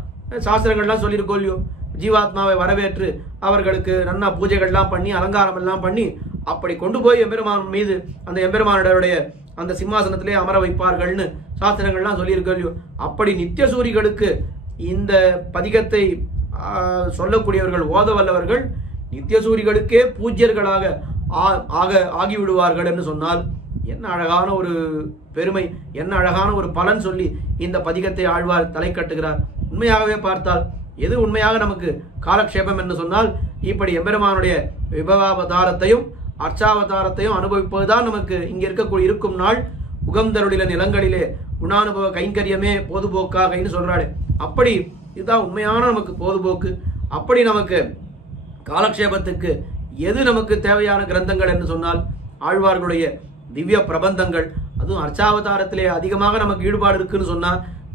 சாஸ்திரங்கள்லாம் சொல்லியிருக்கோம் இல்லையோ, ஜீவாத்மாவை வரவேற்று அவர்களுக்கு நன்னா பூஜைகள்லாம் பண்ணி அலங்காரம் எல்லாம் பண்ணி அப்படி கொண்டு போய் எம்பெருமான் மீது அந்த எம்பெருமானுடைய அந்த சிம்மாசனத்திலே அமர வைப்பார்கள்னு சாஸ்திரங்கள்லாம் சொல்லியிருக்கோம் இல்லையோ. அப்படி நித்தியசூரிகளுக்கு இந்த பதிகத்தை சொல்லக்கூடியவர்கள் ஓத வல்லவர்கள் நித்தியசூரிகளுக்கே பூஜ்யர்களாக ஆகிவிடுவார்கள் என்று சொன்னால் என்ன அழகான ஒரு பெருமை, என்ன அழகான ஒரு பலன் சொல்லி இந்த பதிகத்தை ஆழ்வார் தலை கட்டுகிறார். உண்மையாகவே பார்த்தால் எது உண்மையாக நமக்கு காலக்ஷேபம் என்று சொன்னால் இப்படி எம்பெருமானுடைய விபவாவதாரத்தையும் அர்ச்சாவதாரத்தையும் அனுபவிப்பதுதான் நமக்கு இங்க இருக்கும் நாள் உகந்தருளில நிலங்களிலே குணானுபவ கைங்கரியமே பொதுபோக்காக சொல்றாரு. அப்படி இதுதான் உண்மையான நமக்கு பொதுபோக்கு. அப்படி நமக்கு காலக்ஷேபத்துக்கு எது நமக்கு தேவையான கிரந்தங்கள் என்று சொன்னால் ஆழ்வார்களுடைய திவ்ய பிரபந்தங்கள். அதுவும் அர்ச்சாவதாரத்திலே அதிகமாக நமக்கு ஈடுபாடு இருக்குன்னு சொன்னா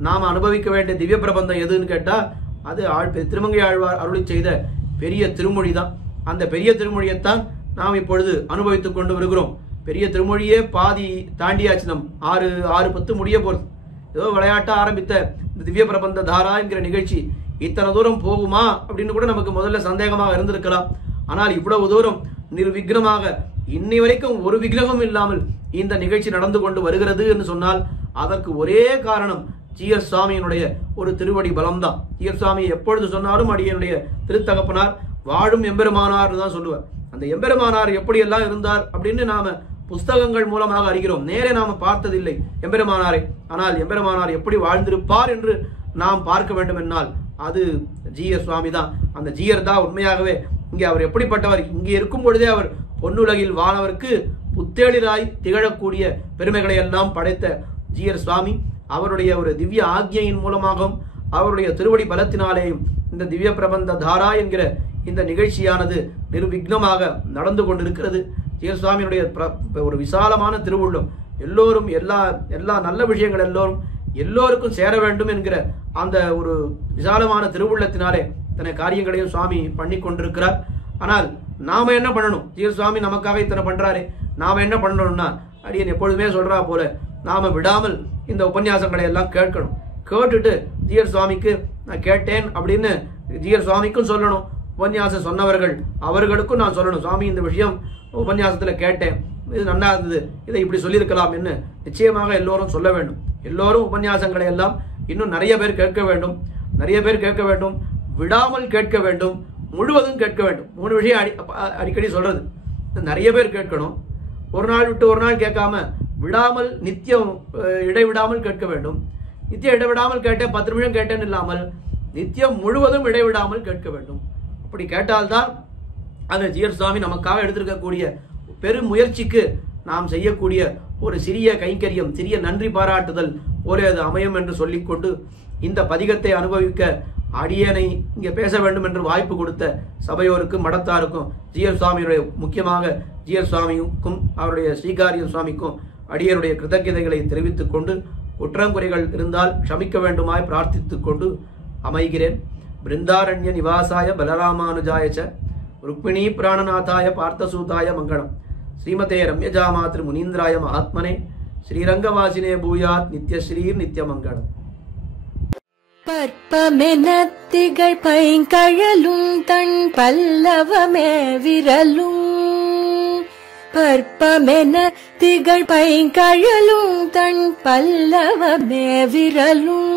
நாம் அனுபவிக்க வேண்டிய திவ்ய பிரபந்தம் எதுன்னு கேட்டா அது திருமங்கை ஆழ்வார் அருளி செய்த பெரிய திருமொழி தான். அந்த பெரிய திருமொழியைத்தான் நாம் இப்பொழுது அனுபவித்துக் கொண்டு வருகிறோம். பெரிய திருமொழியே பாதி தாண்டியாச்சு. நம் 6-10 முடிய போறது. ஏதோ விளையாட்ட ஆரம்பித்த இந்த திவ்ய பிரபந்த தாரா என்கிற நிகழ்ச்சி இத்தனை தூரம் போகுமா அப்படின்னு கூட நமக்கு முதல்ல சந்தேகமாக இருந்திருக்கலாம். ஆனால் இவ்வளவு தூரம் நிர்விக்னமாக இன்னி வரைக்கும் ஒரு விக்னமும் இல்லாமல் இந்த நிகழ்ச்சி நடந்து கொண்டு வருகிறது என்று சொன்னால் அதற்கு ஒரே காரணம் ஜிஎஸ் சுவாமியினுடைய ஒரு திருவடி பலம்தான். ஜிஎஸ் சுவாமி எப்பொழுது சொன்னாலும் அடியனுடைய திருத்தகப்பனார் வாழும் எம்பெருமானார் தான் சொல்லுவார். அந்த எம்பெருமானார் எப்படி எல்லாம் இருந்தார் அப்படின்னு நாம புஸ்தகங்கள் மூலமாக அறிகிறோம். நேரே நாம பார்த்ததில்லை எம்பெருமானாரை. ஆனால் எம்பெருமானார் எப்படி வாழ்ந்திருப்பார் என்று நாம் பார்க்க வேண்டும் என்னால் அது ஜிஎஸ் சுவாமி தான். அந்த ஜியர் தான் உண்மையாகவே இங்கே அவர் எப்படிப்பட்டவர். இங்கே இருக்கும் பொழுதே அவர் பொன்னுலகில் வானவருக்கு புத்தேளிராய் திகழக்கூடிய பெருமைகளை எல்லாம் படைத்த ஜியர் சுவாமி அவருடைய ஒரு திவ்ய ஆக்ஞையின் மூலமாகவும் அவருடைய திருவடி பலத்தினாலேயும் இந்த திவ்ய பிரபந்த தாரா என்கிற இந்த நிகழ்ச்சியானது நிர்விக்னமாக நடந்து கொண்டிருக்கிறது. ஜியர் சுவாமியினுடைய ஒரு விசாலமான திருவுள்ளம் எல்லோரும் எல்லா நல்ல விஷயங்கள் எல்லோருக்கும் சேர வேண்டும் என்கிற அந்த ஒரு விசாலமான திருவுள்ளத்தினாலே இத்தனை காரியங்களையும் சுவாமி பண்ணி கொண்டிருக்கிறார். ஆனால் நாம என்ன பண்ணணும்? ஜியர் சுவாமி நமக்காக இத்தனை பண்றாரு, நாம என்ன பண்ணணும்னா அடியன் எப்பொழுதுமே சொல்றா போல நாம விடாமல் இந்த உபன்யாசங்களை எல்லாம் கேட்கணும். கேட்டுட்டு ஜியர் சுவாமிக்கு நான் கேட்டேன் அப்படின்னு ஜியர் சுவாமிக்கும் சொல்லணும். உபன்யாசம் சொன்னவர்கள் அவர்களுக்கும் நான் சொல்லணும், சுவாமி இந்த விஷயம் உபன்யாசத்துல கேட்டேன், இது நல்லா இருந்தது, இதை இப்படி சொல்லியிருக்கலாம் என்று நிச்சயமாக எல்லோரும் சொல்ல வேண்டும். எல்லோரும் உபன்யாசங்களை எல்லாம் இன்னும் நிறைய பேர் கேட்க வேண்டும், விடாமல் கேட்க வேண்டும், முழுவதும் கேட்க வேண்டும். 3 விஷயம் அடிக்கடி சொல்றது. நிறைய பேர் கேட்கணும், ஒரு நாள் விட்டு ஒரு நாள் கேட்காம விடாமல் நித்தியம் இடைவிடாமல் கேட்க வேண்டும். நித்தியம் இடைவிடாமல் கேட்டேன் 10 நிமிஷம் கேட்டேன்னு இல்லாமல் நித்தியம் முழுவதும் இடைவிடாமல் கேட்க வேண்டும். அப்படி கேட்டால்தான் அந்த ஜியர் சுவாமி நமக்காக எடுத்திருக்கக்கூடிய பெரும் முயற்சிக்கு நாம் செய்யக்கூடிய ஒரு சிறிய கைங்கரியம், சிறிய நன்றி பாராட்டுதல் போல அது அமையும் என்று சொல்லிக்கொண்டு இந்த பதிகத்தை அனுபவிக்க அடியனை இங்கே பேச வேண்டும் என்று வாய்ப்பு கொடுத்த சபையோருக்கும் மடத்தாருக்கும் ஜியர் சுவாமியுடைய முக்கியமாக ஜியர் சுவாமிக்கும் அவருடைய ஸ்ரீகாரிய சுவாமிக்கும் அடியனுடைய கிருதஜதைகளை தெரிவித்துக் கொண்டு குற்றங்குறைகள் இருந்தால் க்ஷமிக்க வேண்டுமாய் பிரார்த்தித்துக் கொண்டு அமைகிறேன். பிருந்தாரண்ய நிவாசாய பலராமானுஜாயச்ச ருக்மிணி பிராணநாதாய பார்த்தசூதாய மங்களம். ஸ்ரீமதே ரம்யஜாமாத்ரு முனீந்திராய மகாத்மனே ஸ்ரீரங்கவாசினே பூயாத் நித்யஸ்ரீர் நித்யமங்களம். பற்பமெனத்திகள் பைங்கழலும் தன் பல்லவமே விரலும் பற்பமெனத்திகள் பைங்கழலும் தன் பல்லவமே விரலும்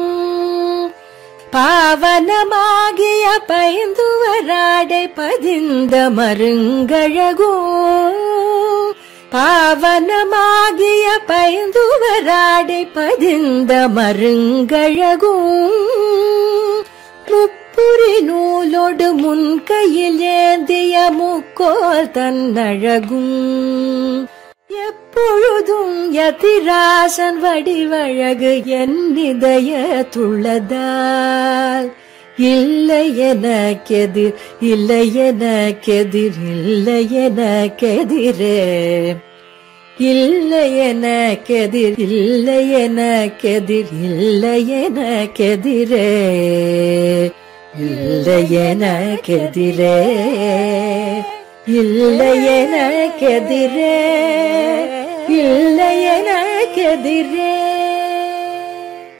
பாவனமாகிய பைந்துவராடை பதிந்த மருங்கழகோ பாவனமாகிய பைந்துவராடை பதிந்த மருங்கழகும் முப்புரி நூலோடு முன்கையில் ஏந்திய முக்கோல் தன்னழகும் எப்பொழுதும் யதிராசன் வடிவழகு என் இதயத்துள்ளதால் இல்லை எனக்கெதிர் இல்லை எனக்கெதிர் இல்லை எனக்கெதிரே இல்லை எனக்கெதிர் இல்லை எனக்கெதிர் இல்லை எனக்கெதிரே இல்லை எனக்கெதிரே இல்லை எனக்கெதிரே இல்லை எனக்கெதிரே.